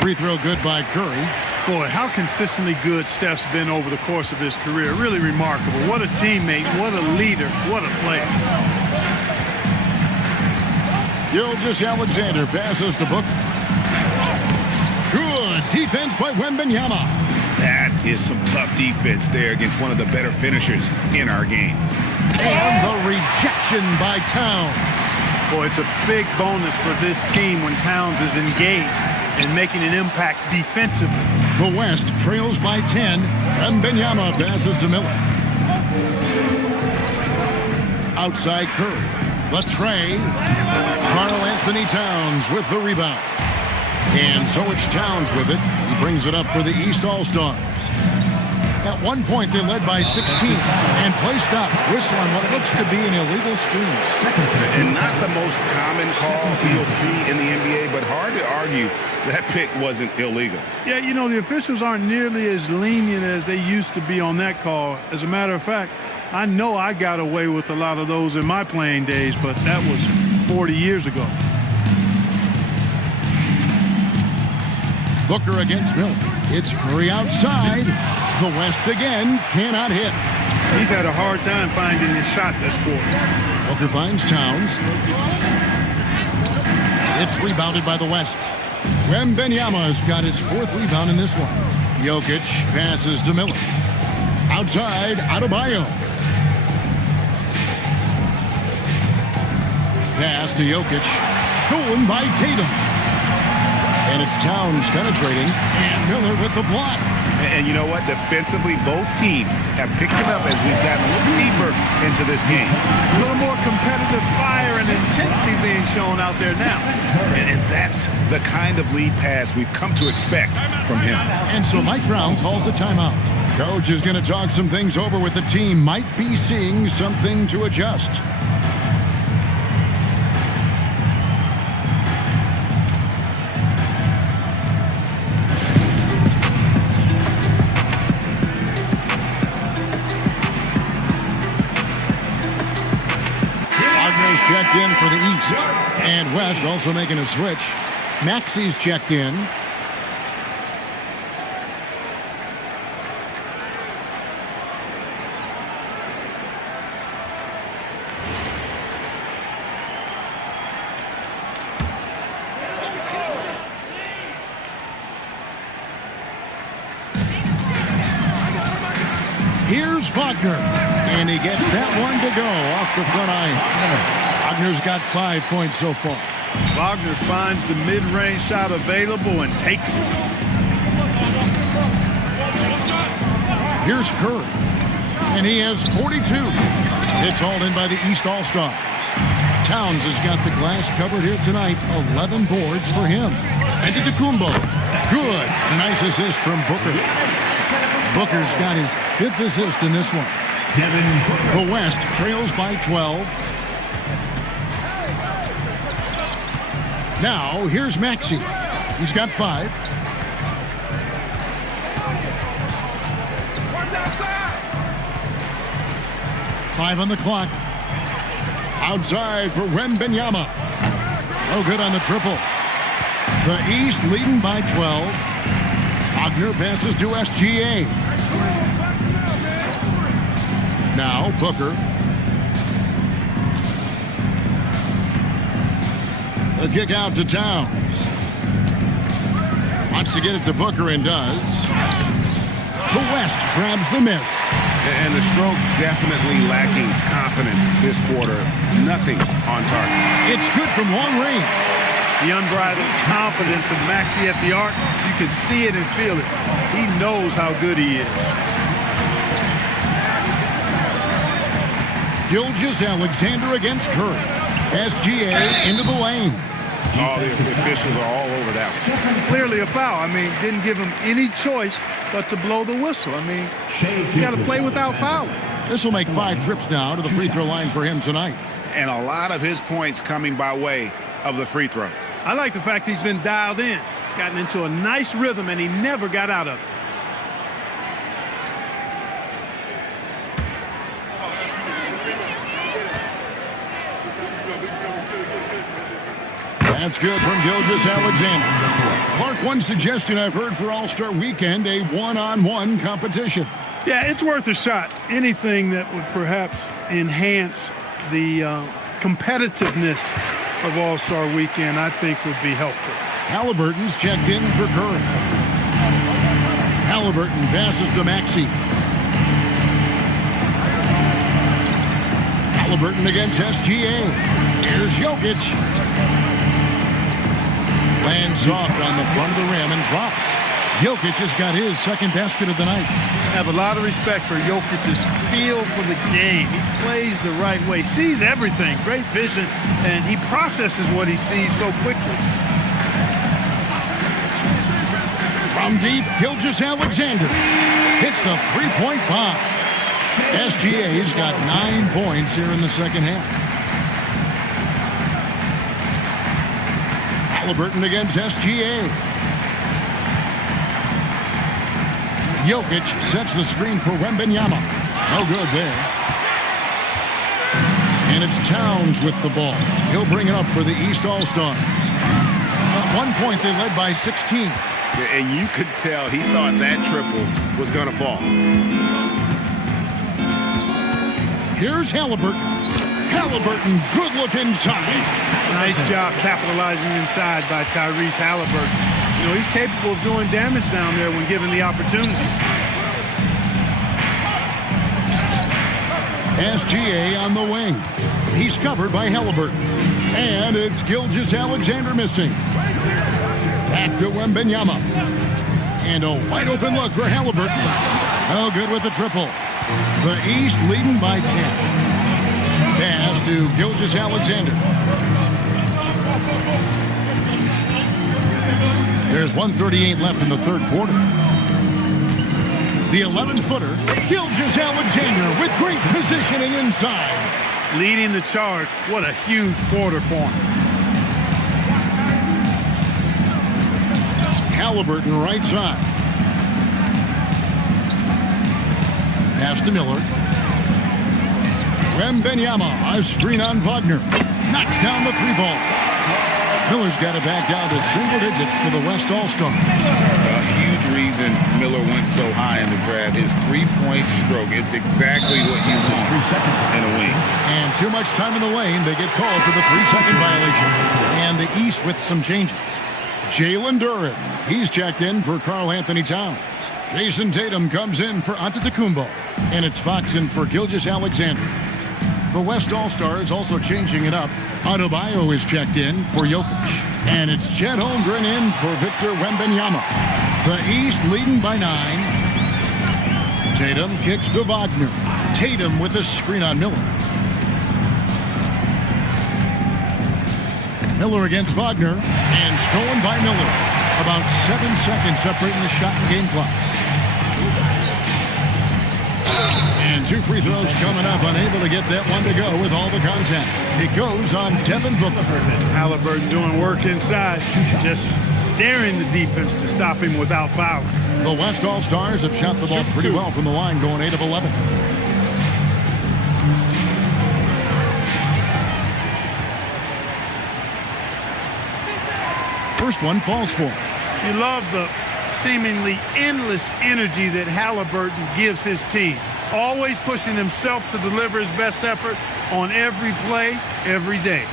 Free throw good by Curry. Boy, how consistently good Steph's been over the course of his career. Really remarkable. What a teammate, what a leader, what a player. Gilgeous-Alexander passes to Booker. Good defense by Wembanyama. That is some tough defense there against one of the better finishers in our game. And the rejection by Towns. Boy, it's a big bonus for this team when Towns is engaged and making an impact defensively. The West trails by 10, and Wembanyama passes to Miller. Outside Curry. The tray. Karl Anthony Towns with the rebound. And so it's Towns with it. He brings it up for the East All-Stars. At one point, they led by 16. And play stops. Whistle on what looks to be an illegal screen. And not the most common call you'll see in the NBA, but hard to argue that pick wasn't illegal. Yeah, you know, the officials aren't nearly as lenient as they used to be on that call. As a matter of fact, I know I got away with a lot of those in my playing days, but that was 40 years ago. Booker against Miller. It's Curry outside. The West again cannot hit. He's had a hard time finding his shot this quarter. Booker finds Towns. It's rebounded by the West. Wembanyama's got his 4th rebound in this one. Jokic passes to Miller. Outside, Adebayo. Pass to Jokic. Stolen by Tatum. And it's Towns penetrating. And Miller with the block. And you know what? Defensively, both teams have picked it up as we've gotten a little deeper into this game. A little more competitive fire and intensity being shown out there now. And that's the kind of lead pass we've come to expect from him. And so Mike Brown calls a timeout. Coach is going to talk some things over with the team. Might be seeing something to adjust. Checked in for the East. And West also making a switch. Maxi's checked in. Here's Wagner. And he gets that one to go off the front iron. Wagner's got 5 points so far. Wagner finds the mid-range shot available and takes it. Here's Curry. And he has 42. It's hauled in by the East All-Stars. Towns has got the glass covered here tonight. 11 boards for him. And to Kumbo. Good. Nice assist from Booker. Booker's got his 5th assist in this one. The West trails by 12. Now, here's Maxey. He's got 5. Five on the clock. Outside for Wembanyama. Oh, good on the triple. The East leading by 12. Wagner passes to SGA. Now, Booker. The kick out to Towns. Wants to get it to Booker and does. The West grabs the miss. And the stroke definitely lacking confidence this quarter. Nothing on target. It's good from long range. The unbridled confidence of Maxey at the arc, you can see it and feel it. He knows how good he is. Gilgeous-Alexander against Curry. SGA into the lane. Oh, the officials are all over that one. Clearly a foul. I mean, didn't give him any choice but to blow the whistle. I mean, you got to play without fouling. This will make 5 trips now to the free throw line for him tonight. And a lot of his points coming by way of the free throw. I like the fact he's been dialed in. He's gotten into a nice rhythm, and he never got out of it. That's good from Gilgeous-Alexander. Clark, one suggestion I've heard for All-Star Weekend, a one-on-one competition. Yeah, it's worth a shot. Anything that would perhaps enhance the competitiveness of All-Star Weekend, I think would be helpful. Halliburton's checked in for Curry. Halliburton passes to Maxey. Halliburton against SGA. Here's Jokic. Lands soft on the front of the rim and drops. Jokic has got his 2nd basket of the night. I have a lot of respect for Jokic's feel for the game. He plays the right way, sees everything, great vision, and he processes what he sees so quickly. From deep, Gilgeous-Alexander. hits the three-point bomb. SGA's got 9 points here in the second half. Halliburton against SGA. Jokic sets the screen for Wembanyama. No good there. And it's Towns with the ball. He'll bring it up for the East All-Stars. At one point, they led by 16. And you could tell he thought that triple was going to fall. Here's Halliburton. Halliburton, good look inside. Nice job capitalizing inside by Tyrese Halliburton. You know, he's capable of doing damage down there when given the opportunity. SGA on the wing. He's covered by Halliburton. And it's Gilgeous-Alexander missing. Back to Wembanyama. And a wide open look for Halliburton. Oh, good with the triple. The East leading by 10. Pass to Gilgeous-Alexander. There's 1:38 left in the third quarter. The 11-footer, Gilgeous-Alexander with great positioning inside. Leading the charge. What a huge quarter for him. Halliburton right side. Pass to Miller. Wembanyama, a screen on Wagner. Knocks down the three ball. Miller's got it back down to single digits for the West All-Stars. A huge reason Miller went so high in the draft. His three-point stroke. It's exactly what you want in a wing. And too much time in the lane. They get called for the 3-second violation. And the East with some changes. Jalen Duren. He's checked in for Karl Anthony Towns. Jason Tatum comes in for Antetokounmpo. And it's Fox in for Gilgeous-Alexander. The West All-Stars also changing it up. Adebayo is checked in for Jokic. And it's Chet Holmgren in for Victor Wembanyama. The East leading by 9. Tatum kicks to Wagner. Tatum with a screen on Miller. Miller against Wagner. And stolen by Miller. About 7 seconds separating the shot and game clocks. And 2 free throws coming up. Unable to get that one to go with all the contact. It goes on Devin Booker. Halliburton doing work inside. Just daring the defense to stop him without fouling. The West All-Stars have shot the ball pretty well from the line, going 8 of 11. First one falls for him. You love the seemingly endless energy that Halliburton gives his team. Always pushing himself to deliver his best effort on every play, every day.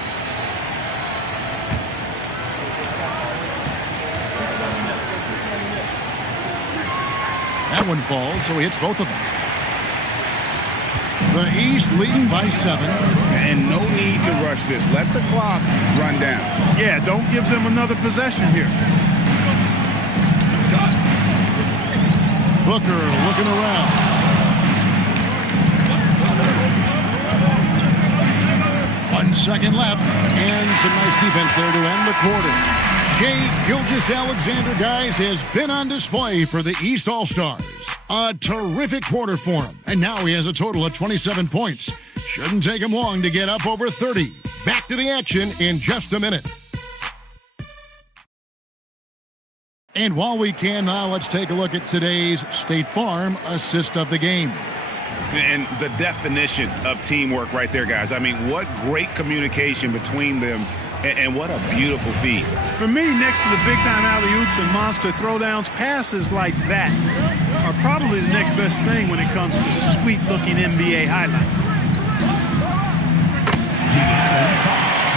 That one falls, so he hits both of them. The East leading by 7. And no need to rush this. Let the clock run down. Yeah, don't give them another possession here. Booker looking around. 1 second left, and some nice defense there to end the quarter. Shai Gilgeous-Alexander, guys, has been on display for the East All-Stars. A terrific quarter for him, and now he has a total of 27 points. Shouldn't take him long to get up over 30. Back to the action in just a minute. And while we can now, let's take a look at today's State Farm assist of the game. And the definition of teamwork right there, guys. I mean, what great communication between them, and what a beautiful feed. For me, next to the big-time alley-oops and monster throwdowns, passes like that are probably the next best thing when it comes to sweet-looking NBA highlights.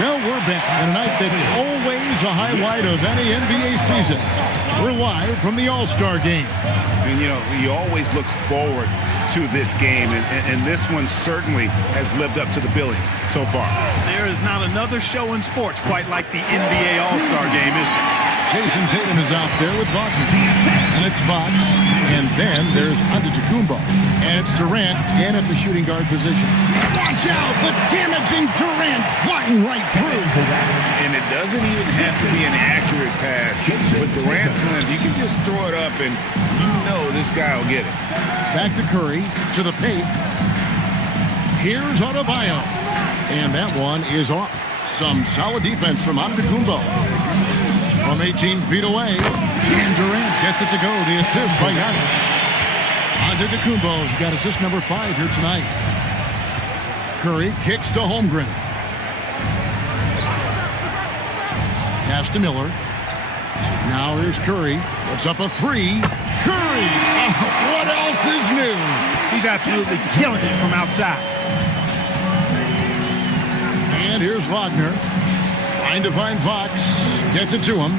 Well, we're back on a night that's always a highlight of any NBA season. We're live from the All-Star Game. And, you know, you always look forward to this game, and this one certainly has lived up to the billing so far. There is not another show in sports quite like the NBA All-Star Game, is there? Jason Tatum is out there with Wagner. And it's Fox. And then there's Antetokounmpo. And it's Durant in at the shooting guard position. Watch out! The damaging Durant flying right through. And it doesn't even have to be an accurate pass. With Durant's length, you can just throw it up and you know this guy will get it. Back to Curry, to the paint. Here's Adebayo. And that one is off. Some solid defense from Antetokounmpo. From 18 feet away, and Durant gets it to go. The assist by Giannis. Antetokounmpo's got assist number 5 here tonight. Curry kicks to Holmgren. Pass to Miller. Now here's Curry. Puts up a 3. Curry! What else is new? He's absolutely killing it from outside. And here's Wagner. Trying to find Fox. Gets it to him.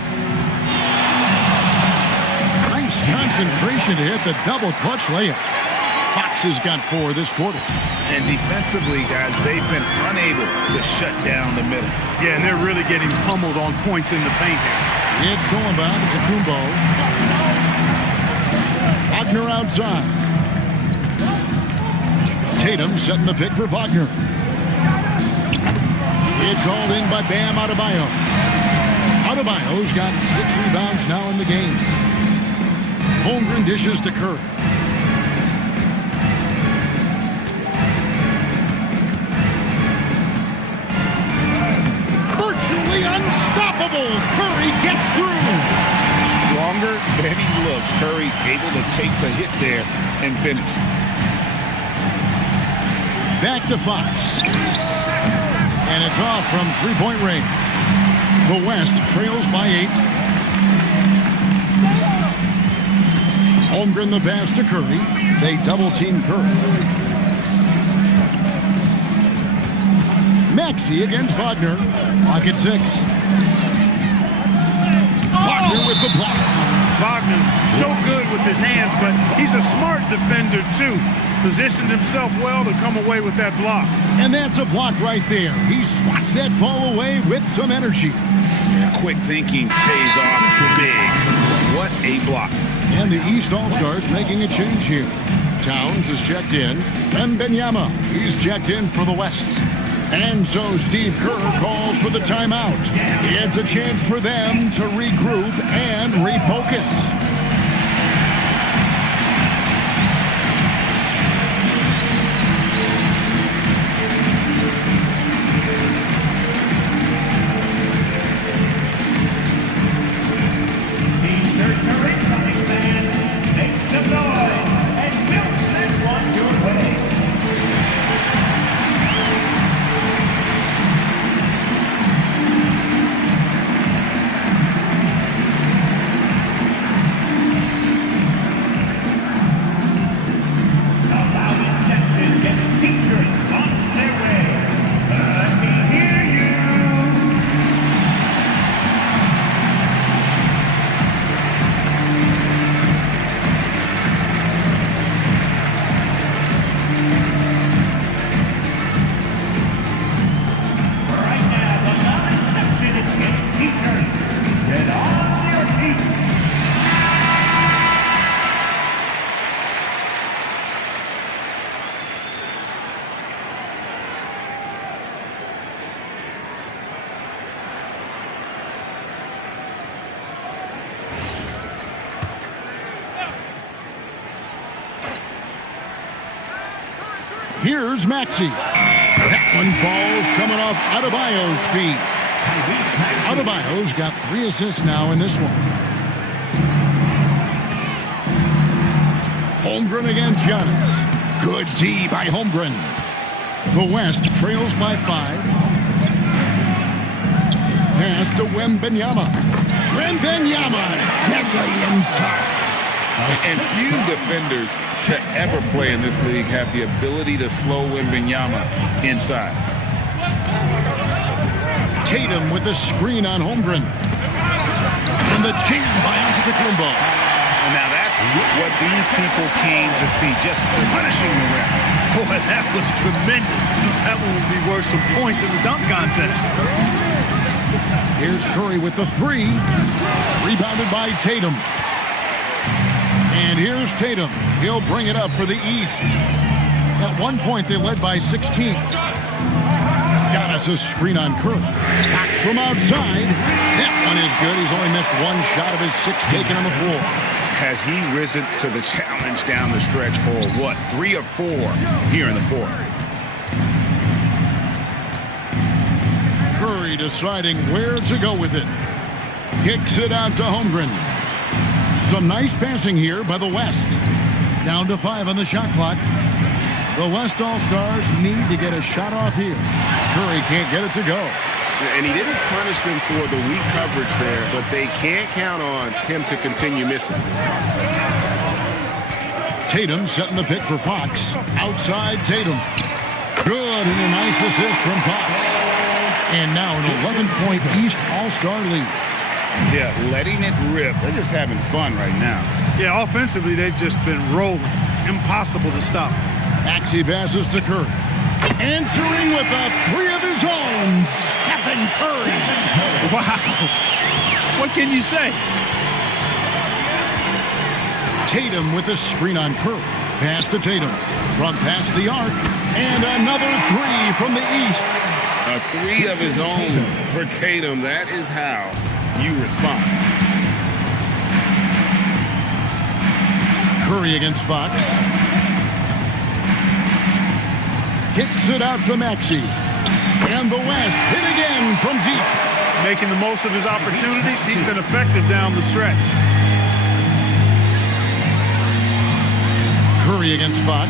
Nice concentration to hit the double clutch layup. Fox has got 4 this quarter. And defensively, guys, they've been unable to shut down the middle. Yeah, and they're really getting pummeled on points in the paint here. It's going back to Kumbo. Wagner outside. Tatum setting the pick for Wagner. It's hauled in by Bam Adebayo. Adebayo's got 6 rebounds now in the game. Holmgren dishes to Curry. Virtually unstoppable. Curry gets through. Stronger than he looks. Curry able to take the hit there and finish. Back to Fox. And it's off from three-point range. The West trails by 8. Holmgren the pass to Curry. They double-team Curry. Maxey against Wagner. Clock at 6. Wagner with the block. Wagner, so good with his hands, but he's a smart defender, too. Positioned himself well to come away with that block. And that's a block right there. He swats that ball away with some energy. Quick thinking pays off big. What a block. And the East All-Stars making a change here. Towns is checked in. Wembanyama, he's checked in for the West. And so Steve Kerr calls for the timeout. It's a chance for them to regroup and refocus. T-shirts are incoming, fans. Make some noise, and we'll send one your way. The loudest section gets T-shirts launched their way. Let me hear you. Right now, the loudest section is getting T-shirts. Get on your feet. Here's Maxey. That one falls coming off Adebayo's feet. Adebayo's got 3 assists now in this one. Holmgren against Giannis. Good D by Holmgren. The West trails by 5. Pass to Wembanyama. Wembanyama deadly inside. And few defenders to ever play in this league have the ability to slow Wembanyama inside. Tatum with the screen on Holmgren. And the jam by Antetokounmpo. And now that's what these people came to see, just punishing the ref. Boy, that was tremendous. That one would be worth some points in the dunk contest. Here's Curry with the 3. Rebounded by Tatum. And here's Tatum. He'll bring it up for the East. At one point, they led by 16. Giannis' screen on Curry. Back from outside. That one is good. He's only missed one shot of his 6 taken on the floor. Has he risen to the challenge down the stretch, or what? 3 of 4 here in the fourth. Curry deciding where to go with it. Kicks it out to Holmgren. Some nice passing here by the West. Down to 5 on the shot clock. The West All-Stars need to get a shot off here. Curry can't get it to go. And he didn't punish them for the weak coverage there, but they can't count on him to continue missing. Tatum setting the pick for Fox. Outside Tatum. Good, and a nice assist from Fox. And now an 11-point East All-Star lead. Yeah, letting it rip. They're just having fun right now. Yeah, offensively, they've just been rolling. Impossible to stop. Maxey passes to Curry. Answering with a 3 of his own. Stephen Curry. Wow. What can you say? Tatum with a screen on Curry. Pass to Tatum. Front past the arc. And another 3 from the East. A 3 of his own for Tatum. That is how you respond. Curry against Fox. Kicks it out to Maxey. And the West hit again from deep. Making the most of his opportunities. He's been effective down the stretch. Curry against Fox.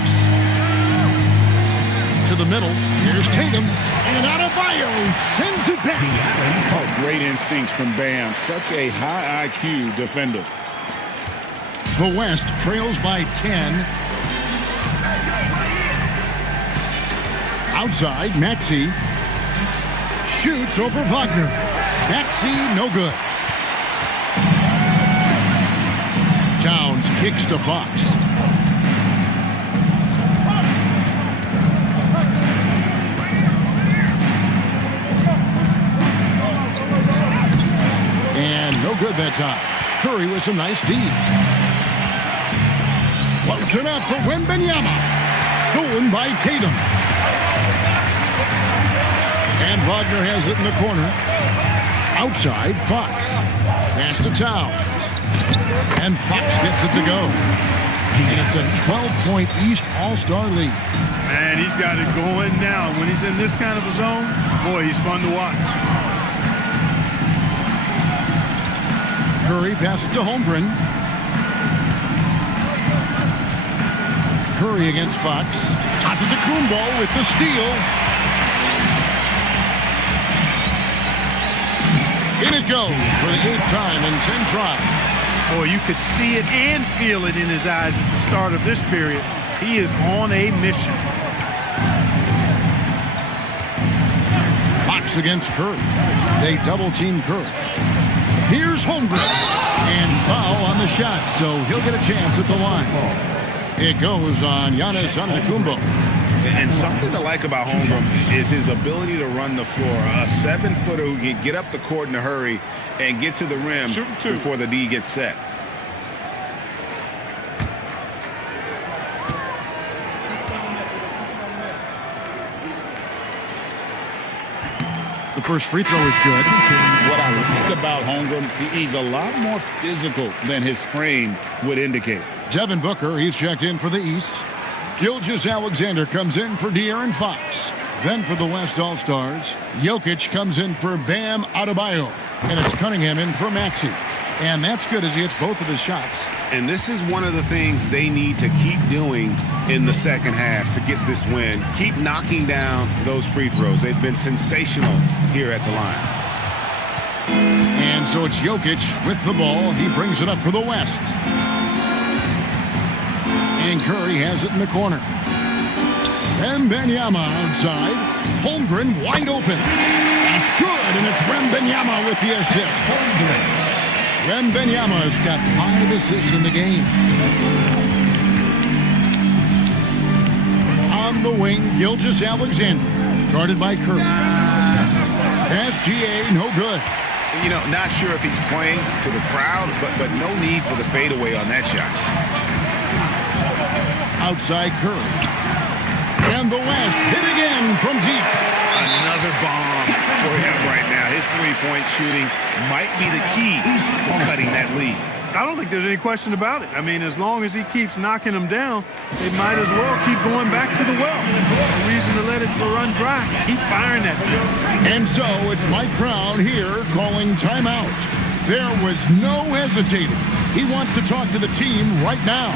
To the middle. Here's Tatum. And Adebayo sends it back. Oh, great instincts from Bam. Such a high IQ defender. The West trails by 10. Outside, Maxey shoots over Wagner. Maxey, no good. Towns kicks to Fox. And no good that time. Curry with some nice D. Floats it up for Wembanyama. Stolen by Tatum. And Wagner has it in the corner. Outside, Fox. Pass to Towns. And Fox gets it to go. And it's a 12-point East All-Star lead. Man, he's got it going now. When he's in this kind of a zone, boy, he's fun to watch. Curry passes to Holmgren. Curry against Fox. Antetokounmpo with the steal. In it goes for the 8th time in 10 tries. Boy, you could see it and feel it in his eyes at the start of this period. He is on a mission. Fox against Curry. They double-team Curry. Here's Holmgren. And foul on the shot, so he'll get a chance at the line. It goes on Giannis Antetokounmpo. And something to like about Holmgren is his ability to run the floor. A 7-footer who can get up the court in a hurry and get to the rim before the D gets set. The first free throw is good. What I like about Holmgren, he's a lot more physical than his frame would indicate. Devin Booker, he's checked in for the East. Gilgeous-Alexander comes in for De'Aaron Fox. Then for the West All-Stars, Jokic comes in for Bam Adebayo. And it's Cunningham in for Maxey. And that's good as he hits both of his shots. And this is one of the things they need to keep doing in the second half to get this win. Keep knocking down those free throws. They've been sensational here at the line. And so it's Jokic with the ball. He brings it up for the West. And Curry has it in the corner. Wembanyama outside. Holmgren wide open. That's good, and it's Wembanyama with the assist. Wembanyama's got 5 assists in the game. On the wing, Gilgeous-Alexander, guarded by Curry. SGA, no good. You know, not sure if he's playing to the crowd, but no need for the fadeaway on that shot. Outside Curry. And the West hit again from deep. Another bomb for him right now. His three-point shooting might be the key to cutting that lead. I don't think there's any question about it. I mean, as long as he keeps knocking them down, they might as well keep going back to the well. No reason to let it run dry. Keep firing that thing. And so it's Mike Brown here calling timeout. There was no hesitating. He wants to talk to the team right now.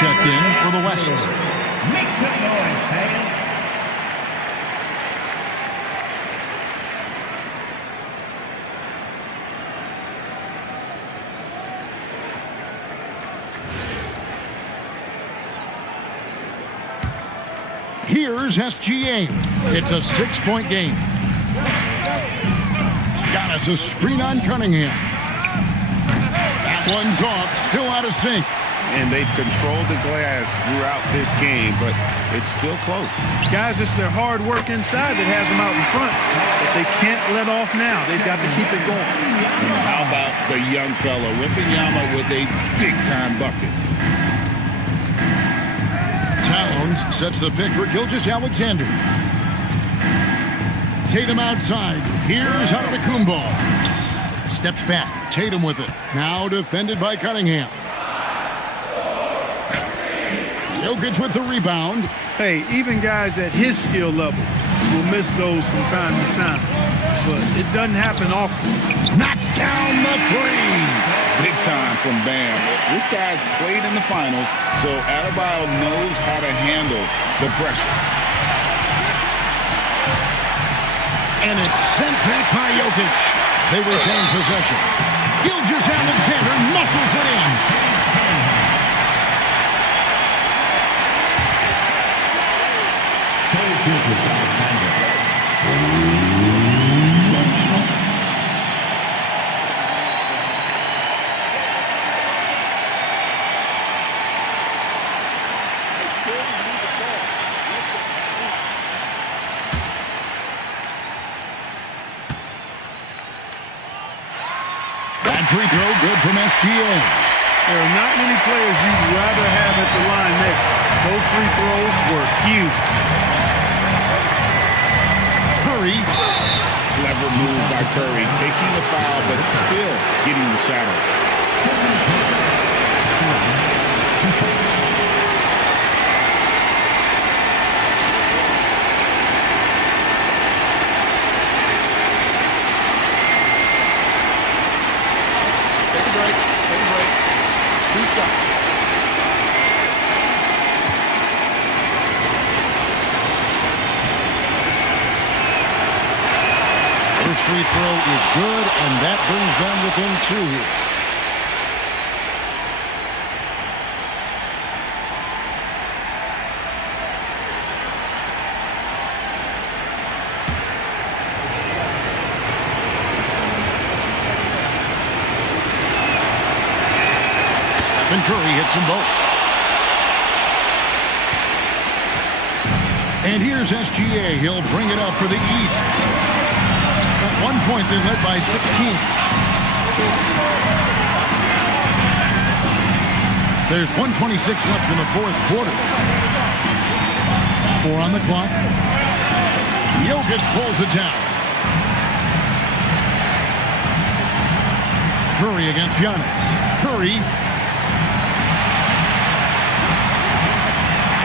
Checked in for the West. Make some noise, fans. Here's SGA. It's a 6-point game. Giannis a screen on Cunningham. That one's off, still out of sync. And they've controlled the glass throughout this game, but it's still close. Guys, it's their hard work inside that has them out in front. But they can't let off now. They've got to keep it going. And how about the young fella, Wembanyama with a big-time bucket. Towns sets the pick for Gilgeous-Alexander. Tatum outside. Here's Antetokounmpo. Steps back. Tatum with it. Now defended by Cunningham. Jokic with the rebound. Hey, even guys at his skill level will miss those from time to time. But it doesn't happen often. Knocks down the three. Big time from Bam. This guy's played in the finals, so Adebayo knows how to handle the pressure. And it's sent back by Jokic. They retain possession. Gilgeous-Alexander muscles it in. That free throw good from SGA. There are not many players you'd rather have at the line there. Those free throws were huge. Curry. Clever move by Curry, taking the foul, but still getting the shadow. Take a break. 2 shots. First free throw is good, and that brings them within 2 here. Stephen Curry hits them both. And here's SGA. He'll bring it up for the East. At one point, they led by 16. There's 1:26 left in the fourth quarter. 4 on the clock. Jokic pulls it down. Curry against Giannis. Curry.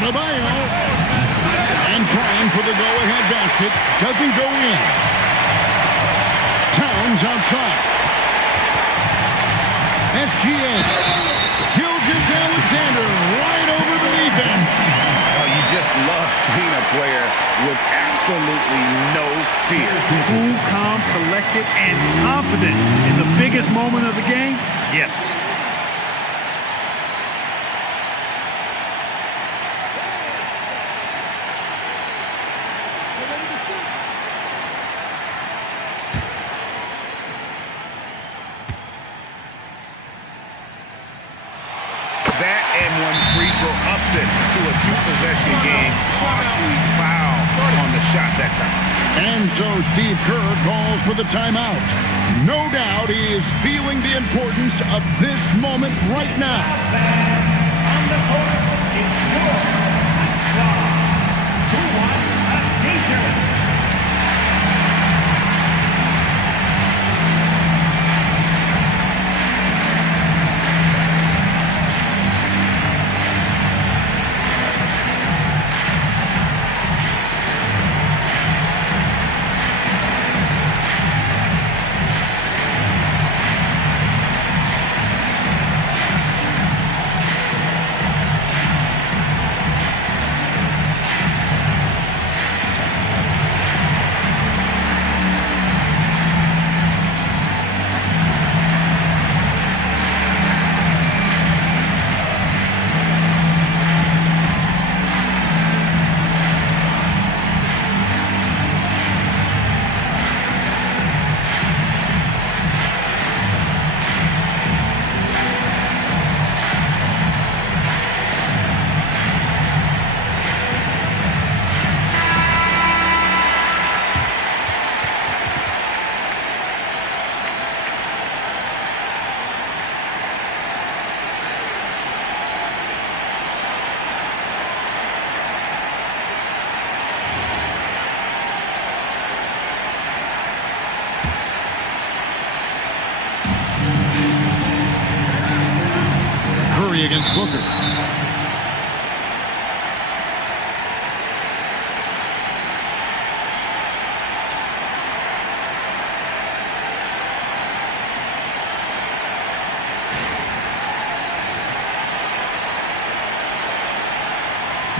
Adebayo. And trying for the go-ahead basket. Doesn't go in. Towns outside. SGA. Gilgeous-Alexander right over the defense. Oh, you just love seeing a player with absolutely no fear. Cool, calm, collected, and confident in the biggest moment of the game? Yes. That and one free throw ups it to a two-possession game. Costly foul on the shot that time. And so Steve Kerr calls for the timeout. No doubt he is feeling the importance of this moment right now. On the court, it's your squad. Who wants a t-shirt? Against Booker.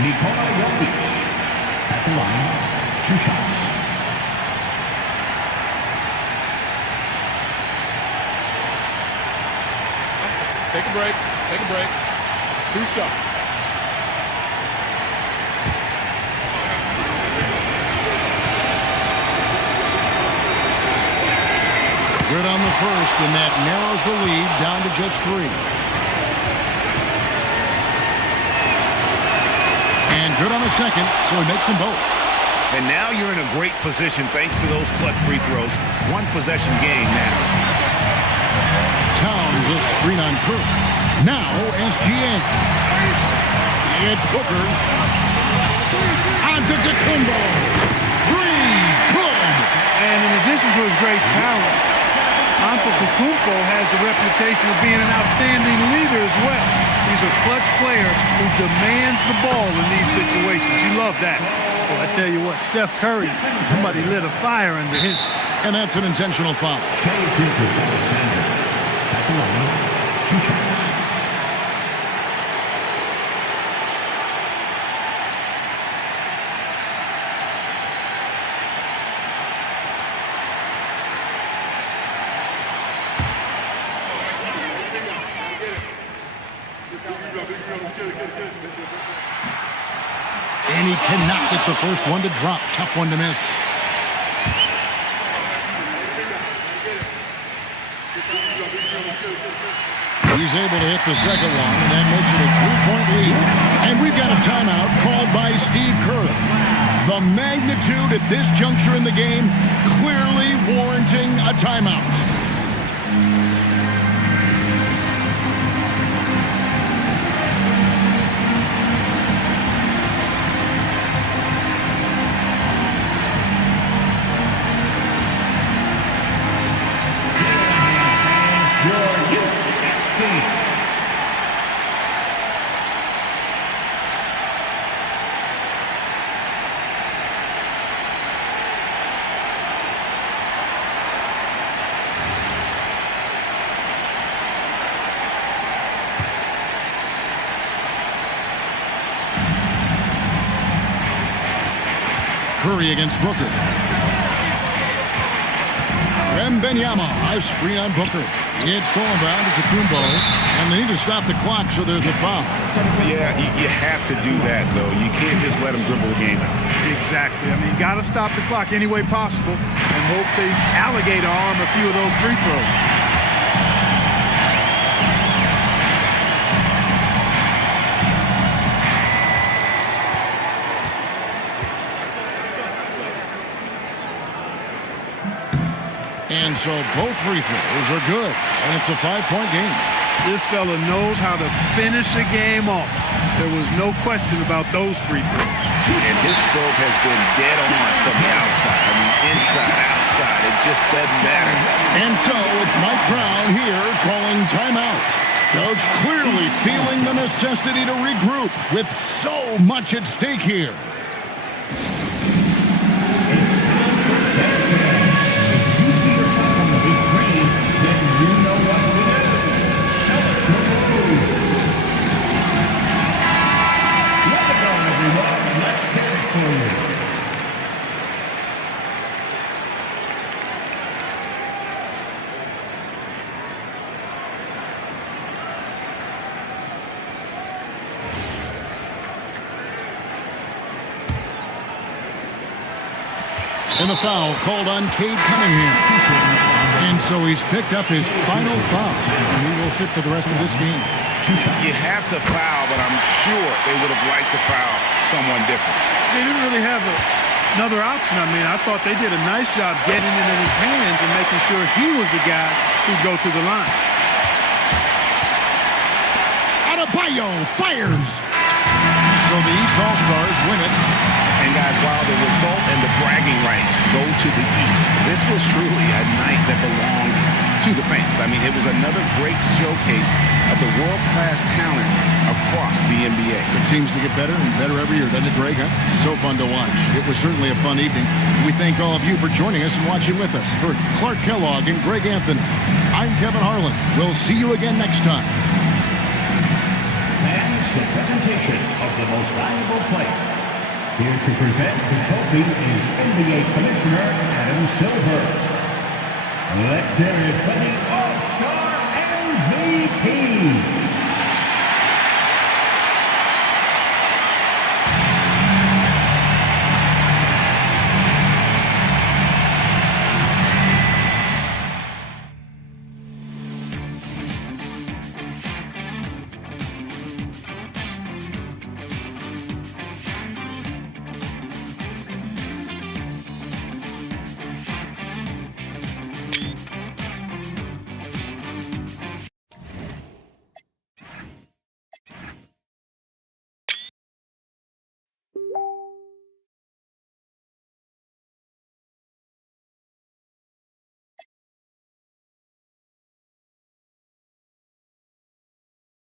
Nikola Jokic at the line, 2 shots. Take a break. Take a break. 2 shots. Good on the first, and that narrows the lead down to just 3. And good on the second, so he makes them both. And now you're in a great position thanks to those clutch free throws. One possession game now. Towns a screen on Kerr. Now SGA. It's Booker. Antetokounmpo. 3. Good. And in addition to his great talent, Antetokounmpo has the reputation of being an outstanding leader as well. He's a clutch player who demands the ball in these situations. You love that. Well, I tell you what, Steph Curry, somebody lit a fire under him. And that's an intentional foul. Gilgeous-Alexander at the line, 2 shots. And he cannot get the first one to drop. Tough one to miss. He's able to hit the second one, and that makes it a 3-point lead. And we've got a timeout called by Steve Kerr. The magnitude at this juncture in the game clearly warranting a timeout. Curry against Booker. Wembanyama, a screen on Booker. He had stolen down to Kumbo, and they need to stop the clock, so there's a foul. Yeah, you have to do that, though. You can't just let them dribble the game out. Exactly. I mean, got to stop the clock any way possible and hope they alligator arm a few of those free throws. And so both free throws are good, and it's a 5-point game. This fella knows how to finish a game off. There was no question about those free throws. And his stroke has been dead on from the outside. I mean, inside, outside. It just doesn't matter. And so it's Mike Brown here calling timeout. Coach clearly feeling the necessity to regroup with so much at stake here. And the foul called on Cade Cunningham. And so he's picked up his final foul. And he will sit for the rest of this game. You have to foul, but I'm sure they would have liked to foul someone different. They didn't really have another option. I mean, I thought they did a nice job getting it in his hands and making sure he was the guy who'd go to the line. Adebayo fires. So the East All-Stars win it. And guys, while the result and the bragging rights go to the East, this was truly a night that belonged to the fans. I mean, it was another great showcase of the world-class talent across the NBA. It seems to get better and better every year, doesn't it, Greg? Huh? So fun to watch. It was certainly a fun evening. We thank all of you for joining us and watching with us. For Clark Kellogg and Greg Anthony, I'm Kevin Harlan. We'll see you again next time. Fans, the presentation of the most valuable player. Here to present the trophy is NBA Commissioner Adam Silver. Let's hear it for the All-Star MVP.